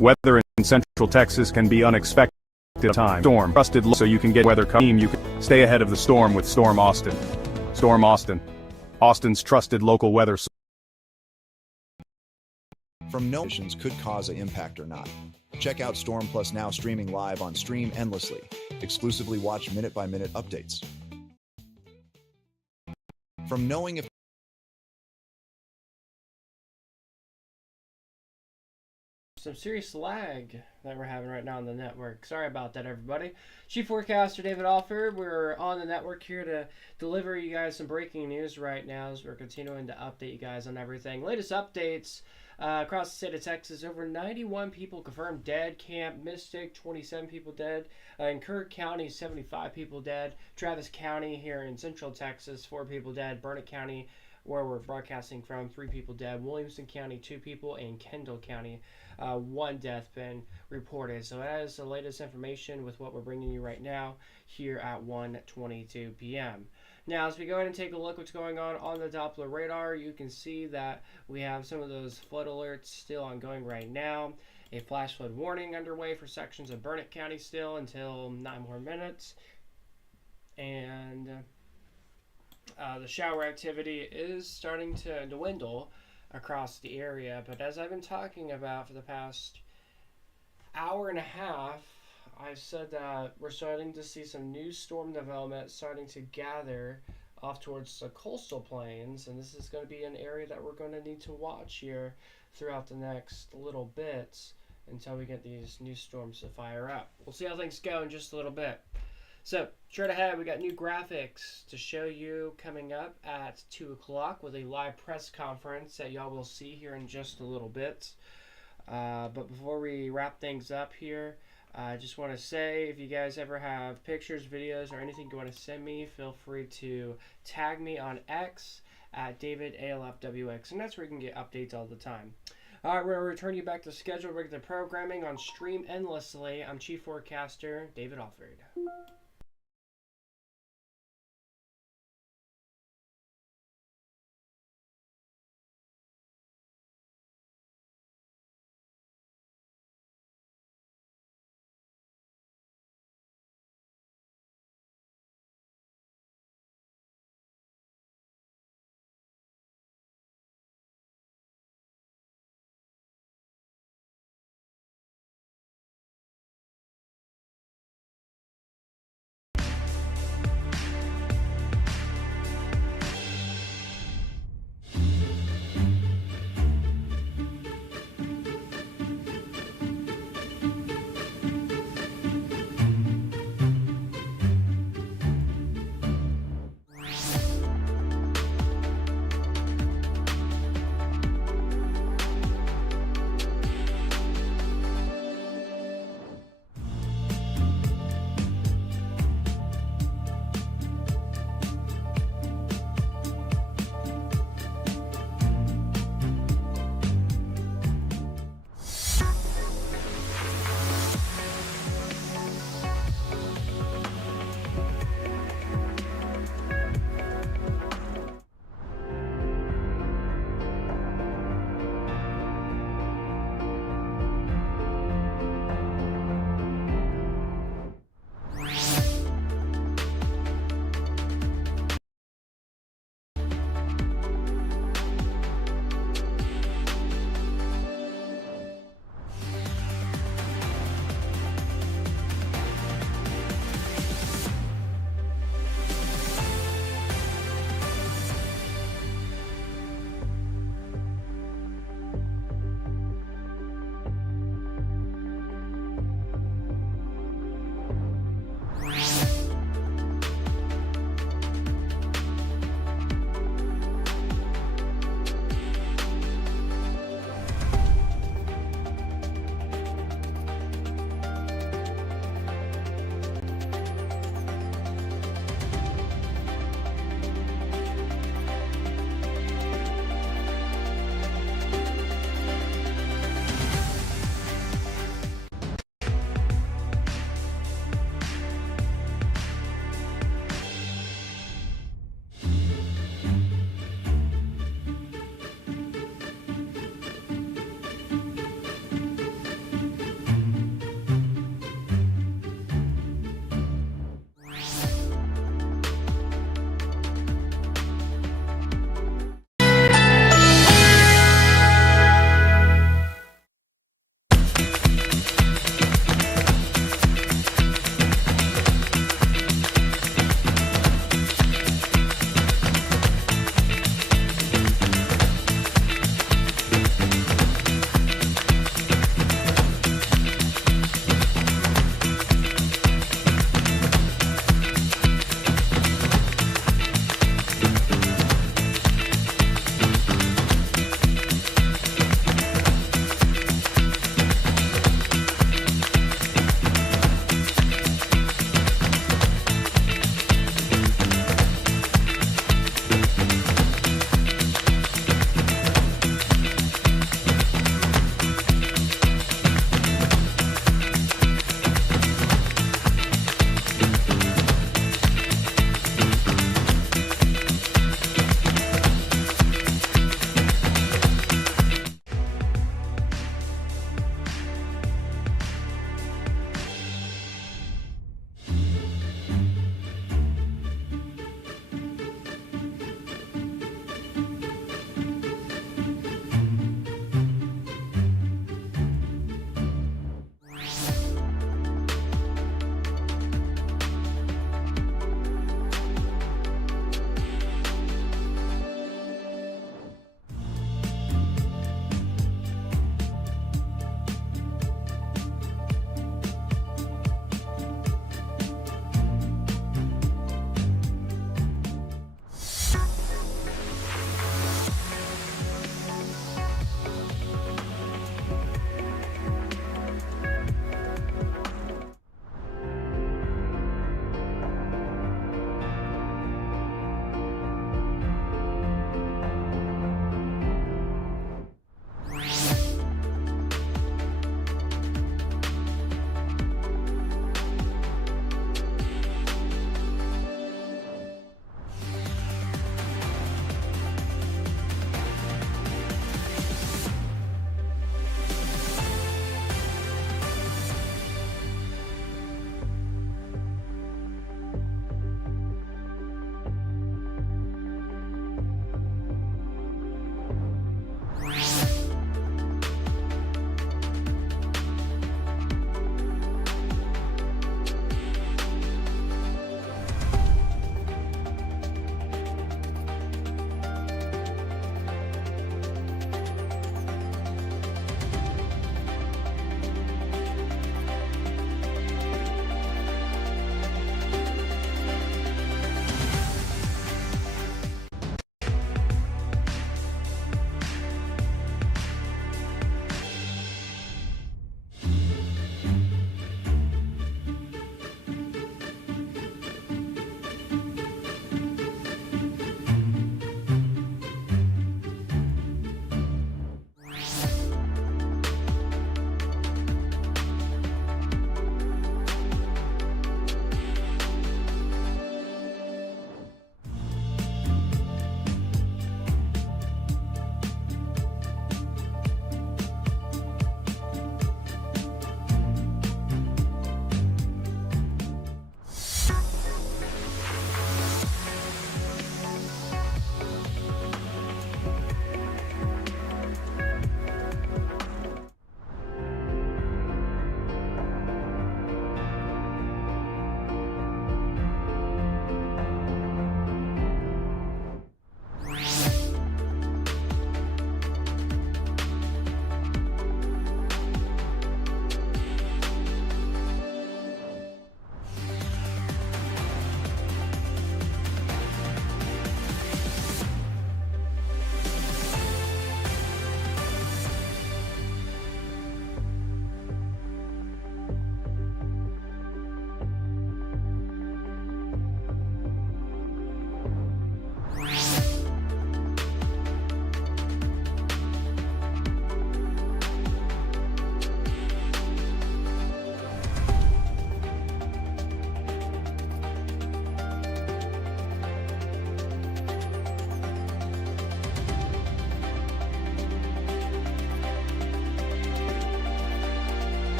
Weather in Central Texas can be unexpected at times. Storm trusted so you can get weather team. You can stay ahead of the storm with Storm Austin. Storm Austin, Austin's trusted local weather. From no missions could cause an impact or not. Check out Storm Plus now streaming live on Stream Endlessly. Exclusively watch minute-by-minute updates. From knowing if some serious lag that we're having right now on the network. Sorry about that, everybody. Chief Forecaster David Alford. We're on the network here to deliver you guys some breaking news right now as we're continuing to update you guys on everything. Latest updates across the state of Texas. Over 91 people confirmed dead. Camp Mystic, 27 people dead. In Kirk County, 75 people dead. Travis County here in Central Texas, 4 people dead. Burnett County, where we're broadcasting from, 3 people dead. Williamson County, 2 people. And Kendall County, 1 death been reported. So that is the latest information with what we're bringing you right now here at 1:22 p.m. Now, as we go ahead and take a look what's going on the Doppler radar, you can see that we have some of those flood alerts still ongoing right now. A flash flood warning underway for sections of Burnett County still until 9 more minutes. And the shower activity is starting to dwindle across the area, but as I've been talking about for the past hour and a half, I've said that we're starting to see some new storm development starting to gather off towards the coastal plains, and this is going to be an area that we're going to need to watch here throughout the next little bits until we get these new storms to fire up. We'll see how things go in just a little bit. So, straight ahead, we got new graphics to show you coming up at 2 o'clock with a live press conference that y'all will see here in just a little bit. But before we wrap things up here, I just want to say, if you guys ever have pictures, videos, or anything you want to send me, feel free to tag me on X at DavidALFWX, and that's where you can get updates all the time. All right, we're going to return you back to scheduled regular programming on Stream Endlessly. I'm Chief Forecaster David Alford.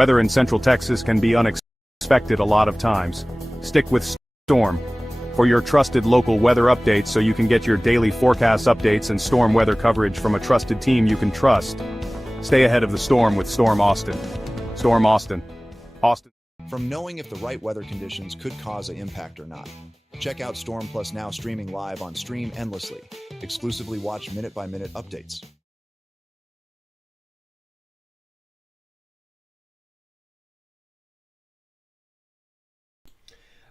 Weather in Central Texas can be unexpected a lot of times. Stick with Storm for your trusted local weather updates so you can get your daily forecast updates and storm weather coverage from a trusted team you can trust. Stay ahead of the storm with Storm Austin. Storm Austin. Austin. From knowing if the right weather conditions could cause an impact or not. Check out Storm Plus now streaming live on Stream Endlessly. Exclusively watch minute-by-minute updates.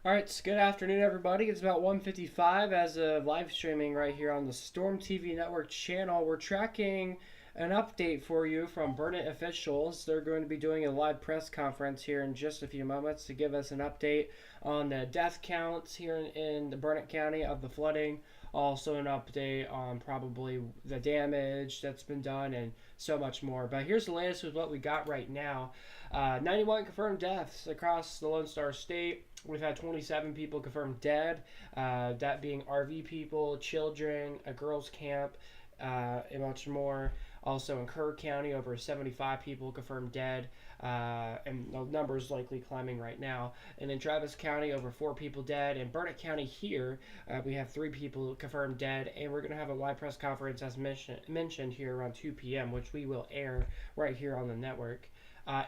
Alright, good afternoon everybody. It's about 1:55 as of live streaming right here on the Storm TV Network channel. We're tracking an update for you from Burnett officials. They're going to be doing a live press conference here in just a few moments to give us an update on the death counts here in the Burnett County of the flooding. Also an update on probably the damage that's been done and so much more. But here's the latest with what we got right now. 91 confirmed deaths across the Lone Star State. We've had 27 people confirmed dead, that being RV people, children, a girls' camp, and much more. Also in Kerr County, over 75 people confirmed dead, and the number is likely climbing right now. And in Travis County, over 4 people dead. In Burnett County here, we have 3 people confirmed dead, and we're going to have a live press conference as mentioned here around 2 p.m., which we will air right here on the network.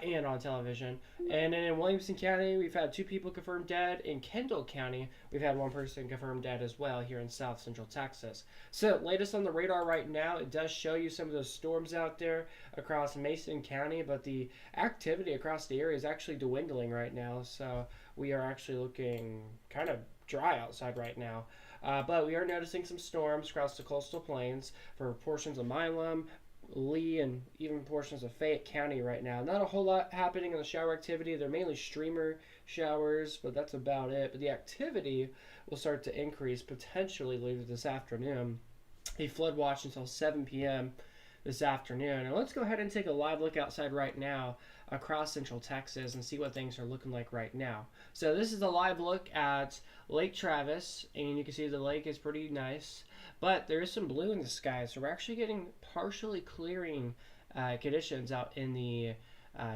And on television. And then in Williamson County, we've had 2 people confirmed dead. In Kendall County, we've had 1 person confirmed dead as well here in South Central Texas. So, latest on the radar right now, it does show you some of those storms out there across Mason County, but the activity across the area is actually dwindling right now. So, we are actually looking kind of dry outside right now. But we are noticing some storms across the coastal plains for portions of Milam, Lee, and even portions of Fayette County right now. Not a whole lot happening in the shower activity. They're mainly streamer showers, but that's about it. But the activity will start to increase potentially later this afternoon. A flood watch until 7 p.m. this afternoon. And let's go ahead and take a live look outside right now across Central Texas and see what things are looking like right now. So this is a live look at Lake Travis, and you can see the lake is pretty nice. But there is some blue in the sky, so we're actually getting partially clearing conditions out in the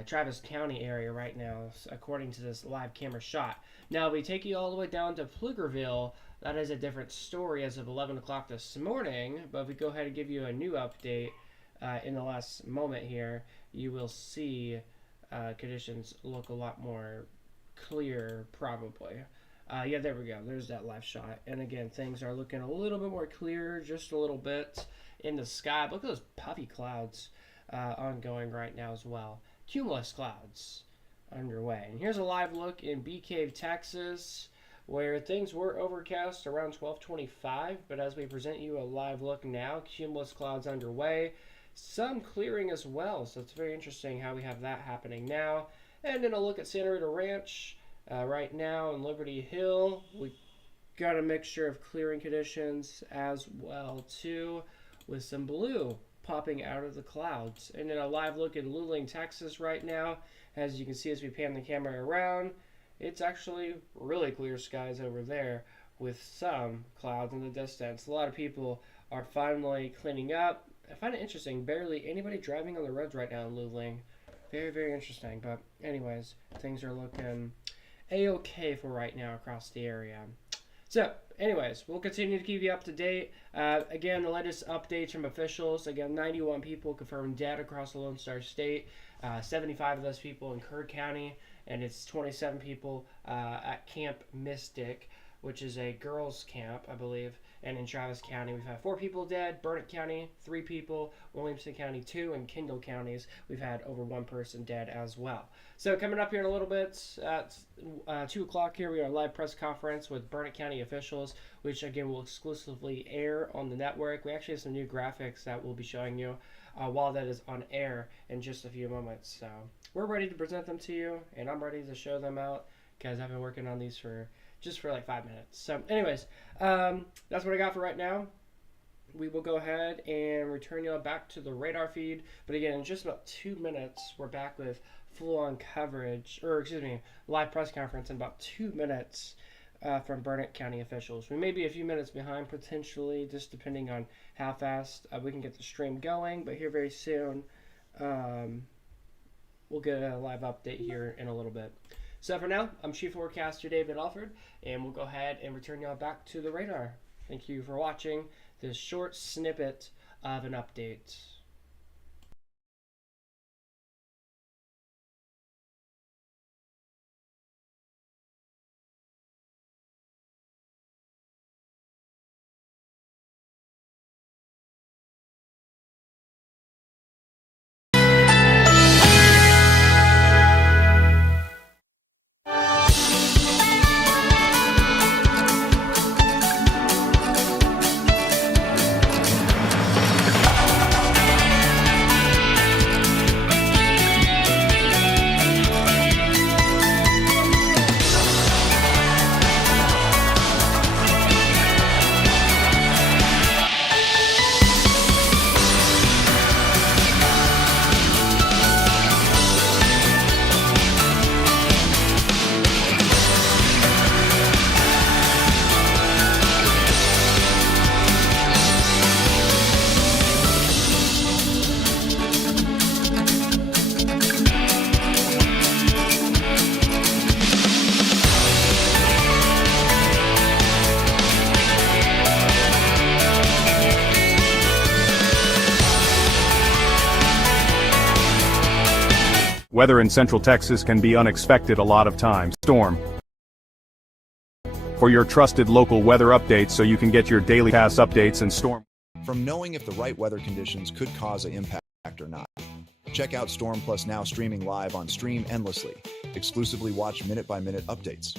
Travis County area right now, according to this live camera shot. Now, if we take you all the way down to Pflugerville, that is a different story as of 11 o'clock this morning. But if we go ahead and give you a new update in the last moment here, you will see conditions look a lot more clear, probably. Yeah, there we go. There's that live shot. And again, things are looking a little bit more clear, just a little bit in the sky. Look at those puffy clouds ongoing right now as well. Cumulus clouds underway. And here's a live look in Bee Cave, Texas, where things were overcast around 12:25. But as we present you a live look now, cumulus clouds underway. Some clearing as well. So it's very interesting how we have that happening now. And then a look at Santa Rita Ranch. Right now in Liberty Hill, we got a mixture of clearing conditions as well too, with some blue popping out of the clouds. And then a live look in Luling, Texas right now. As you can see as we pan the camera around, it's actually really clear skies over there with some clouds in the distance. A lot of people are finally cleaning up. I find it interesting, barely anybody driving on the roads right now in Luling. Very, very interesting. But anyways, things are looking A-okay for right now across the area. So, anyways, we'll continue to keep you up to date. Again, the latest updates from officials. Again, 91 people confirmed dead across the Lone Star State. 75 of those people in Kerr County, and it's 27 people at Camp Mystic, which is a girls' camp, I believe. And in Travis County, we've had 4 people dead. Burnett County, 3 people. Williamson County, 2. And Kendall counties, we've had over 1 person dead as well. So coming up here in a little bit at 2 o'clock here, we are a live press conference with Burnett County officials, which again will exclusively air on the network. We actually have some new graphics that we'll be showing you while that is on air in just a few moments. So we're ready to present them to you, and I'm ready to show them out because I've been working on these for like 5 minutes. So anyways, that's what I got for right now. We will go ahead and return you back to the radar feed. But again, in just about 2 minutes, we're back with full-on coverage, or excuse me, live press conference in about 2 minutes from Burnett County officials. We may be a few minutes behind potentially, just depending on how fast we can get the stream going. But here very soon, we'll get a live update here in a little bit. So for now, I'm Chief Forecaster David Alford, and we'll go ahead and return y'all back to the radar. Thank you for watching this short snippet of an update. Weather in Central Texas can be unexpected a lot of times. Storm. For your trusted local weather updates so you can get your daily pass updates and storm. From knowing if the right weather conditions could cause an impact or not. Check out Storm Plus now streaming live on Stream Endlessly. Exclusively watch minute-by-minute updates.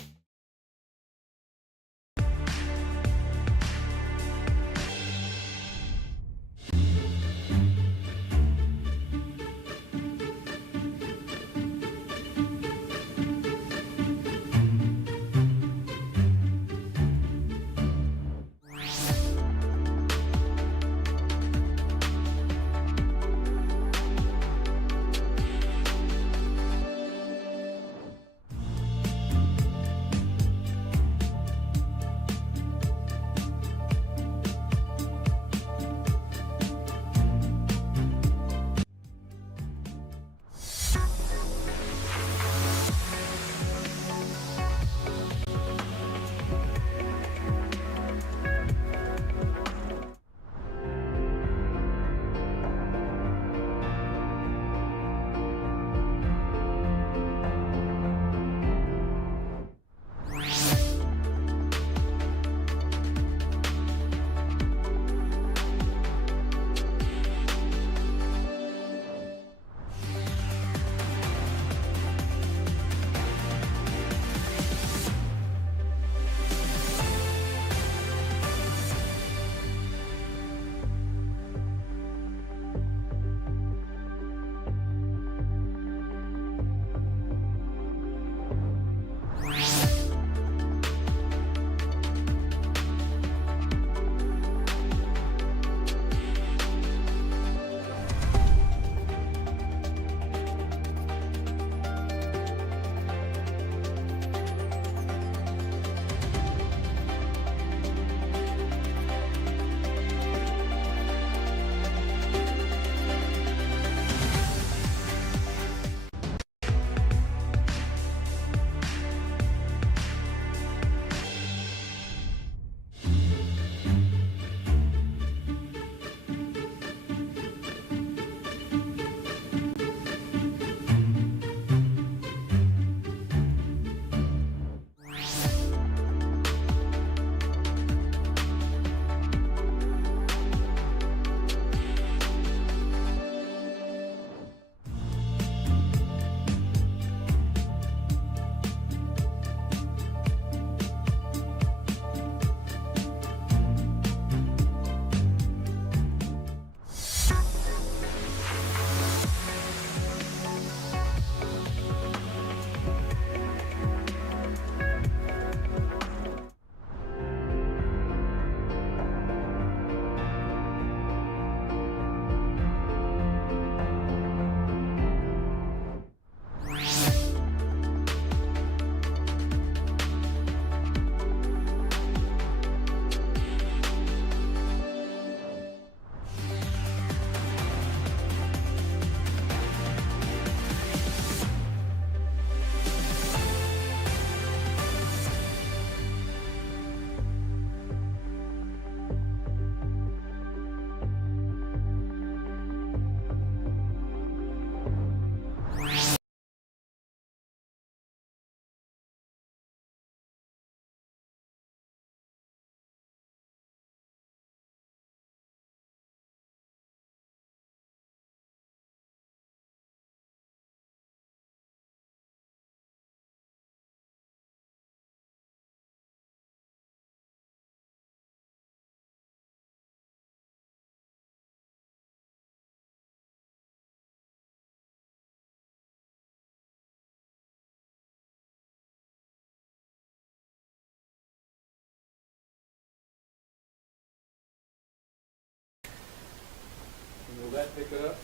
that pick it up?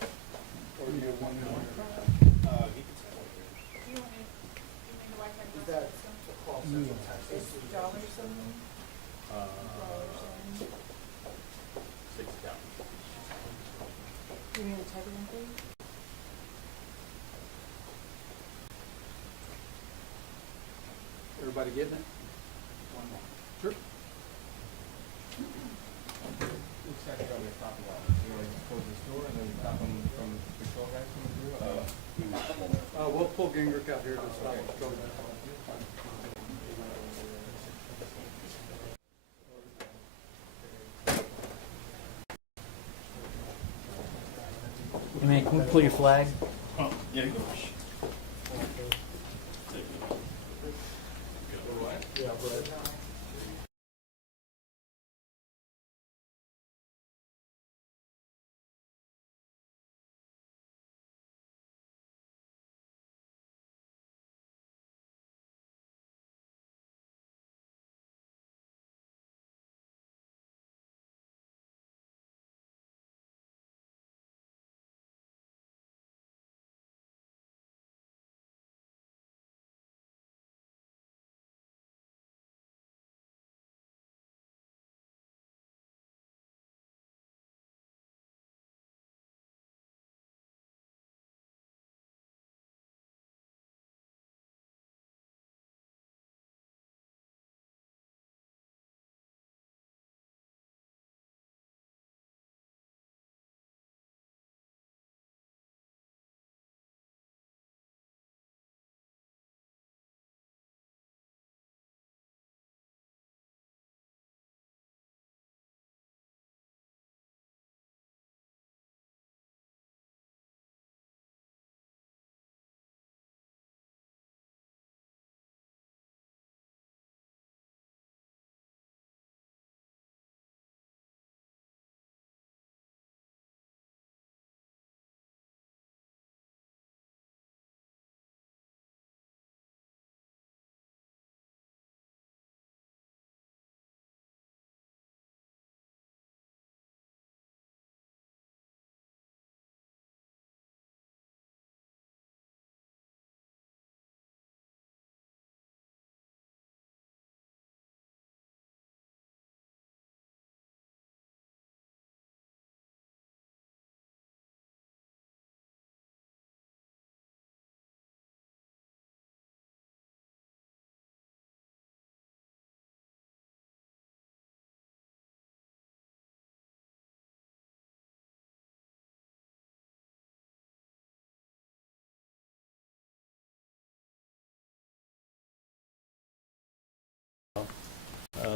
Or do you have one more? He can say what it is. Do you want me to Wi-Fi Is that across Central Texas? Six counties. You mean to type it in for you? Everybody getting it? One more. Sure. Looks like you're on the top of that. You want to just close this door and then stop them from patrol guys coming through? We'll pull Gingrich out here to stop the patrol guys. Hey man, can we pull your flag? Oh, yeah, go. Yeah, but.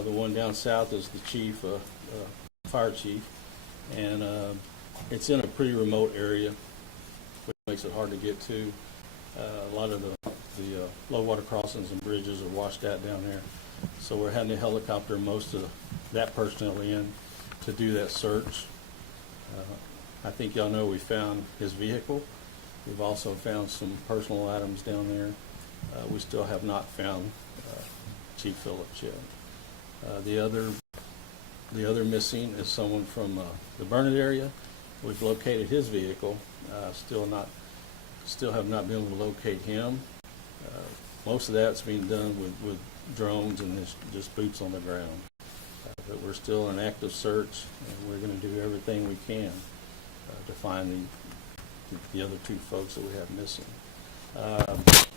The one down south is the chief, fire chief, and it's in a pretty remote area, which makes it hard to get to. A lot of the low water crossings and bridges are washed out down there, so we're having to helicopter most of that personnel in to do that search. I think y'all know we found his vehicle. We've also found some personal items down there. We still have not found Chief Phillips yet. The other missing is someone from the Burnett area. We've located his vehicle. Still have not been able to locate him. Most of that's being done with drones and just boots on the ground. But we're still in active search, and we're going to do everything we can to find the other two folks that we have missing. I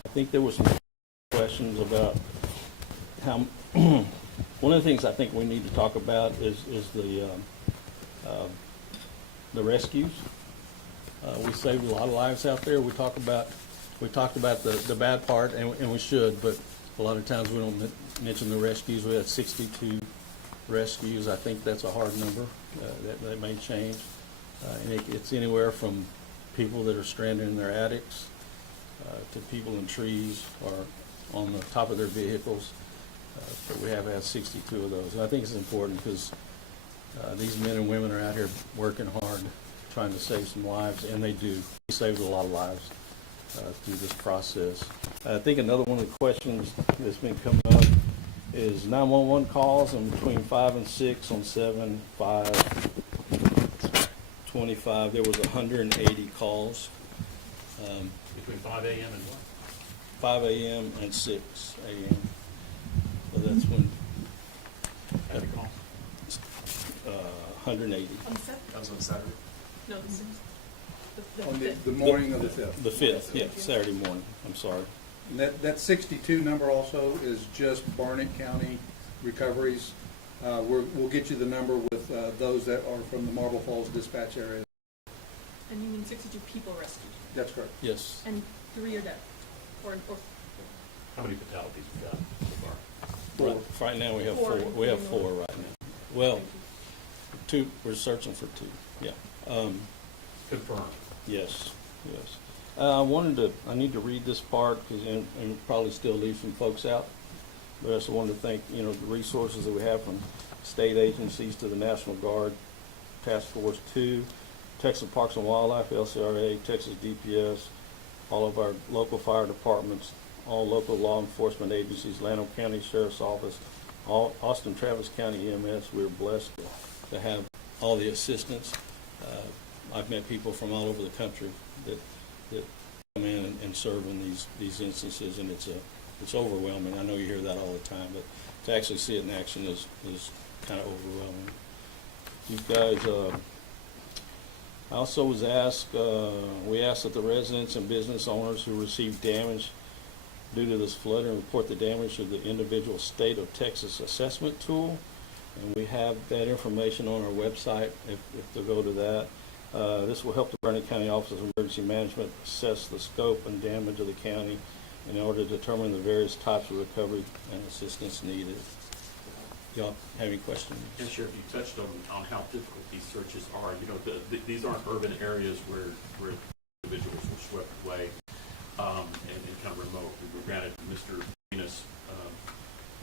think there were some questions about how. One of the things I think we need to talk about is the rescues. We saved a lot of lives out there. We talked about the bad part, and we should, but a lot of times we don't mention the rescues. We had 62 rescues. I think that's a hard number. That may change. And it's anywhere from people that are stranded in their attics to people in trees or on the top of their vehicles. But we have had 62 of those. And I think it's important because these men and women are out here working hard, trying to save some lives, and they do. We saved a lot of lives through this process. I think another one of the questions that's been coming up is 911 calls, and between 5 and 6 on 7/5/2021. 25, there was 180 calls. Between 5 a.m. and what? 5 a.m. and 6 a.m. So that's when. How many calls? 180. On the 5th? That was on Saturday? No, the 6th. On the morning of the 5th. The 5th, yeah, Saturday morning, I'm sorry. And that 62 number also is just Barnett County recoveries. We'll get you the number with those that are from the Marble Falls dispatch area. And you mean 62 people rescued? That's correct. Yes. And 3 are dead? Or How many fatalities we got so far? Right now we have Four. four. We have 4 right now. Well, 2. We're searching for 2. Yeah. Confirmed. Yes. Yes. I need to read this part because and probably still leave some folks out. But I also wanted to thank the resources that we have from state agencies to the National Guard, Task Force 2, Texas Parks and Wildlife, LCRA, Texas DPS, all of our local fire departments, all local law enforcement agencies, Llano County Sheriff's Office, all Austin Travis County EMS. We're blessed to have all the assistance. I've met people from all over the country that come in and serve in these instances, and it's overwhelming. I know you hear that all the time, but to actually see it in action is kind of overwhelming. You guys, I also was asked, we asked that the residents and business owners who received damage due to this flooding report the damage to the individual state of Texas assessment tool, and we have that information on our website if they'll go to that. This will help the Barnett County Office of Emergency Management assess the scope and damage of the county in order to determine the various types of recovery and assistance needed. Y'all have any questions? And Sheriff, you touched on how difficult these searches are. These aren't urban areas where individuals were swept away and kind of remote. We were granted Mr. Venus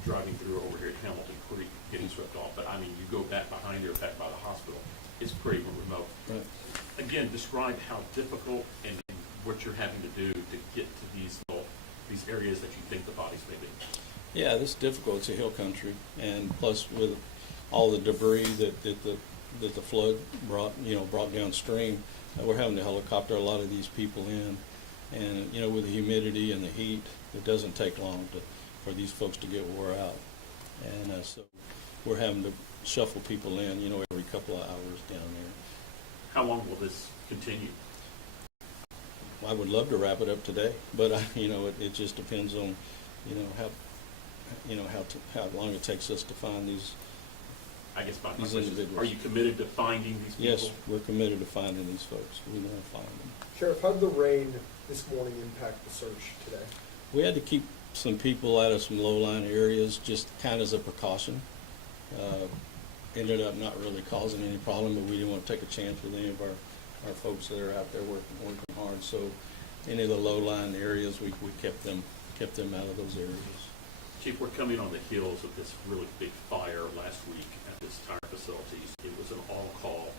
driving through over here at Hamilton Creek getting swept off. But I mean, you go back behind there, back by the hospital, it's pretty remote. Right. Again, describe how difficult and what you're having to do to get to these areas that you think the bodies may be. Yeah, this is difficult. It's a hill country, and plus with all the debris that the flood brought downstream, we're having to helicopter a lot of these people in, and with the humidity and the heat, it doesn't take long for these folks to get wore out, and so we're having to shuffle people in, every couple of hours down there. How long will this continue? I would love to wrap it up today, but it just depends on how long it takes us to find these. I guess my these question individuals. Are you committed to finding these people? Yes, we're committed to finding these folks. We want to find them. Sheriff, how did the rain this morning impact the search today? We had to keep some people out of some low-lying areas, just kind of as a precaution. Ended up not really causing any problem, but we didn't want to take a chance with any of our folks that are out there working hard. So any of the low-lying areas, we kept them out of those areas. Chief, we're coming on the heels of this really big fire last week at this tire facility. It was an all-call,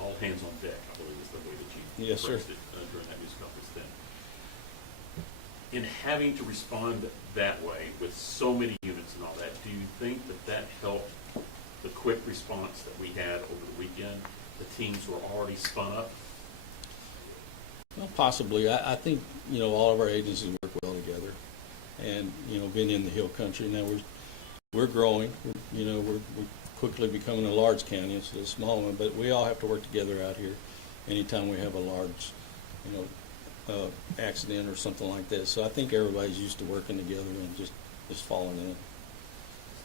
all hands on deck, I believe is the way that you phrased it during that news conference then. In having to respond that way with so many units and all that, do you think that helped the quick response that we had over the weekend? The teams were already spun up? Well, possibly. I think, all of our agencies work well together. And, being in the hill country, now we're growing. We're quickly becoming a large county instead of a small one, but we all have to work together out here anytime we have a large, accident or something like that. So I think everybody's used to working together and just falling in.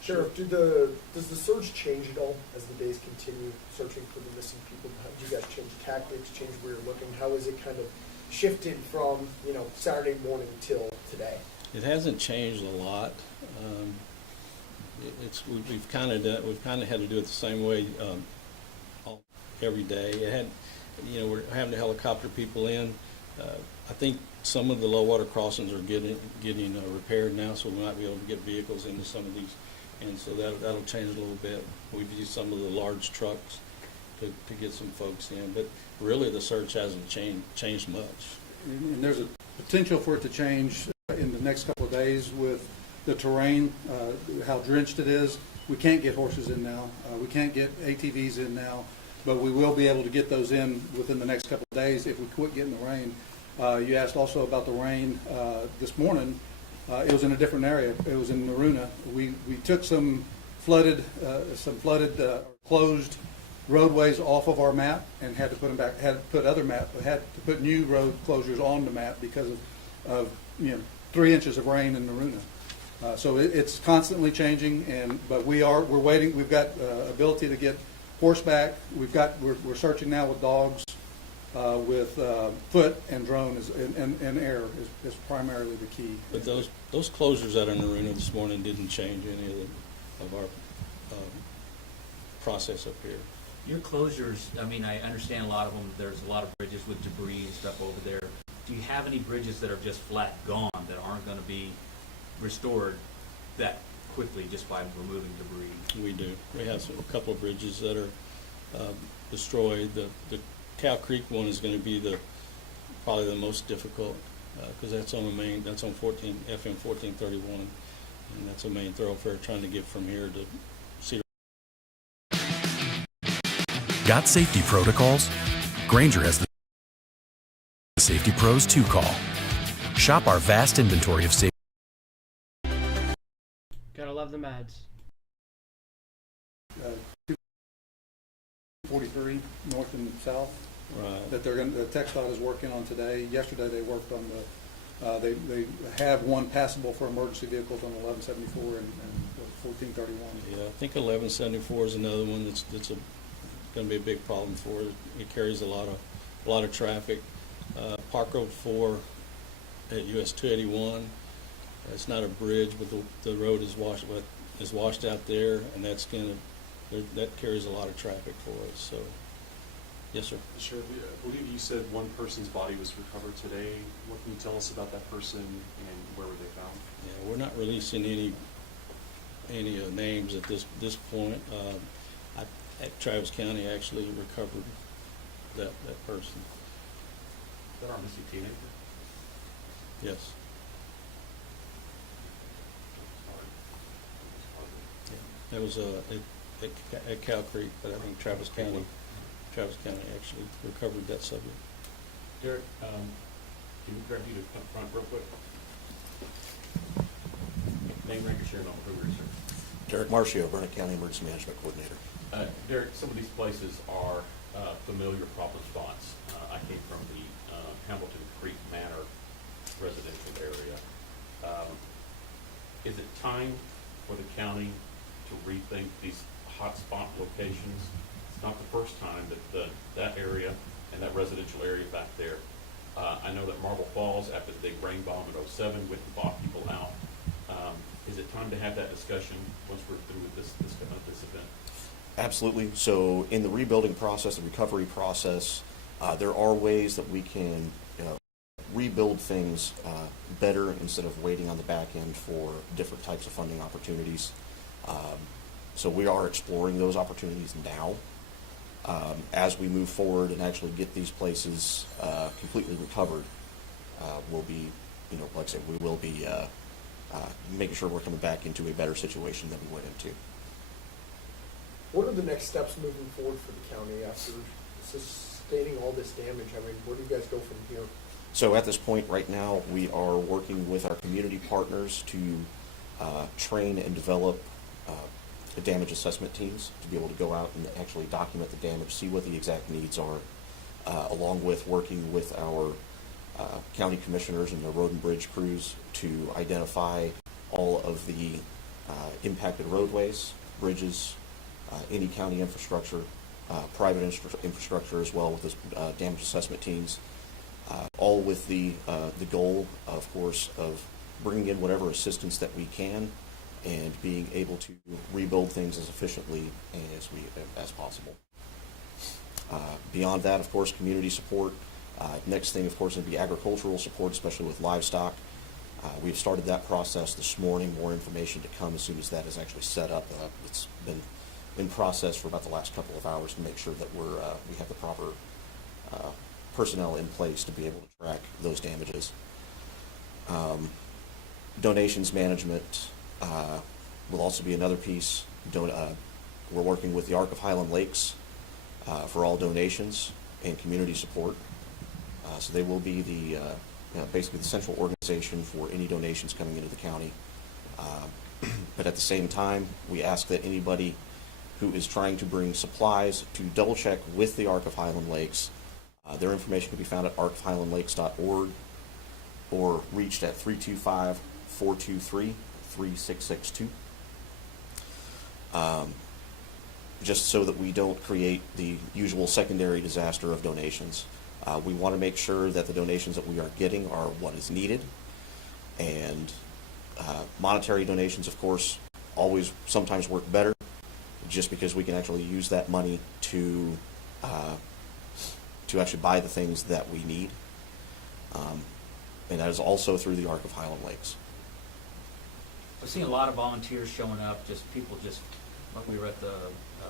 Sheriff, does the search change at all as the days continue, searching for the missing people? Do you guys change tactics, change where you're looking? How is it kind of shifted from, Saturday morning till today? It hasn't changed a lot. We've kind of had to do it the same way every day. We're having to helicopter people in. I think some of the low water crossings are getting repaired now, so we might be able to get vehicles into some of these, and so that'll change a little bit. We've used some of the large trucks to get some folks in, but really the search hasn't changed much. And there's a potential for it to change in the next couple of days with the terrain, how drenched it is. We can't get horses in now. We can't get ATVs in now. but we will be able to get those in within the next couple of days if we quit getting the rain. You asked also about the rain this morning. It was in a different area. It was in Maruna. We took some flooded, closed roadways off of our map and had to put them back. Had to put new road closures on the map because of 3 inches of rain in Maruna. So it's constantly changing, but we're waiting. We've got ability to get horseback. We're searching now with dogs, with foot and drone and air is primarily the key. But those closures out in Maruna this morning didn't change any of our process up here. Your closures, I mean, I understand a lot of them, there's a lot of bridges with debris and stuff over there. Do you have any bridges that are just flat gone, that aren't going to be restored that quickly just by removing debris? We do. We have a couple of bridges that are destroyed. The Cow Creek one is going to be probably the most difficult because that's on FM 1431, and that's a main thoroughfare trying to get from here to Cedar. Got safety protocols? Grainger has the Safety Pros 2 call. Shop our vast inventory of safety. Gotta love the Mads. 243 north and south. Right. That the TxDOT is working on today. Yesterday they worked on they have one passable for emergency vehicles on 1174 and 1431. Yeah, I think 1174 is another one that's going to be a big problem for it. It carries a lot of traffic. Park Road 4 at US 281. It's not a bridge, but the road is washed out there, and that carries a lot of traffic for us. So, yes, sir. Sure. I believe you said one person's body was recovered today. What can you tell us about that person and where were they found? Yeah, we're not releasing any names at this point. Travis County actually recovered that person. Is that our missing teenager? Yes. That was at Cow Creek, but I think Travis County actually recovered that subject. Derek, can we grab you to come front real quick? Name, rank, and share, and all who are sir. Derek Marcio, Burnett County Emergency Management Coordinator. Derek, some of these places are familiar problem spots. I came from the Hamilton Creek Manor residential area. Is it time for the county to rethink these hotspot locations? It's not the first time that that area and that residential area back there. I know that Marble Falls, after the big rain bomb in '07, went and bought people out. Is it time to have that discussion once we're through with this event? Absolutely. So in the rebuilding process, the recovery process, there are ways that we can rebuild things better instead of waiting on the back end for different types of funding opportunities. So we are exploring those opportunities now. As we move forward and actually get these places completely recovered, we'll be, like I said, we will be making sure we're coming back into a better situation than we went into. What are the next steps moving forward for the county after sustaining all this damage? I mean, where do you guys go from here? So at this point right now, we are working with our community partners to train and develop the damage assessment teams to be able to go out and actually document the damage, see what the exact needs are, along with working with our county commissioners and the road and bridge crews to identify all of the impacted roadways, bridges, any county infrastructure, private infrastructure as well with those damage assessment teams, all with the goal, of course, of bringing in whatever assistance that we can and being able to rebuild things as efficiently as possible. Beyond that, of course, community support. Next thing, of course, would be agricultural support, especially with livestock. We've started that process this morning. More information to come as soon as that is actually set up. It's been in process for about the last couple of hours to make sure that we have the proper personnel in place to be able to track those damages. Donations management will also be another piece. We're working with the Arc of Highland Lakes for all donations and community support. So they will be the basically the central organization for any donations coming into the county. But at the same time, we ask that anybody who is trying to bring supplies to double check with the Arc of Highland Lakes. Their information can be found at arcofhighlandlakes.org or reached at 325-423-3662. Just so that we don't create the usual secondary disaster of donations. We want to make sure that the donations that we are getting are what is needed, and monetary donations, of course, always sometimes work better, just because we can actually use that money to actually buy the things that we need, and that is also through the Arc of Highland Lakes. I've seen a lot of volunteers showing up, just people just, like we were at the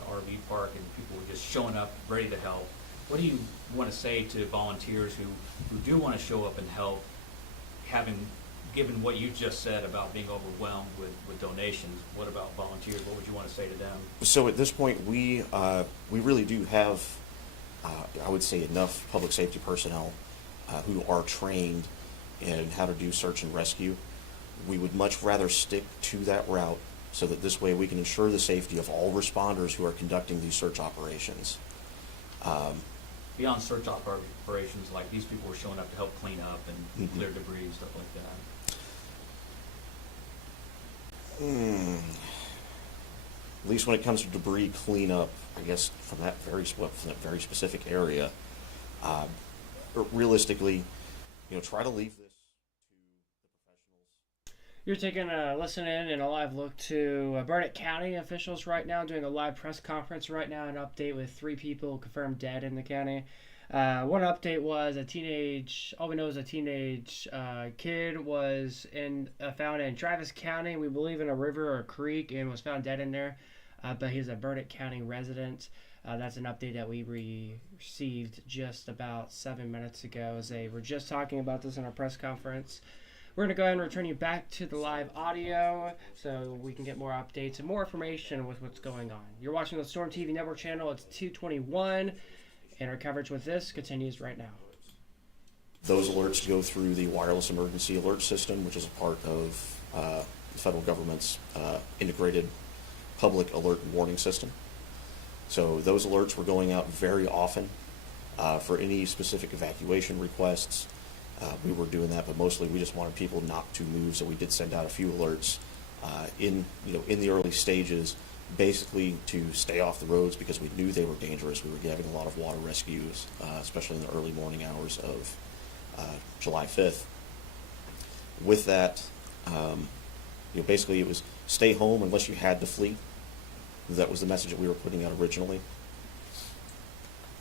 RV park and people were just showing up ready to help. What do you want to say to volunteers who do want to show up and help, given what you just said about being overwhelmed with donations? What about volunteers? What would you want to say to them? So at this point, we really do have, I would say, enough public safety personnel who are trained in how to do search and rescue. We would much rather stick to that route so that this way we can ensure the safety of all responders who are conducting these search operations. Beyond search operations, like these people were showing up to help clean up and clear debris and stuff like that. At least when it comes to debris cleanup, I guess from that very specific area, realistically, try to leave this. You're taking a listen in and a live look to Burnett County officials right now doing a live press conference right now, an update with 3 people confirmed dead in the county. One update was all we know is a teenage kid was found in Travis County, we believe in a river or a creek, and was found dead in there, but he's a Burnett County resident. That's an update that we received just about 7 minutes ago, as they were just talking about this in our press conference. We're going to go ahead and return you back to the live audio so we can get more updates and more information with what's going on. You're watching the Storm TV Network channel. It's 221, and our coverage with this continues right now. Those alerts go through the wireless emergency alert system, which is a part of the federal government's integrated public alert and warning system. So those alerts were going out very often for any specific evacuation requests. We were doing that, but mostly we just wanted people not to move, so we did send out a few alerts in the early stages, basically to stay off the roads because we knew they were dangerous. We were having a lot of water rescues, especially in the early morning hours of July 5th. With that, basically it was stay home unless you had to flee. That was the message that we were putting out originally,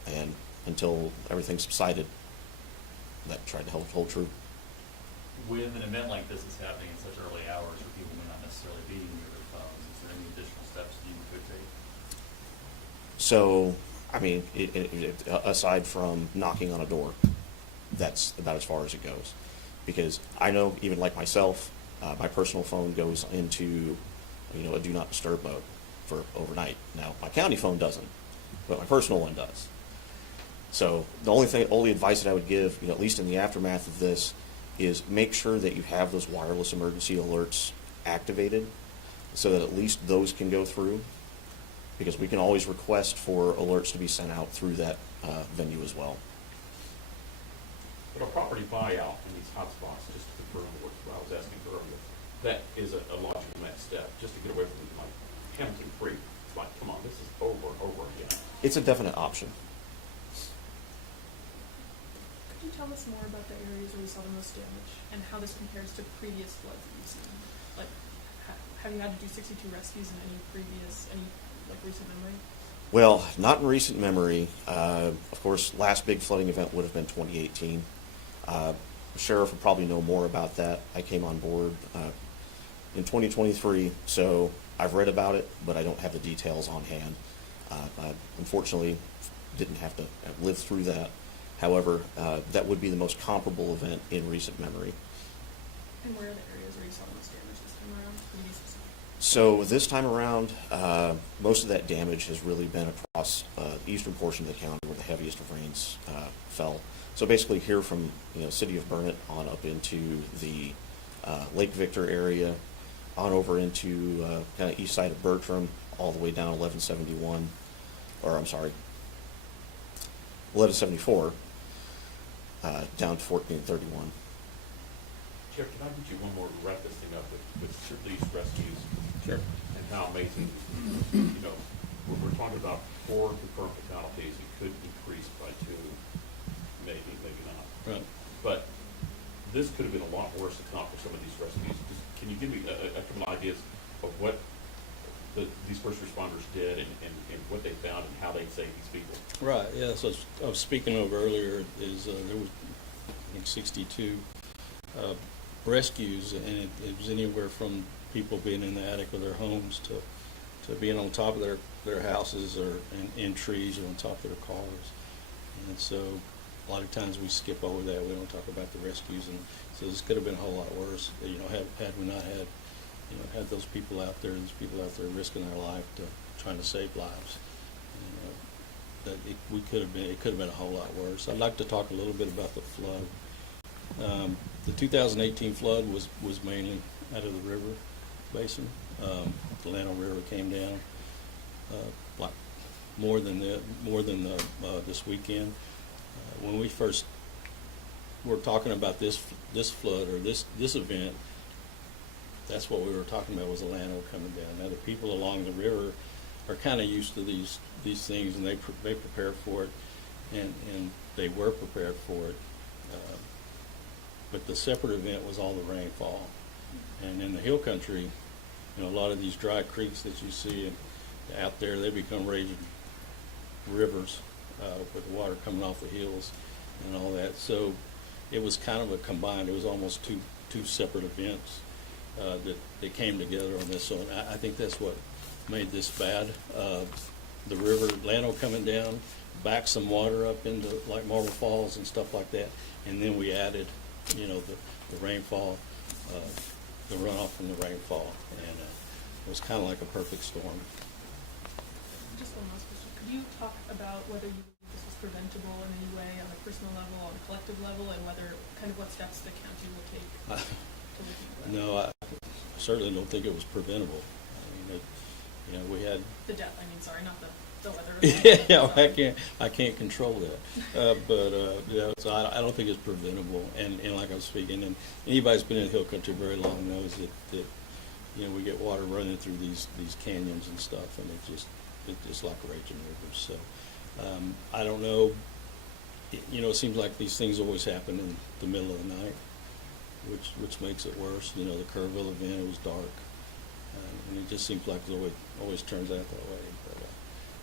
and until everything subsided, that tried to hold true. With an event like this is happening in such early hours where people may not necessarily be near their phones, is there any additional steps you could take? So, I mean, aside from knocking on a door, that's about as far as it goes. Because I know, even like myself, my personal phone goes into a do not disturb mode for overnight. Now, my county phone doesn't, but my personal one does. So the only advice that I would give, at least in the aftermath of this, is make sure that you have those wireless emergency alerts activated so that at least those can go through, because we can always request for alerts to be sent out through that venue as well. But a property buyout in these hotspots, just to confirm what I was asking earlier, that is a logical next step, just to get away from like Hamilton Creek. It's like, come on, this is over and over again. It's a definite option. Could you tell us more about the areas where you saw the most damage and how this compares to previous floods that you've seen? Like, have you had to do 62 rescues in any recent memory? Well, not in recent memory. Of course, last big flooding event would have been 2018. The sheriff would probably know more about that. I came on board in 2023, so I've read about it, but I don't have the details on hand. I unfortunately didn't have to live through that. However, that would be the most comparable event in recent memory. And where are the areas where you saw the most damage this time around? So this time around, most of that damage has really been across the eastern portion of the county where the heaviest of rains fell. So basically here from city of Burnett on up into the Lake Victor area, on over into kind of east side of Bertram, all the way down 1171, or I'm sorry, 1174, down to 1431. Chair, can I get you one more to wrap this thing up with these rescues? Sure. And how amazing, we're talking about 4 confirmed fatalities. It could increase by 2, maybe not. Right. But this could have been a lot worse to come for some of these rescues. Just, can you give me a couple of ideas of what these first responders did and what they found and how they saved these people? Right, yeah, so I was speaking of earlier is there was, I think, 62 rescues, and it was anywhere from people being in the attic of their homes to being on top of their houses or in trees or on top of their cars. And so a lot of times we skip over that. We don't talk about the rescues, and so this could have been a whole lot worse. Had we not had had those people out there, risking their life trying to save lives. It could have been a whole lot worse. I'd like to talk a little bit about the flood. The 2018 flood was mainly out of the river basin. The Llano River came down like more than this weekend. When we first were talking about this flood or this event, that's what we were talking about, was the Llano coming down. Now the people along the river are kind of used to these things, and they prepare for it, and they were prepared for it. But the separate event was all the rainfall, and in the hill country, a lot of these dry creeks that you see out there, they become raging rivers with water coming off the hills and all that. So it was kind of a combined. It was almost two separate events that they came together on this. So I think that's what made this bad. The river, Llano coming down, backed some water up into like Marble Falls and stuff like that, and then we added, the rainfall, the runoff from the rainfall, and it was kind of like a perfect storm. Just one last question. Could you talk about whether you believe this was preventable in any way on a personal level, on a collective level, and whether kind of what steps the county will take to look into that? No, I certainly don't think it was preventable. I mean, we had the death. I mean, sorry, not the weather. Yeah, I can't control that. But so I don't think it's preventable. And like I was speaking, and anybody who's been in the hill country very long knows that we get water running through these canyons and stuff, and it's just like raging rivers. So I don't know. It seems like these things always happen in the middle of the night, which makes it worse. The Kerrville event, it was dark, and it just seems like it always turns out that way. But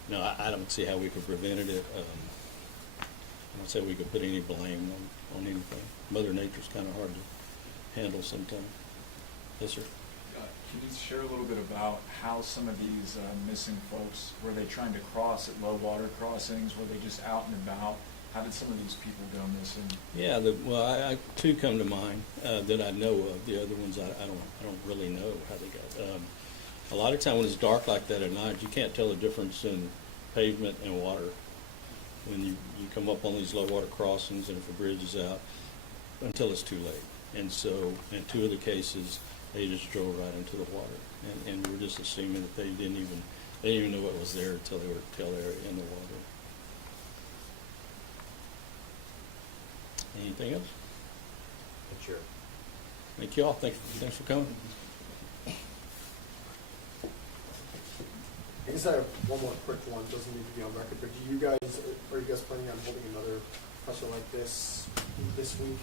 no, I don't see how we could prevent it. I don't say we could put any blame on anything. Mother Nature's kind of hard to handle sometimes. Yes, sir. Can you share a little bit about how some of these missing folks, were they trying to cross at low water crossings? Were they just out and about? How did some of these people go missing? Yeah, I two come to mind that I know of. The other ones I don't really know how they got. A lot of time when it's dark like that at night, you can't tell the difference in pavement and water when you come up on these low water crossings and if the bridge is out until it's too late. And so in 2 of the cases, they just drove right into the water, and we're just assuming that they didn't even know what was there until they were in the water. Anything else? Sure. Thank you all. Thanks for coming. I guess I have one more quick one. Doesn't need to be on record, but are you guys planning on holding another presser like this week?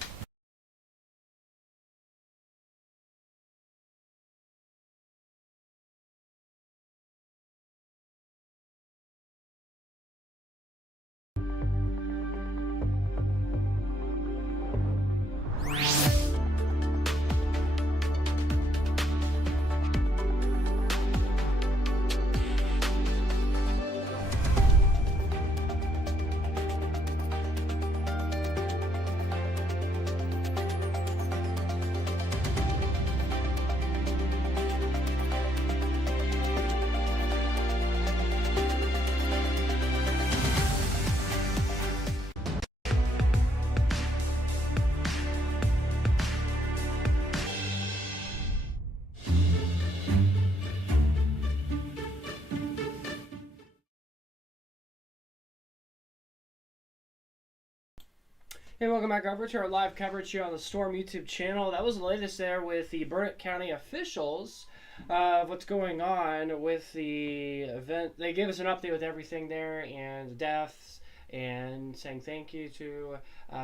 Hey, welcome back over to our live coverage here on the Storm YouTube channel. That was the latest there with the Burnett County officials of what's going on with the event. They gave us an update with everything there and the deaths and saying thank you to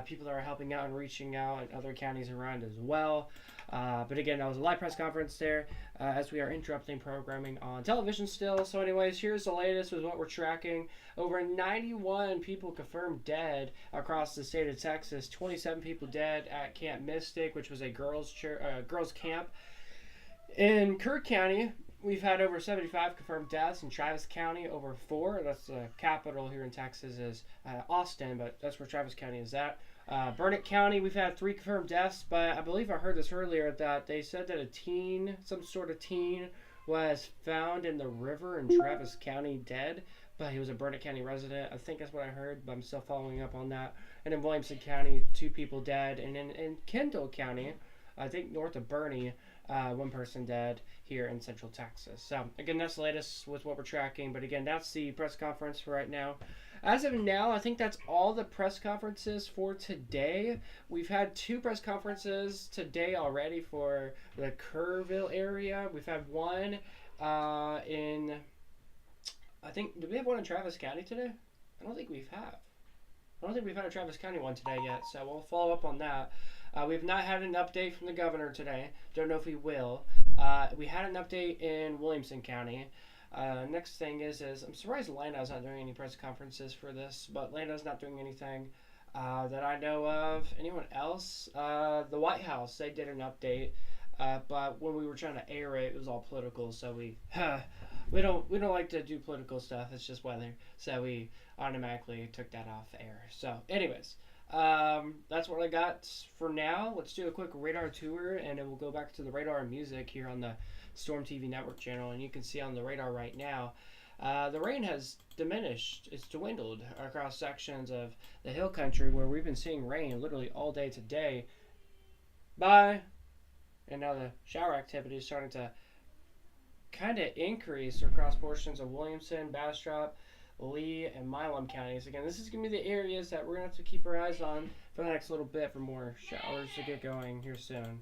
people that are helping out and reaching out in other counties around as well. But again, that was a live press conference there as we are interrupting programming on television still. So anyways, here's the latest with what we're tracking. Over 91 people confirmed dead across the state of Texas. 27 people dead at Camp Mystic, which was a girls' camp. In Kirk County, we've had over 75 confirmed deaths. In Travis County, over 4. That's the capital here in Texas is Austin, but that's where Travis County is at. Burnett County, we've had 3 confirmed deaths, but I believe I heard this earlier that they said that a teen, some sort of teen, was found in the river in Travis County dead, but he was a Burnett County resident. I think that's what I heard, but I'm still following up on that. And in Williamson County, 2 people dead. And in Kendall County, I think north of Bernie, 1 person dead here in Central Texas. So, again, that's the latest with what we're tracking. But, again, that's the press conference for right now. As of now, I think that's all the press conferences for today. We've had 2 press conferences today already for the Kerrville area. We've had one in, I think, did we have one in Travis County today? I don't think we've had a Travis County one today yet, so we'll follow up on that. We've not had an update from the governor today. Don't know if we will. We had an update in Williamson County. Next thing is I'm surprised Lando's not doing any press conferences for this, but Lando's not doing anything that I know of. Anyone else? The White House, they did an update, but when we were trying to air it, it was all political, so we don't like to do political stuff. It's just weather, so we automatically took that off air. So, anyways. That's what I got for now. Let's do a quick radar tour and then we'll go back to the radar and music here on the Storm TV Network channel. And you can see on the radar right now, the rain has diminished. It's dwindled across sections of the hill country where we've been seeing rain literally all day today. Bye. And now the shower activity is starting to kind of increase across portions of Williamson, Bastrop, Lee, and Milam counties. Again, this is going to be the areas that we're going to have to keep our eyes on for the next little bit for more showers to get going here soon.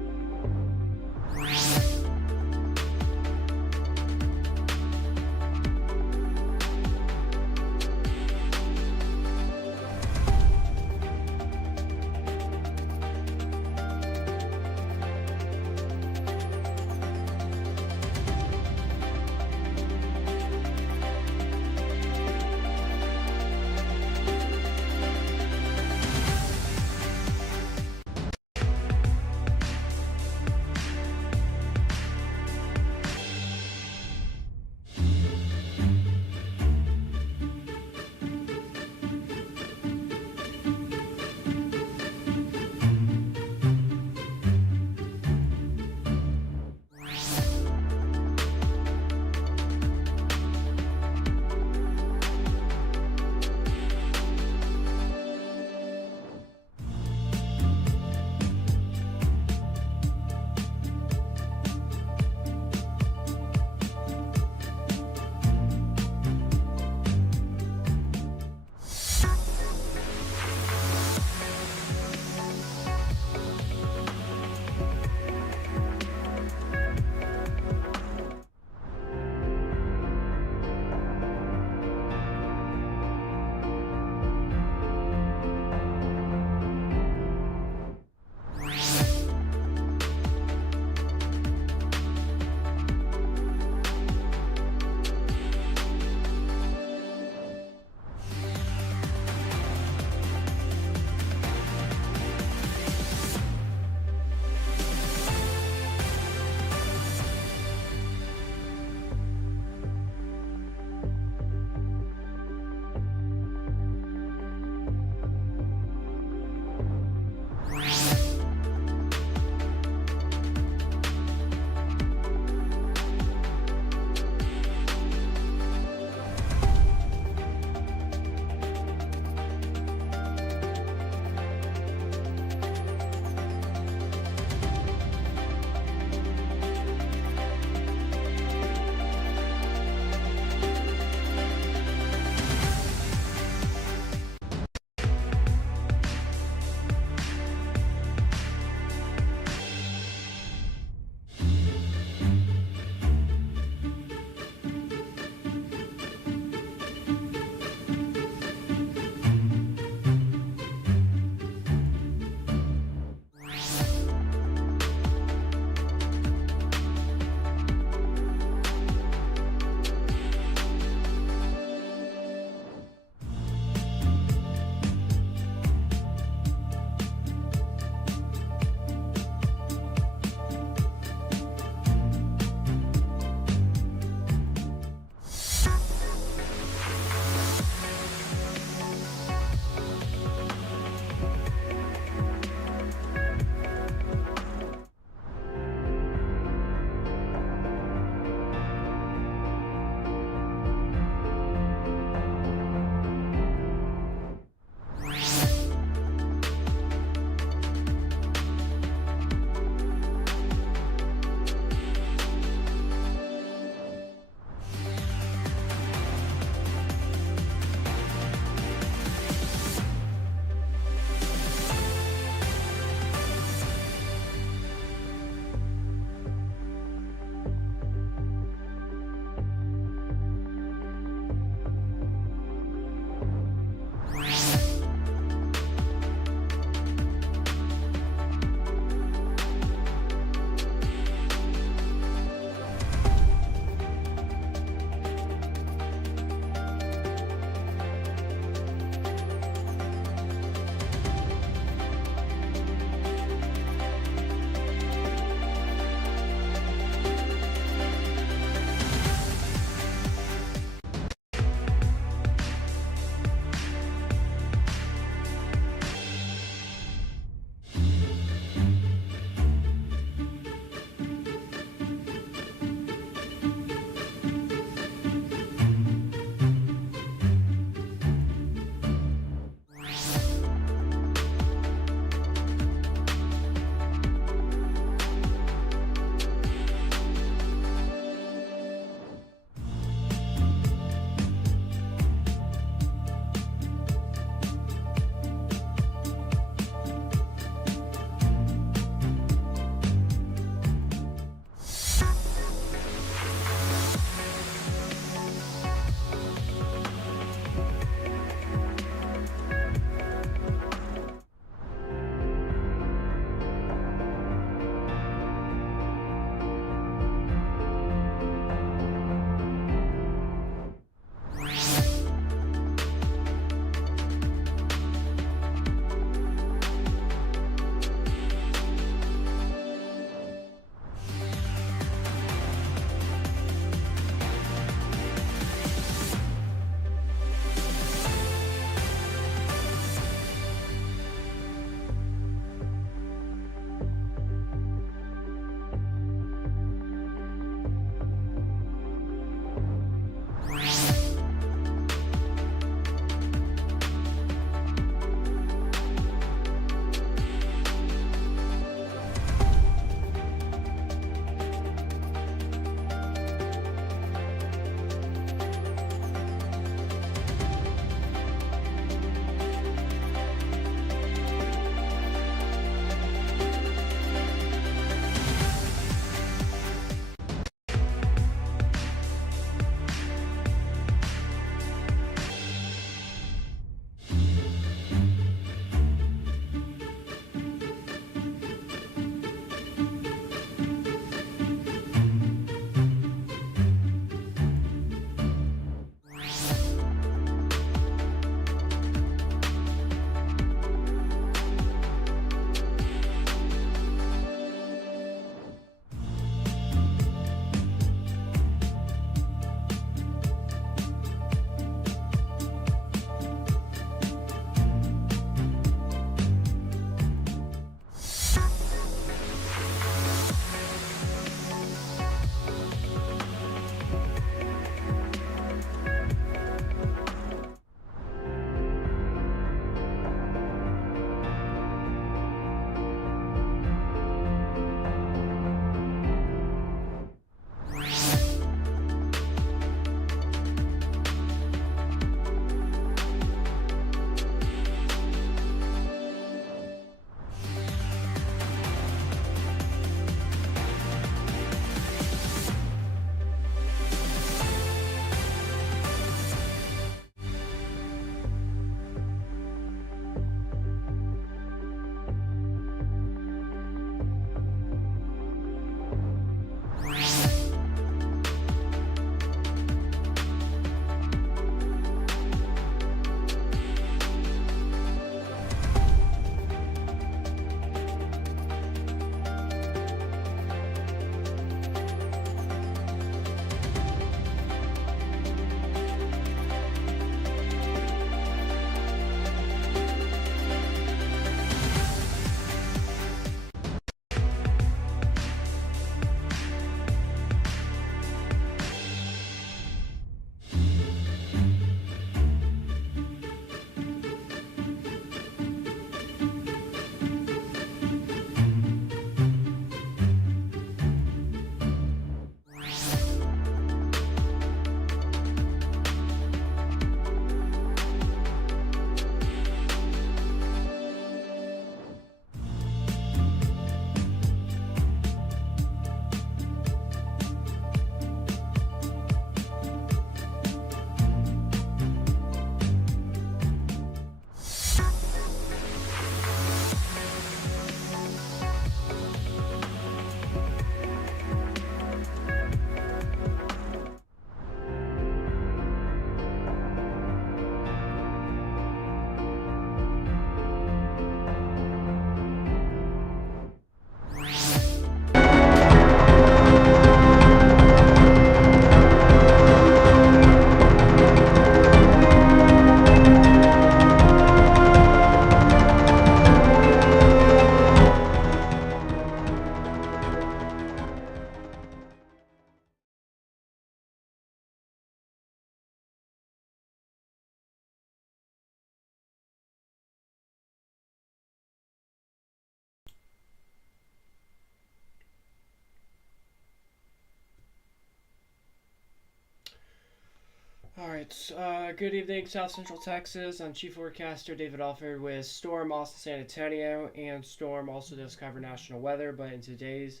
Alright, good evening, South Central Texas. I'm Chief Forecaster David Alford with Storm, also San Antonio, and Storm also does cover national weather, but in today's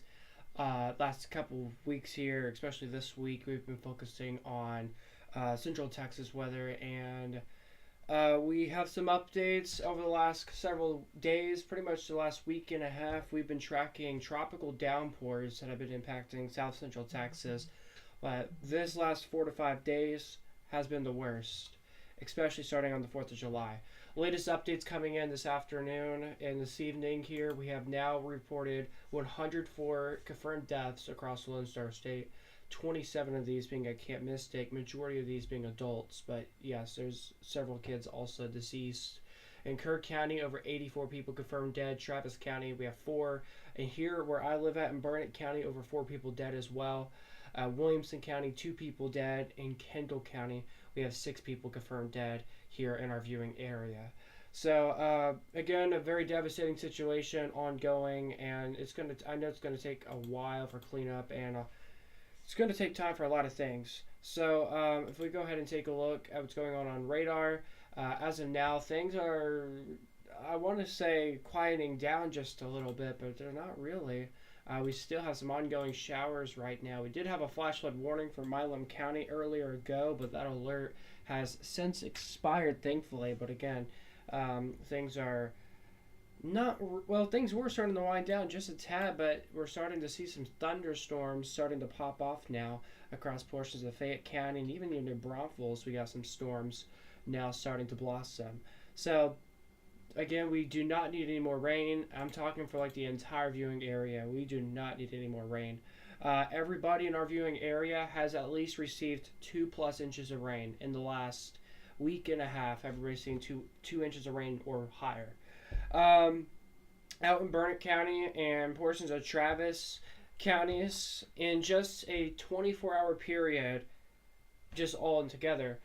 last couple of weeks here, especially this week, we've been focusing on Central Texas weather, and we have some updates over the last several days, pretty much the last week and a half. We've been tracking tropical downpours that have been impacting South Central Texas, but this last 4 to 5 days has been the worst, especially starting on the 4th of July. Latest updates coming in this afternoon and this evening here. We have now reported 104 confirmed deaths across the Lone Star State, 27 of these being a Camp Mystic, majority of these being adults, but yes, there's several kids also deceased. In Kirk County, over 84 people confirmed dead. Travis County, we have 4. And here where I live at in Burnett County, over 4 people dead as well. Williamson County, 2 people dead. In Kendall County, we have 6 people confirmed dead here in our viewing area. So again, a very devastating situation ongoing, and I know it's gonna take a while for cleanup, and it's gonna take time for a lot of things. So if we go ahead and take a look at what's going on radar, as of now, things are, I want to say, quieting down just a little bit, but they're not really. We still have some ongoing showers right now. We did have a flash flood warning for Milam County earlier ago, but that alert has since expired, thankfully. But again, things are not, well, things were starting to wind down just a tad, but we're starting to see some thunderstorms starting to pop off now across portions of Fayette County, and even in New Braunfels, we got some storms now starting to blossom. So again, we do not need any more rain. I'm talking for like the entire viewing area. We do not need any more rain. Everybody in our viewing area has at least received 2+ inches of rain in the last week and a half. Everybody's seen two inches of rain or higher. Out in Burnett County and portions of Travis counties, in just a 24-hour period, just all in together,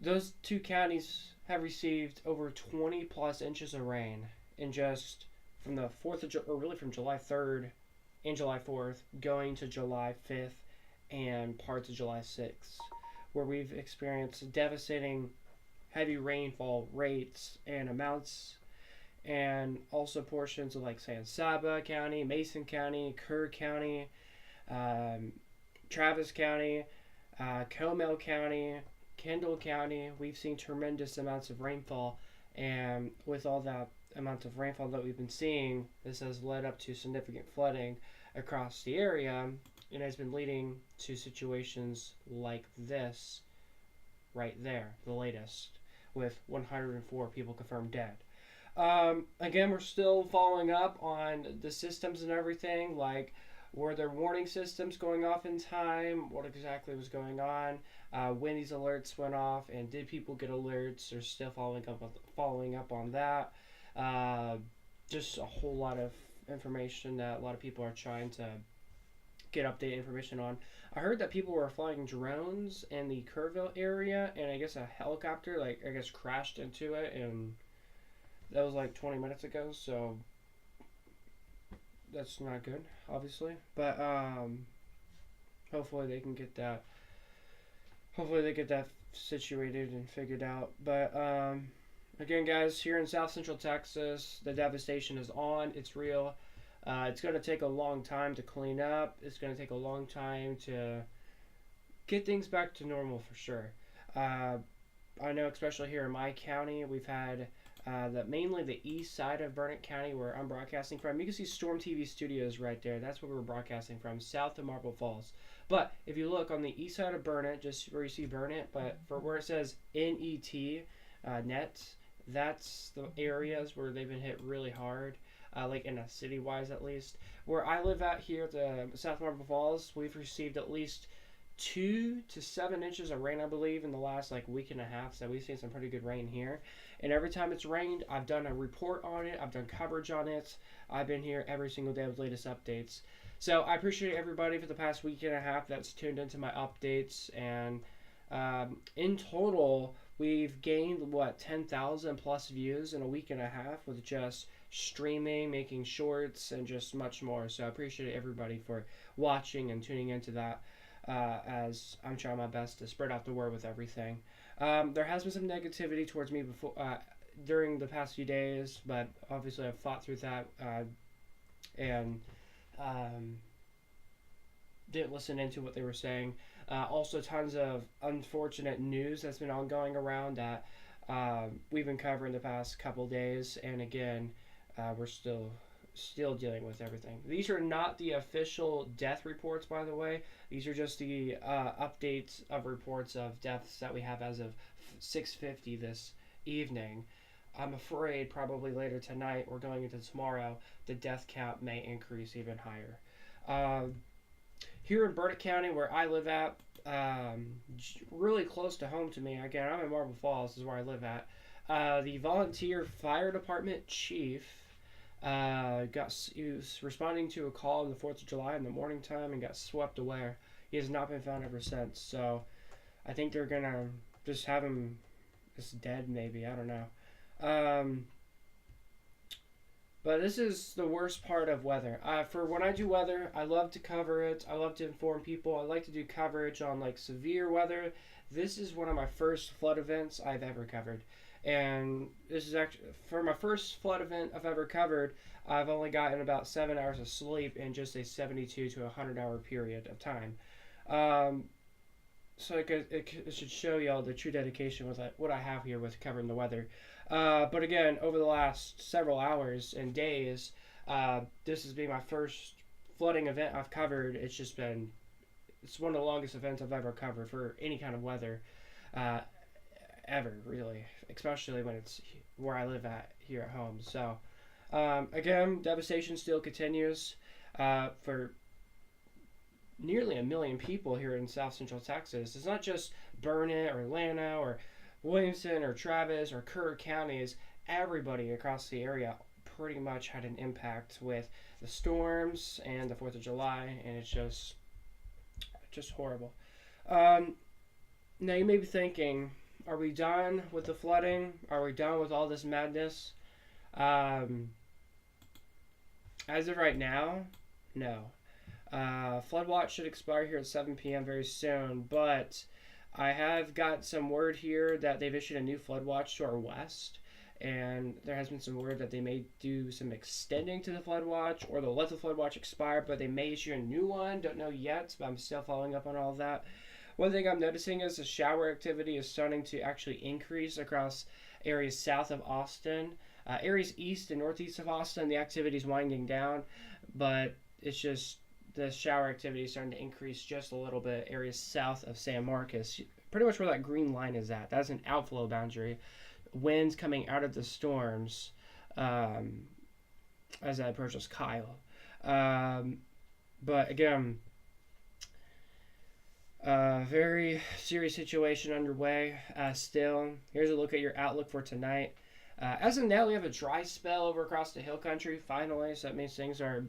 those 2 counties have received over 20+ inches of rain in just from the 4th of or really from July 3rd and July 4th going to July 5th and parts of July 6th, where we've experienced devastating heavy rainfall rates and amounts, and also portions of like San Saba County, Mason County, Kerr County, Travis County, Comell County, Kendall County. We've seen tremendous amounts of rainfall, and with all that amount of rainfall that we've been seeing, this has led up to significant flooding across the area, and has been leading to situations like this right there, the latest, with 104 people confirmed dead. Again, we're still following up on the systems and everything, like were there warning systems going off in time, what exactly was going on, when these alerts went off, and did people get alerts? They're still following up on that. Just a whole lot of information that a lot of people are trying to get updated information on. I heard that people were flying drones in the Kerrville area, and I guess a helicopter crashed into it, and that was like 20 minutes ago, so that's not good, obviously. But hopefully they can get that. Hopefully they get that situated and figured out. But again, guys, here in South Central Texas, the devastation is on. It's real. It's going to take a long time to clean up. It's going to take a long time to get things back to normal for sure. I know, especially here in my county, we've had mainly the east side of Burnett County, where I'm broadcasting from. You can see Storm TV Studios right there. That's where we're broadcasting from, south of Marble Falls. But if you look on the east side of Burnett, just where you see Burnett, but for where it says NET, net, that's the areas where they've been hit really hard, like in a city-wise at least. Where I live out here at the South Marble Falls, we've received at least 2 to 7 inches of rain, I believe, in the last week and a half. So we've seen some pretty good rain here. And every time it's rained, I've done a report on it. I've done coverage on it. I've been here every single day with the latest updates. So I appreciate everybody for the past week and a half that's tuned into my updates. And in total, we've gained, 10,000 plus views in a week and a half with just streaming, making shorts, and just much more. So I appreciate everybody for watching and tuning into that. as I'm trying my best to spread out the word with everything. There has been some negativity towards me before during the past few days, but obviously I've fought through that and didn't listen into what they were saying. Also, tons of unfortunate news that's been ongoing around that we've been covering the past couple days, and again, we're still dealing with everything. These are not the official death reports, by the way. These are just the updates of reports of deaths that we have as of 6:50 this evening. I'm afraid probably later tonight or going into tomorrow, the death count may increase even higher. Here in Burdick County, where I live at, really close to home to me, again, I'm in Marble Falls, is where I live at, the volunteer fire department chief he was responding to a call on the 4th of July in the morning time and got swept away. He has not been found ever since, so I think they're gonna just have him just dead, maybe, I don't know. But this is the worst part of weather. For when I do weather, I love to cover it. I love to inform people. I like to do coverage on like severe weather. This is one of my first flood events I've ever covered. And this is actually, for my first flood event I've ever covered, I've only gotten about 7 hours of sleep in just a 72 to 100 hour period of time. So it should show y'all the true dedication with what I have here with covering the weather. But again, over the last several hours and days, this has been my first flooding event I've covered. It's one of the longest events I've ever covered for any kind of weather, ever, really, especially when it's where I live at here at home. So, again, devastation still continues for nearly 1 million people here in South Central Texas. It's not just Burnet or Atlanta or Williamson or Travis or Kerr counties. Everybody across the area pretty much had an impact with the storms and the 4th of July, and it's just horrible. Now you may be thinking, are we done with the flooding? Are we done with all this madness? As of right now, no. Flood watch should expire here at 7 p.m. very soon, but I have got some word here that they've issued a new flood watch to our west, and there has been some word that they may do some extending to the flood watch, or they'll let the flood watch expire, but they may issue a new one. Don't know yet, but I'm still following up on all of that. One thing I'm noticing is the shower activity is starting to actually increase across areas south of Austin. Areas east and northeast of Austin, the activity is winding down, but it's just the shower activity is starting to increase just a little bit. Areas south of San Marcos, pretty much where that green line is at. That's an outflow boundary. Winds coming out of the storms as I approaches Kyle. But again, very serious situation underway still. Here's a look at your outlook for tonight. As of now, we have a dry spell over across the hill country finally, so that means things are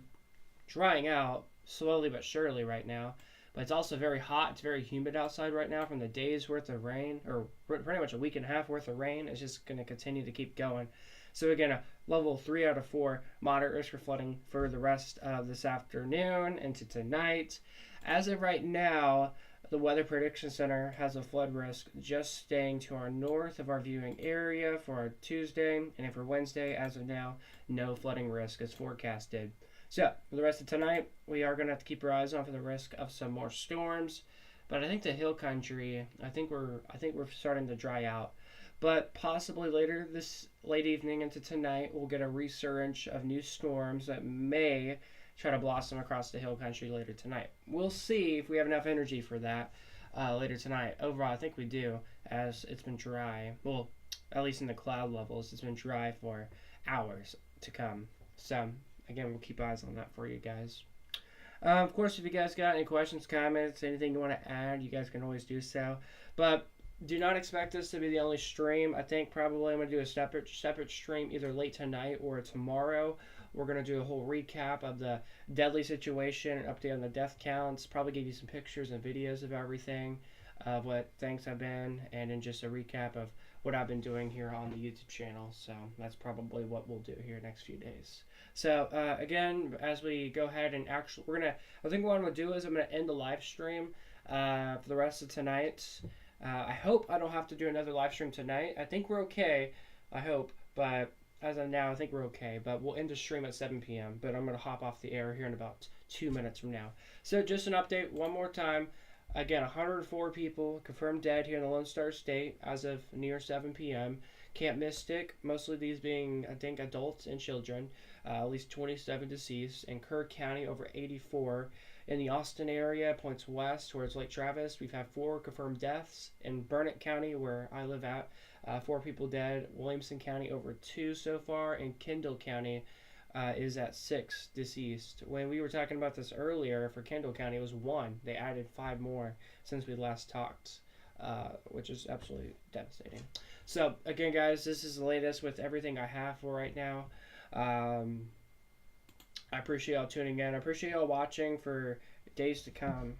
drying out slowly but surely right now. But it's also very hot. It's very humid outside right now from the day's worth of rain, or pretty much a week and a half worth of rain. It's just going to continue to keep going. So again, a level 3 out of 4 moderate risk for flooding for the rest of this afternoon into tonight. As of right now, the Weather Prediction Center has a flood risk just staying to our north of our viewing area for our Tuesday, and for Wednesday, as of now, no flooding risk is forecasted. So, for the rest of tonight, we are going to have to keep our eyes on for the risk of some more storms. But I think the hill country, I think we're starting to dry out. But possibly later this late evening into tonight, we'll get a resurgence of new storms that may try to blossom across the hill country later tonight. We'll see if we have enough energy for that later tonight. Overall, I think we do, as it's been dry. Well, at least in the cloud levels, it's been dry for hours to come. So, again, we'll keep eyes on that for you guys. Of course, if you guys got any questions, comments, anything you want to add, you guys can always do so. But do not expect this to be the only stream. I think probably I'm going to do a separate stream either late tonight or tomorrow. We're going to do a whole recap of the deadly situation, an update on the death counts, probably give you some pictures and videos of everything, of what things have been, and then just a recap of what I've been doing here on the YouTube channel. So that's probably what we'll do here next few days. So again, as we go ahead and I think what I'm going to do is I'm going to end the live stream for the rest of tonight. I hope I don't have to do another live stream tonight. I think we're okay. I hope, but as of now, I think we're okay. But we'll end the stream at 7 p.m. But I'm going to hop off the air here in about 2 minutes from now. So just an update one more time. Again, 104 people confirmed dead here in the Lone Star State as of near 7 p.m. Camp Mystic, mostly these being, I think, adults and children. At least 27 deceased. In Kerr County, over 84. In the Austin area, points west towards Lake Travis, we've had 4 confirmed deaths. In Burnett County, where I live at, 4 people dead. Williamson County, over 2 so far. And Kendall County is at 6 deceased. When we were talking about this earlier, for Kendall County, it was 1. They added 5 more since we last talked, which is absolutely devastating. So, again, guys, this is the latest with everything I have for right now. I appreciate y'all tuning in. I appreciate y'all watching for days to come.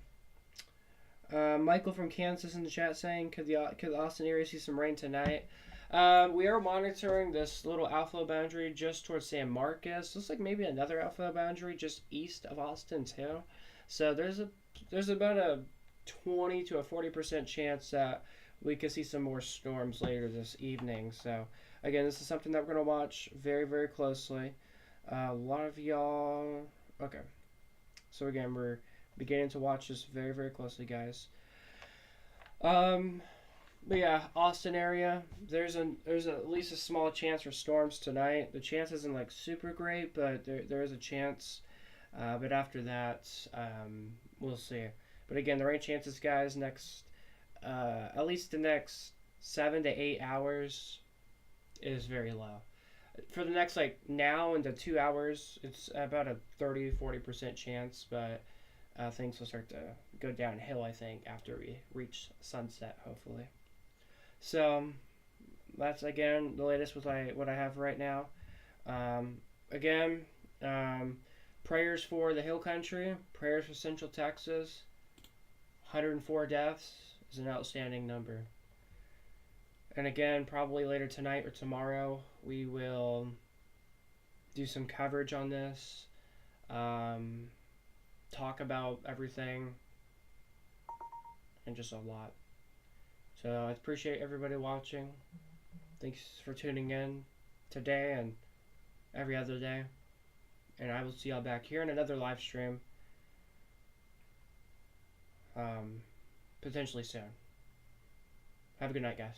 Michael from Kansas in the chat saying, could the Austin area see some rain tonight? We are monitoring this little outflow boundary just towards San Marcos. Looks like maybe another outflow boundary just east of Austin too. So there's about a 20 to a 40% chance that we could see some more storms later this evening. So again, this is something that we're going to watch very, very closely. A lot of y'all... Okay. So again, we're beginning to watch this very, very closely, guys. But yeah, Austin area, there's at least a small chance for storms tonight. The chance isn't like super great, but there is a chance. But after that, we'll see. But again, the rain chances, guys, at least the next 7 to 8 hours is very low. For the next, like, now into 2 hours, it's about a 30-40% chance, but things will start to go downhill, I think, after we reach sunset, hopefully. So, that's, again, the latest with what I have right now. Again, prayers for the Hill Country, prayers for Central Texas. 104 deaths is an outstanding number. And again, probably later tonight or tomorrow, we will do some coverage on this, talk about everything, and just a lot. So I appreciate everybody watching. Thanks for tuning in today and every other day. And I will see y'all back here in another live stream, potentially soon. Have a good night, guys.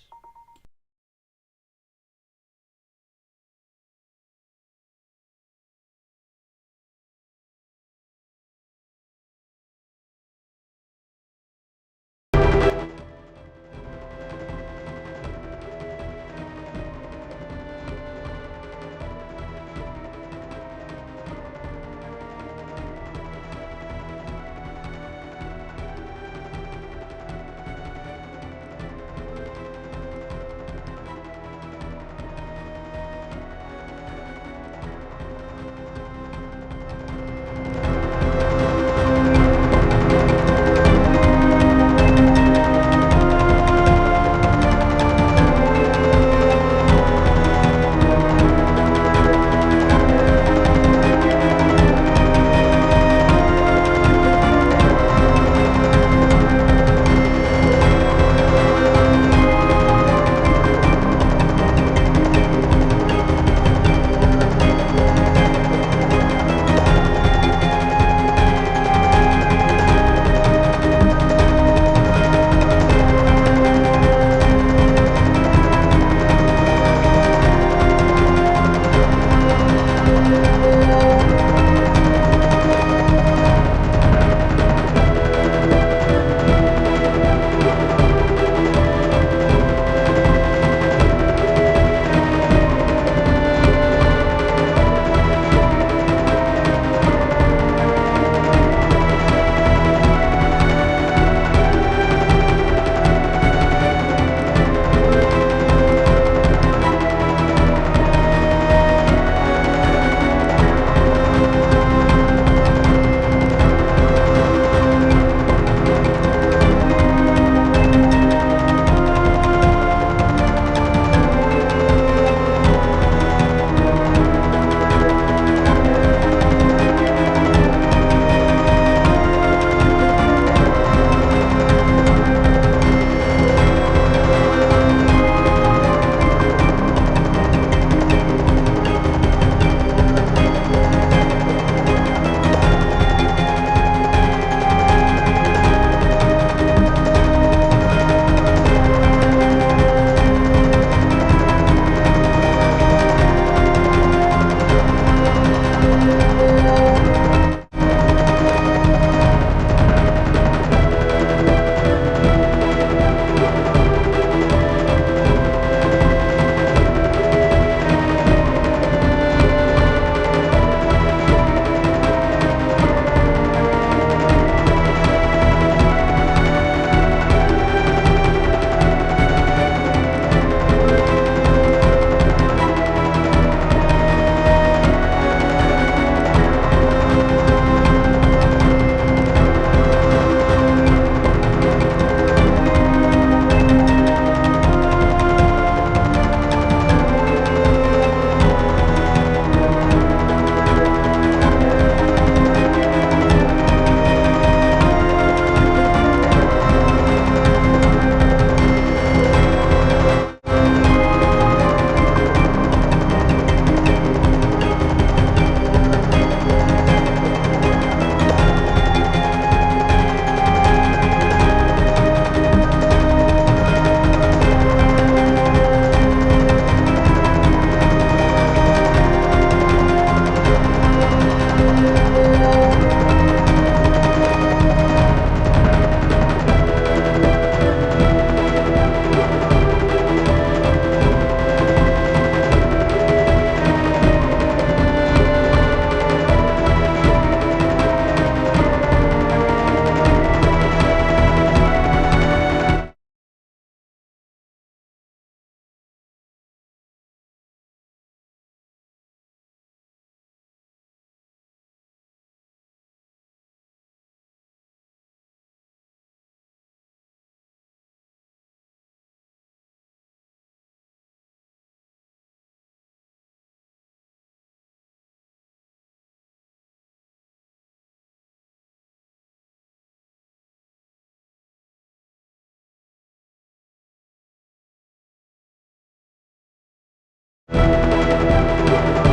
Bye.